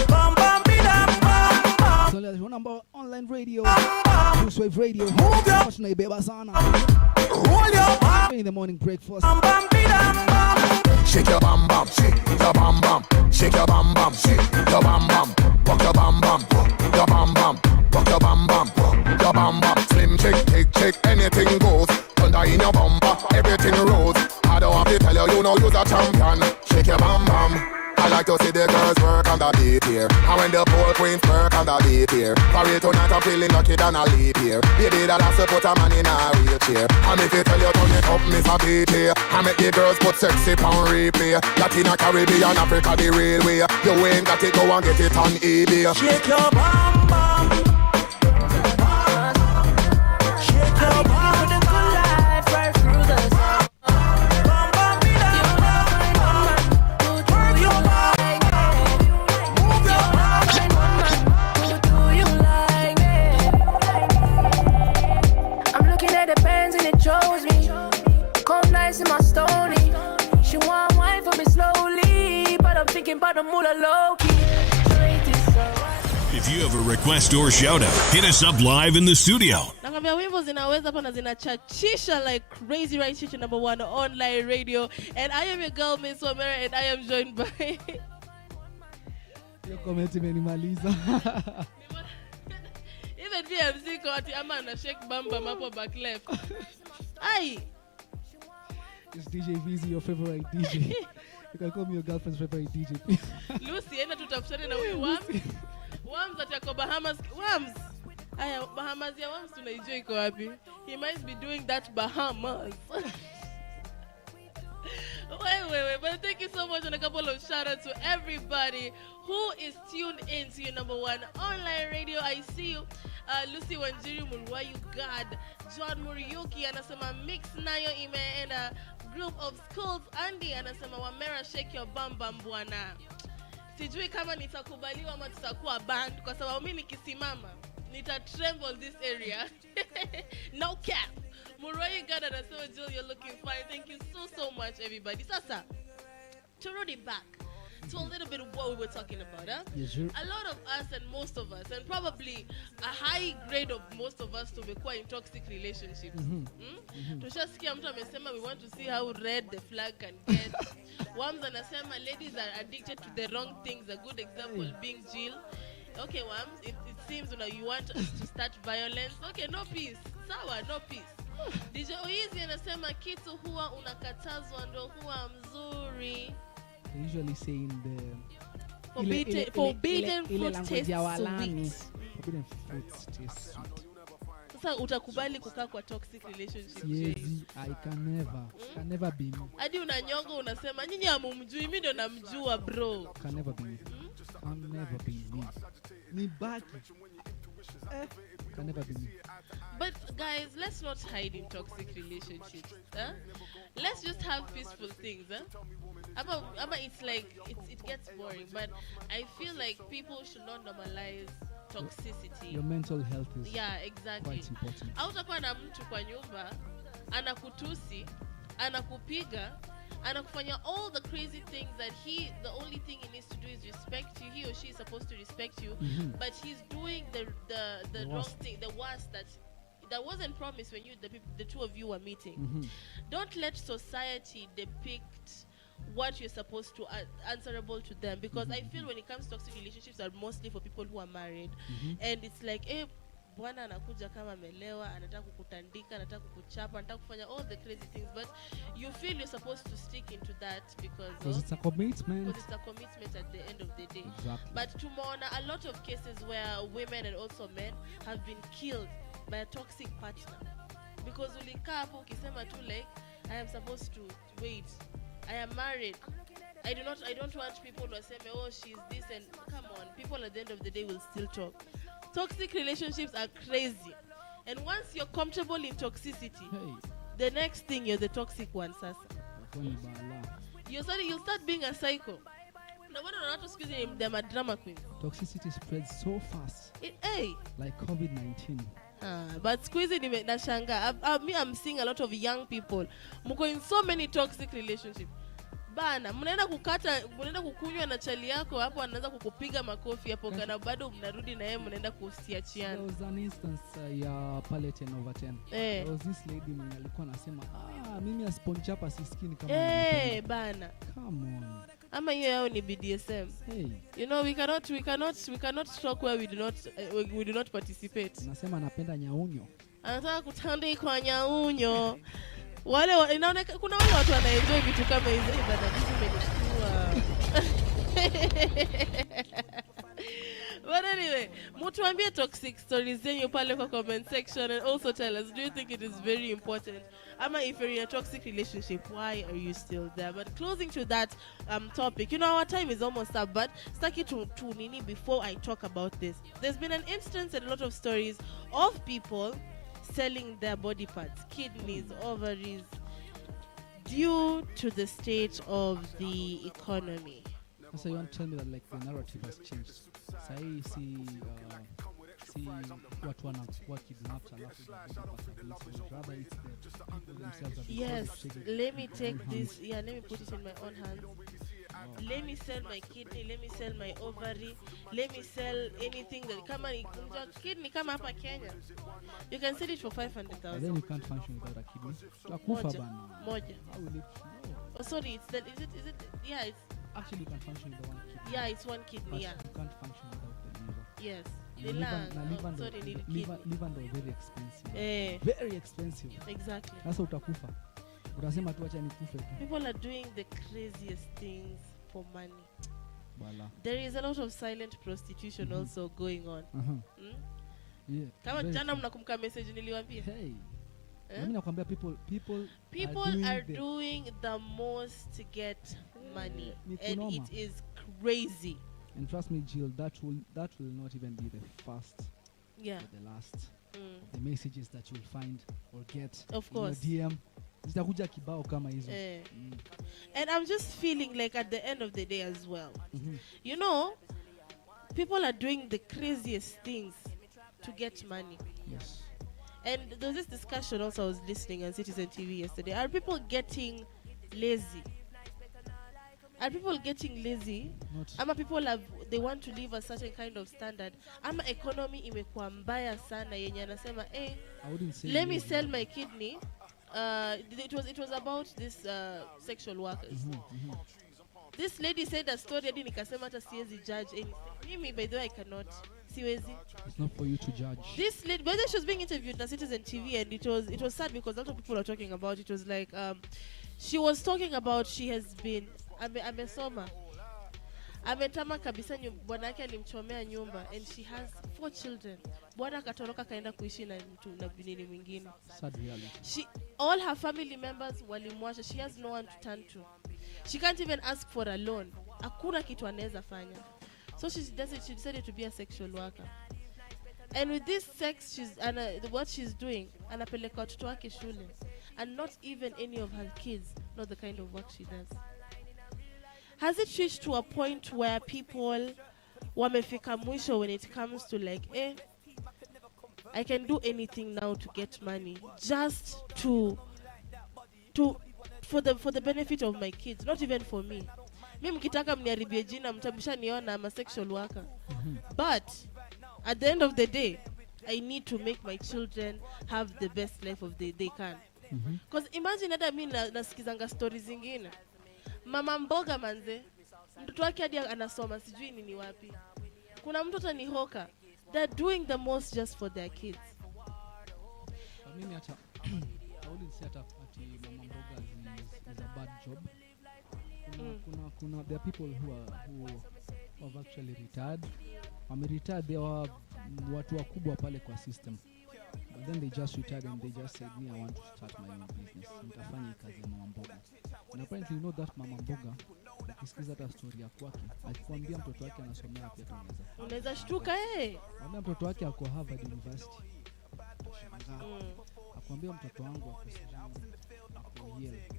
Bum bum bidam bum. So let's run about online radio. Bruce Wave Radio. Move your watch na ibeba sana. Roll your bum. In the morning breakfast. Bum bum bidam bum. Shake your bum bum. Shake your bum bum. Shake your bum bum. Shake your bum bum. Rock your bum bum. Your bum bum. Rock your bum bum. Your bum bum. Slim chick, tick chick, anything goes. Thunder in your bumper, everything rolls. I don't have to tell you, you know you're a champion. Shake your bum bum. I like to see the girls work on the beat here. And when the pole queens work on the beat here. For it tonight I'm feeling lucky than I leave here. Baby that has to put a man in a wheelchair. And if you tell you turn it up, miss a beat here. I make the girls put sexy pound replay. Latina, Caribbean, Africa, the railway. You ain't got it, go and get it on eBay. Shake your bum bum. Shake your bum. In my stony, she want wine for me slowly, but I'm thinking about the moolah low key. If you have a request or shout out, hit us up live in the studio. Nakwambia wimbo zinaweza hapa na zinachachisha like crazy right here, number one online radio. And I am your girl Miss Wamera, and I am joined by Yo comment imenimaliza. even VMC koti ama na shake bamba mapo back left. Ai. It's DJ Veezy, your favorite DJ. You can call me your girlfriend's favorite DJ. Lucy, enda tutafutane na huyu Wams. Wams atako Bahamas. Wams. Aya, Bahamas ya Wams tunaijua iko wapi? He might be doing that Bahamas. Wait. But thank you so much, and a couple of shout out to everybody who is tuned in to your number one online radio. I see you. Lucy Wanjiru Mulwayu God, John Muriuki anasema mix nayo imeenda. Group of schools Andy anasema Wamera shake your bum bum bwana. Sijui kama nitakubaliwa ama tutakuwa band kwa sababu mimi nikisimama nita tremble this area. No cap. Muriuki God anasema Jill, you're looking fine. Thank you so much everybody. Sasa to run it back to a little bit of what we were talking about, huh? Yes, sure. A lot of us and most of us, and probably a high grade of most of us, tumekuwa in toxic relationships. Tushasikia mtu amesema we want to see how red the flag can get. Wams anasema ladies are addicted to the wrong things. A good example being Jill. Okay, Wams, it seems you want us to start violence. Okay, no peace. Sawa, no peace. DJ Oizi anasema kitu huwa unakatazwa ndo huwa mzuri. They usually say in the forbidden fruit tastes sweet. Forbidden fruit tastes sweet. Sasa utakubali kukaa kwa toxic relationship? Yes, I can never be me. Hadi unanyonga unasema nyinyi hamumjui, mimi ndo namjua bro. Can never be me. Can never be me. Ni baki. Can never be me. But guys, let's not hide in toxic relationships. Huh? Let's just have peaceful things. Huh? Ama it's like it gets boring, but I feel like people should not normalize toxicity. Your mental health is exactly. Quite important. Hautakuwa na mtu kwa nyumba anakutusi, anakupiga, anakufanya all the crazy things that the only thing he needs to do is respect you. He or she is supposed to respect you, but he's doing the wrong thing, the worst that wasn't promised when the two of you were meeting. Don't let society depict what you're supposed to answerable to them, because I feel when it comes to toxic relationships are mostly for people who are married, and it's like bwana anakuja kama amelewa, anataka kukutandika, anataka kukuchapa, anataka kufanya all the crazy things, but you feel you're supposed to stick into that because it's a commitment. Because it's a commitment at the end of the day. Exactly. But tumeona a lot of cases where women and also men have been killed by a toxic partner. Because ulikaa hapo ukisema tu like I am supposed to wait. I am married. I don't want people to say, oh, she's this, and come on, people at the end of the day will still talk. Toxic relationships are crazy. And once you're comfortable in toxicity, the next thing you're the toxic one, sasa. You'll start being a psycho. No wonder not to squeeze them a drama queen. Toxicity spreads so fast. Like COVID-19. But squeezing nashanga. I'm seeing a lot of young people muko in so many toxic relationships. Bana, mnaenda kukunywa na chali yako hapo, anaanza kukupiga makofi hapo kana bado mnarudi na yeye mnaenda kusiachiana. There was an instance ya pale 10/10. There was this lady mwenye alikuwa anasema mimi asponchapa sisikini kama bana. Come on. Ama hiyo yao ni BDSM. You know, we cannot talk where we do not participate. Nasema napenda nyaunyo. Anataka kutanda kwa nyaunyo. Wale inaonekana kuna wale watu wanaenjoy vitu kama hizo bana, But anyway, mutuambie toxic stories zenyu pale kwa comment section, and also tell us, do you think it is very important? Ama if you're in a toxic relationship, why are you still there? But closing to that topic, you know, our time is almost up, but staki to nini before I talk about this. There's been an instance and a lot of stories of people selling their body parts, kidneys, ovaries, due to the state of the economy. So you want to tell me that like the narrative has changed? Sai si watu wanakuwa kidnapped alafu rather it's the people themselves that yes, let me take this, let me put it in my own hands. Let me sell my kidney, let me sell my ovary, let me sell anything that kidney kama hapa Kenya. You can sell it for 500,000. Then you can't function without a kidney. Moja. How will it? Oh, sorry, it's that. Is it? Yeah, it's actually you can function with one kidney. Yeah, it's one kidney. But yeah. You can't function without the liver. Yes. The liver very expensive. Very expensive. Exactly. Sasa utakufa. Utasema tu acha nikufe tu. People are doing the craziest things for money. Voila. There is a lot of silent prostitution also going on. Yeah. Kama jana mnakumbuka message niliwaambia. Mimi nakwambia people are doing the most to get money, and it is crazy. And trust me, Jill, that will not even be the first or the last. The messages that you'll find or get of course in your DM zitakuja kibao kama hizo. And I'm just feeling like at the end of the day as well, you know, people are doing the craziest things to get money. Yes. And there was this discussion also I was listening on Citizen TV yesterday. Are people getting lazy? Are people getting lazy? Ama people they want to live a certain kind of standard. Ama economy imekuwa mbaya sana yenye anasema let me sell my kidney. It was about this sexual workers. This lady said a story hadi nikasema hata siwezi judge anything. Mimi by the way I cannot. Siwezi. It's not for you to judge. This lady, but then she was being interviewed on Citizen TV, and it was sad because a lot of people are talking about it. Was like she was talking about she has been amesoma ametama kabisa, bwana yake alimchomea nyumba, and she has 4 children. Bwana katoroka kaenda kuishi na mtu na binini mwingine. Sad reality. All her family members walimwacha. She has no one to turn to. She can't even ask for a loan. Hakuna kitu anaweza fanya. So she decided to be a sexual worker. And with this sex, what she's doing, anapeleka watoto wake shule, and not even any of her kids know the kind of work she does. Has it reached to a point where people wamefika mwisho when it comes to like, I can do anything now to get money, just for the benefit of my kids, not even for me. Mimi mkitaka mniharibie jina mtamshaniona I'm a sexual worker. But at the end of the day, I need to make my children have the best life of they can. Because imagine hata mimi nasikizanga stories zingine. Mama mboga manze, mtoto wake hadi anasoma sijui nini wapi. Kuna mtoto ni hoka. They're doing the most just for their kids. Mimi hata I wouldn't say hata ati mama mboga is a bad job. There are people who have actually retired. Retired, they are watu wakubwa pale kwa system. then they just retired and they just said, me, I want to start my own business. Nitafanya kazi ya mama mboga. And apparently you know that mama mboga, ukisikiza hata story ya kwake, akikwambia mtoto wake anasomea pia unaweza shtuka Mwambia mtoto wake ako Harvard University. Akwambia mtoto wangu ako Yale.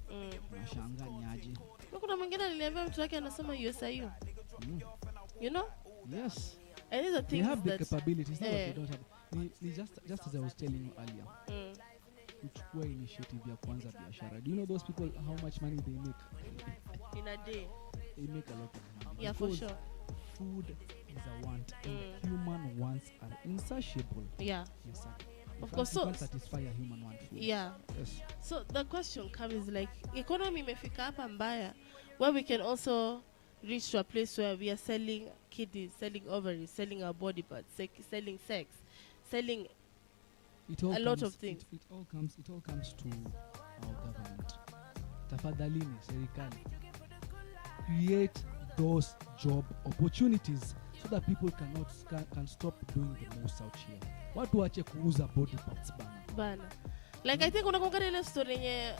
Nashangaa ni aje. Kuna mwingine aliniambia mtoto wake anasoma USIU. You know? Yes. And these are things they have the that capabilities. Not that they don't have. Just as I was telling you earlier. Kuchukua initiative ya kwanza biashara. Do you know those people how much money they make in a day? They make a lot of money. Yeah, for sure. Food is a want, and human wants are insatiable. Yeah. Yes, sir. Of course, so satisfy a human want food. Yeah. Yes. So the question comes like, economy imefika hapa mbaya, where we can also reach to a place where we are selling kidneys, selling ovaries, selling our body parts, selling sex, selling a lot of things. It all comes to our government. Tafadhalini serikali, create those job opportunities so that people can stop doing the most out here. Watu wache kuuza body parts bana. Like I think unakumbuka ile story yenye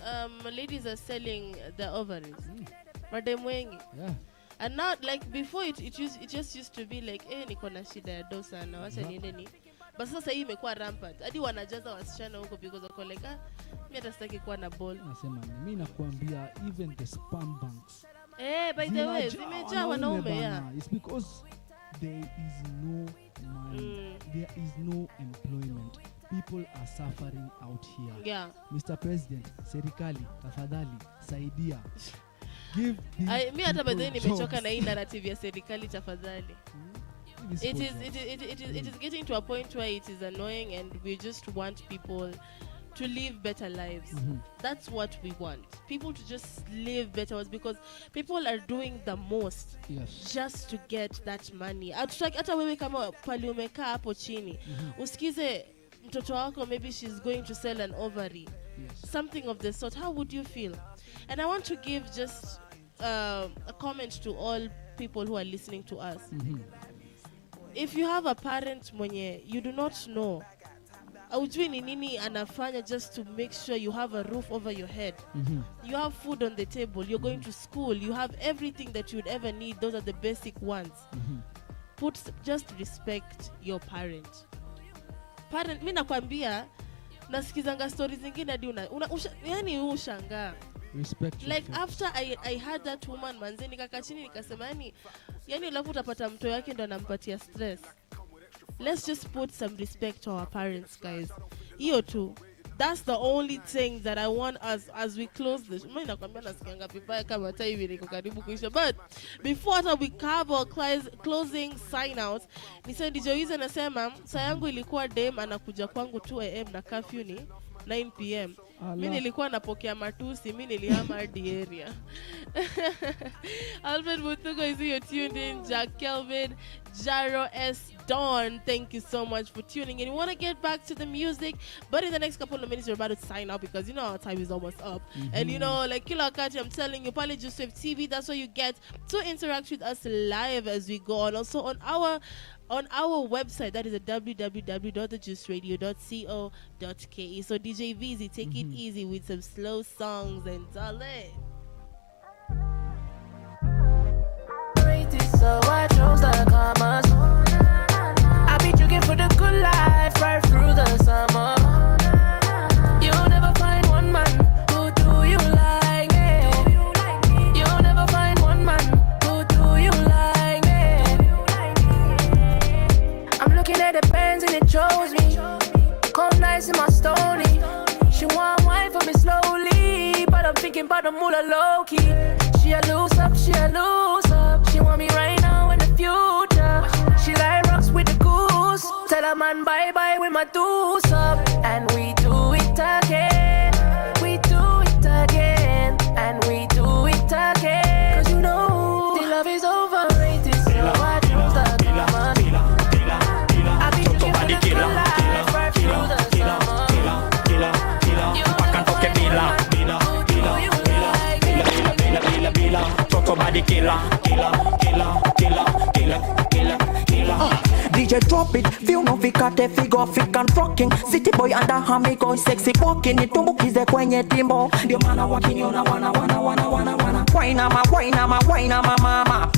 ladies are selling their ovaries. Madem wengi. Yeah. And now like before it just used to be like niko na shida ya dosa na wacha niende ni. But sasa hii imekuwa rampant. Hadi wanajaza wasichana huko because of like mimi hata sitaki kuwa na ball. Nasema mimi nakwambia even the sperm banks. By the way, zimejaa wanaume It's because there is no money. There is no employment. People are suffering out here. Yeah. Mr. President, serikali, tafadhali, saidia. Give mimi hata baadaye nimechoka na hii narrative ya serikali tafadhali. It is getting to a point where it is annoying and we just want people to live better lives. That's what we want. People to just live better lives because people are doing the most just to get that money. Hata wewe kama pali umekaa hapo chini, usikize mtoto wako maybe she's going to sell an ovary. Something of the sort. How would you feel? And I want to give just a comment to all people who are listening to us. If you have a parent mwenye you do not know, aujui ni nini anafanya just to make sure you have a roof over your head. You have food on the table, you're going to school, you have everything that you'd ever need. Those are the basic ones. Just respect your parent. Mimi nakwambia nasikizanga stories zingine hadi yani ushangaa. Respect. Like after I had that woman manze nikaka chini nikasema yani alafu utapata mtoto wake ndo anampatia stress. Let's just put some respect to our parents, guys. Hiyo tu. That's the only thing that I want as we close this. Mimi nakwambia nasikianga vibaya kama hata hivi niko karibu kuisha. But before that we have our closing sign out. Nisema DJ Weezy anasema saa yangu ilikuwa dem anakuja kwangu 2 am na curfew ni 9 pm. Mimi nilikuwa napokea matusi, mimi nilihama hadi area. Alfred Mutugo is here tuned in. Jack Kelvin, Jaro S. Dawn, thank you so much for tuning in. We want to get back to the music, but in the next couple of minutes we're about to sign out because you know our time is almost up. And you know, like Kila Wakati, I'm telling you, Pali Joseph TV, that's what you get to interact with us live as we go on. Also on our website, that is at www.thejuiceradio.co.ke. So DJ Veezy, take it easy with some slow songs and darling. So I chose the commas. I be drinking for the good life right through the summer. You'll never find one man who do you like me. You'll never find one man who do you like me. I'm looking at the bands and it chose me. Come nice in my stony. She want wine for me slowly, but I'm thinking about the moolah low key. She a loose up, she a loose up. She want me right now in the future. She like rocks with the goose. Tell a man bye bye with my deuce up. And we do it again. We do it again. And we do it again. Cause you know the love is overrated. So I choose the common. I be looking for the good life right through the summer. Talk about the killer. DJ drop it, feel no fikate figo fikan rocking. City boy under hamigo sexy walking. Nitumbukize kwenye timbo, ndio maana wakiniona wana waina mama.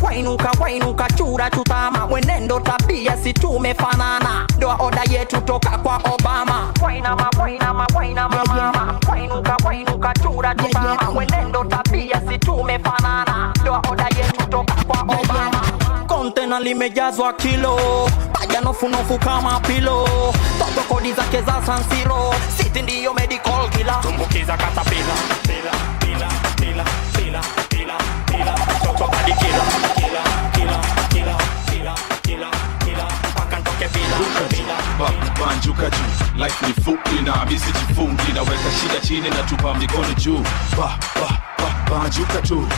Wainuka chura chutama. Mwenendo tabia si tumefanana. Ndoa oda yetu toka kwa Obama. Waina mama. Wainuka chura chutama. Mwenendo tabia si tumefanana. Ndoa oda yetu toka kwa Obama. Kontena limejazwa kilo, paja nofu kama pilo. Toto kodi zake za San Siro, City ndiyo medical killer. Tumbukiza katapila, pila. Toto kadi killer. Pakantoke pila. Banjuka juu, life ni fupi na misi jifungi. Naweka shida chini na tupa mikono juu. Banjuka tu,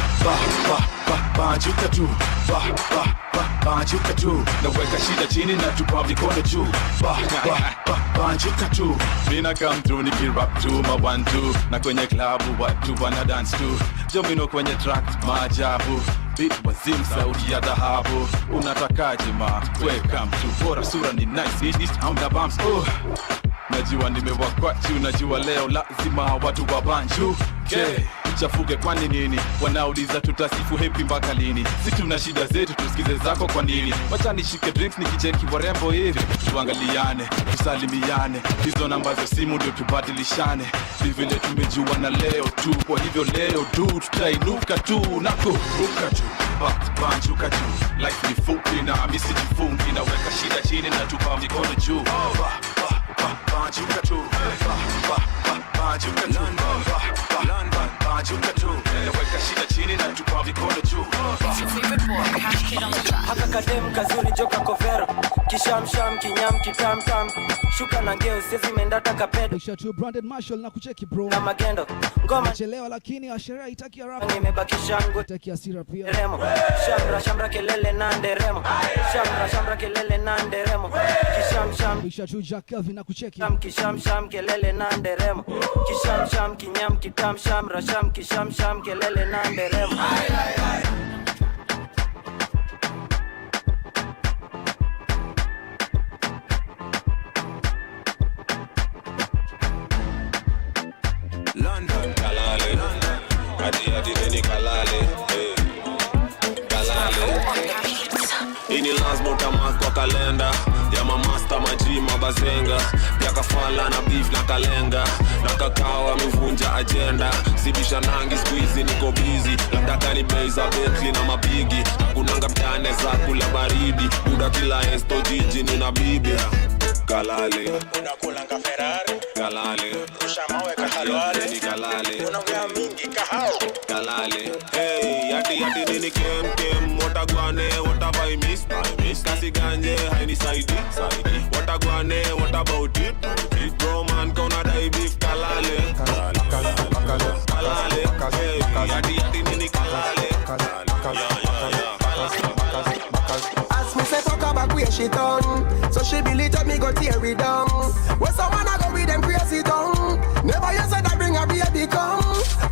banjuka tu, banjuka tu. Naweka shida chini na tupa mikono juu. Banjuka tu. Mina come through nikirap tu ma 1-2. Na kwenye klabu watu wana dance tu. Jomino kwenye track maajabu. Beat wazim sauti ya dhahabu. Unatakaje ma? Welcome to bora sura ni nice. East hamna bumps. Najua nimewakwachu, najua leo lazima watu wabanju. Chafuke kwani nini? Wanauliza tutasifu happy mpaka lini? Si tuna shida zetu tusikize zako kwa nini? Wacha nishike drinks nikicheki warembo hivi. Tuangaliane, tusalimiane. Hizo namba za simu ndio tubadilishane. Vile tumejua na leo tu. Kwa hivyo leo tu tutainuka tu na kuruka tu. Banjuka juu. Life ni fupi na misi jifungi. Naweka shida chini na tupa mikono juu. Banjuka tu. Banjuka tu. Banjuka tu. Naweka shida chini na tupa mikono juu. Haka kadem kazuri joka kovero. Kishamsham kinyam kitamtam. Shuka na ngeo sezi mendata kapedo. Kisha tu Brandon Marshall na kucheki bro. Na magendo. Ngoma chelewa lakini asheria itaki haraka. Nimebakisha ngwe. Itaki hasira pia. Remo. Shambra kelele na nderemo. Shambra kelele na nderemo. Kishamsham. Kisha tu Jack Kelvin na kucheki. Kishamsham kelele na nderemo. Kishamsham kinyam kitam shamra sham kishamsham kelele na nderemo. London, Kalale, Adi neni Kalale, Kalale. Ini lazima utamark kwa kalenda ya mamasta majima bazenga. Pia kafala na beef na kalenga. Na kakao amevunja agenda. Sibisha nangi squeezy niko busy. Labda kani bei za Bentley na mabigi. Kunanga mtane za kula baridi. Buda kila esto jiji nina bibi. Kalale, unakulanga Ferrari. Kalale, ushamawe kahalwale. Ni kalale, unaongea mingi kahao. Kalale, hey, yati nini kem watagwane watabai miss kasi ganje haini saidi watagwane what about it bro man kona dai beef kalale hey, yati nini kalale As me say fuck her back where she done. So she believe that me go tear it down. When someone I go with them crazy tongue. Never you said I bring a baby come.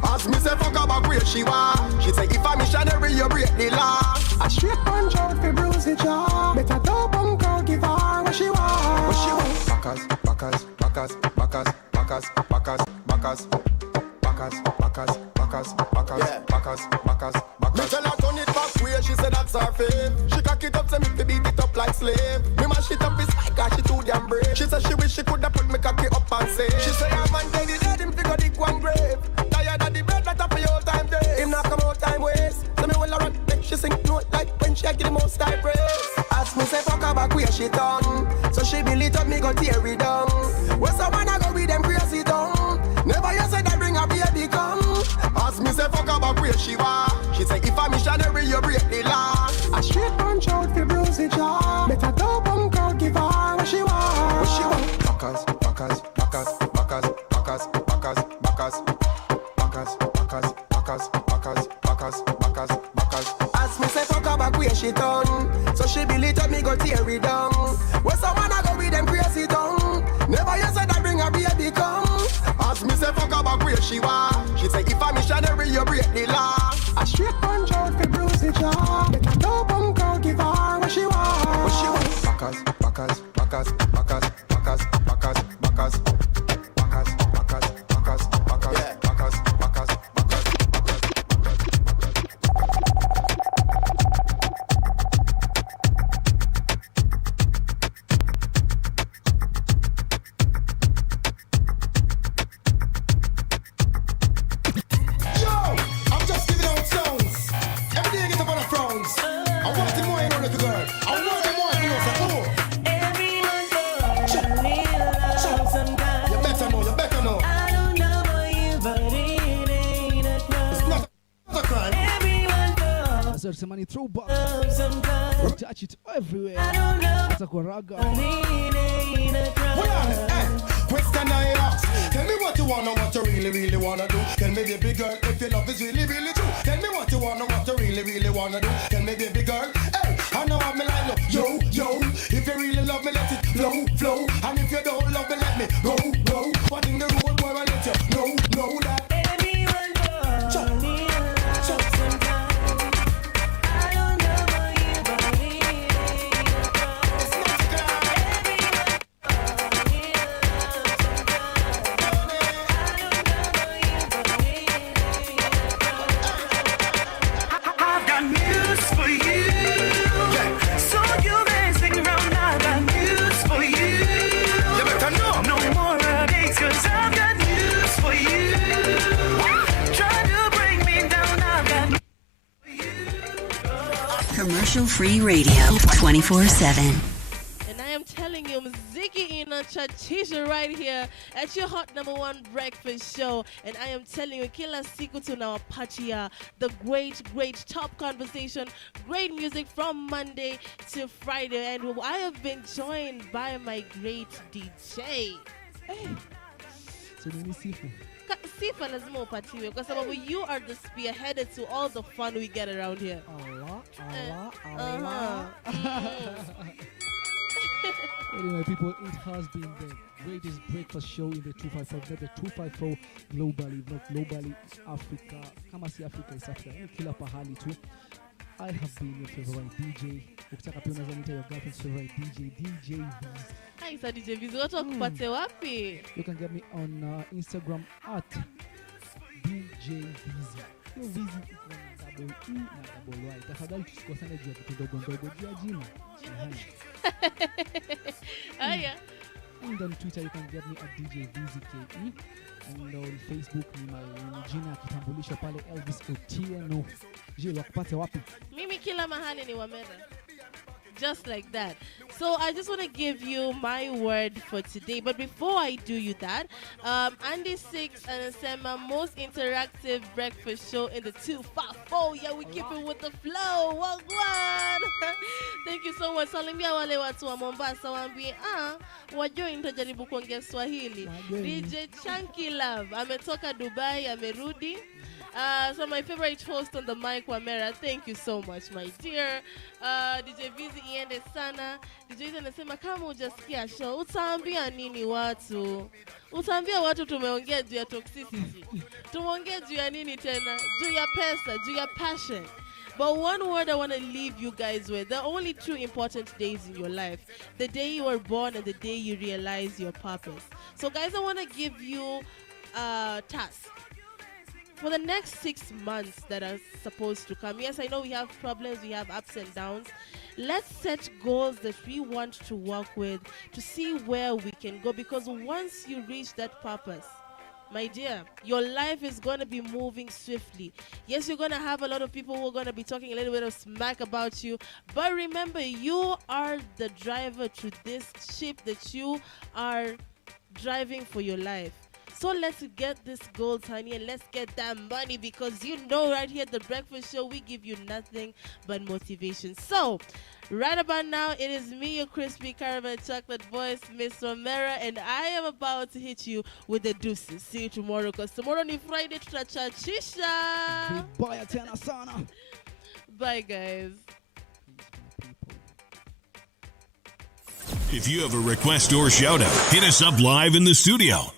As me say fuck her back where she was. She say if I'm missionary you break the law. A straight punch out for bruise the jaw. Better dope and girl give her what she want. What she want. Backers. Me tell her turn it back where she said that's her fave. She cock it up, say me to beat it up like slave. Me mash it up, it's like cause she too damn brave. She said she wish she coulda put me cocky up and say. She say her man dead, he dead, him figure dick one grave. Tired of the bread, better for your time day. Him not come out time waste. So me will run, make she sing note like when she get the most high praise. Ask me say fuck her back where she done. So she believe up, me go tear it down. When someone I go with them crazy tongue. Never you said I bring a baby come. Ask me say fuck her back where she was. She say if I'm missionary you break the law. A straight punch out for bruise the jaw. Better dope and girl give her what she want. What she want. Backers. Ask me say fuck her back where she done. So she believe up, me go tear it down. When someone I go with them crazy tongue. Never you said I bring a baby come. Ask me say fuck her back where she was. She say if I'm missionary you break the law. A straight punch out for bruise the jaw. Better dope and girl give her what she want. What she want. Backers. Kwanza tusemani throwback. Touch it everywhere. Hata kwa raga. Question I ask. Tell me what you wanna, what you really wanna do. Tell me, baby girl, if your love is really true. Tell me what you wanna, what you really wanna do. Tell me, baby girl, hey, I know I'm line up. Yo, if you really love me, let it flow. And if you don't love me, let me go. But in the road, boy, I let you know that. Anyone for me, I don't know about you, but me. I've got news for you. So you dancing around, I've got news for you. You better know. No more headaches, 'cause I've got news for you. Try to bring me down, I've got news for you. Commercial-free radio, 24/7. And I am telling you, Mziki Ina Chachisha right here at your hot #1 breakfast show. And I am telling you, kila siku tunawapatia the great top conversation, great music from Monday to Friday. And I have been joined by my great DJ. Hey. So nini sifu? Sifa lazima upatiwe kwa sababu you are the spearheader to all the fun we get around here. Allah. Anyway, people, it has been the greatest breakfast show in the 254, not the 254 globally, not globally, Africa. Kama si Africa, is Africa. Kila pahali tu. I have been your favorite DJ. Ukitaka pia unaweza nita your girlfriend's favorite DJ, DJ Veezy. Hi, sir, DJ Veezy. Watu wakupate wapi? You can get me on Instagram at DJ Veezy. Yo, Veezy iko na double E na double Y. Tafadhali tusikosane juu ya vitu ndogo juu ya jina. Aya. And on Twitter you can get me at DJ Veezy KE. And on Facebook ni jina kitambulisho pale Elvis Otieno. Je, wakupate wapi? Mimi kila mahali ni Wamera. Just like that. So I just want to give you my word for today. But before I do you that, Andy 6 and Sema, most interactive breakfast show in the 254. Yeah, we keep it with the flow. Wagwan. Thank you so much. Salimia wale watu wa Mombasa waambie, wajua nitajaribu kuongea Swahili. DJ Chunky Love ametoka Dubai, amerudi. So my favorite host on the mic, Wamera, thank you so much, my dear. DJ Veezy iende sana. DJ Veezy anasema kama hujasikia show, utaambia nini watu? Utaambia watu tumeongea juu ya toxicity. Tumeongea juu ya nini tena? Juu ya pesa, juu ya passion. But one word I want to leave you guys with. There are only 2 important days in your life. The day you were born and the day you realize your purpose. So guys, I want to give you a task. For the next 6 months that are supposed to come. Yes, I know we have problems, we have ups and downs. Let's set goals that we want to work with to see where we can go. Because once you reach that purpose, my dear, your life is going to be moving swiftly. Yes, you're going to have a lot of people who are going to be talking a little bit of smack about you. But remember, you are the driver to this ship that you are driving for your life. So let's get this gold, honey, and let's get that money, because you know right here at the breakfast show, we give you nothing but motivation. So right about now, it is me, your crispy caramel chocolate voice, Miss Romera, and I am about to hit you with the deuces. See you tomorrow, because tomorrow is Friday, tutachachisha. Vibaya tena sana. Bye, guys. If you have a request or shout out, hit us up live in the studio.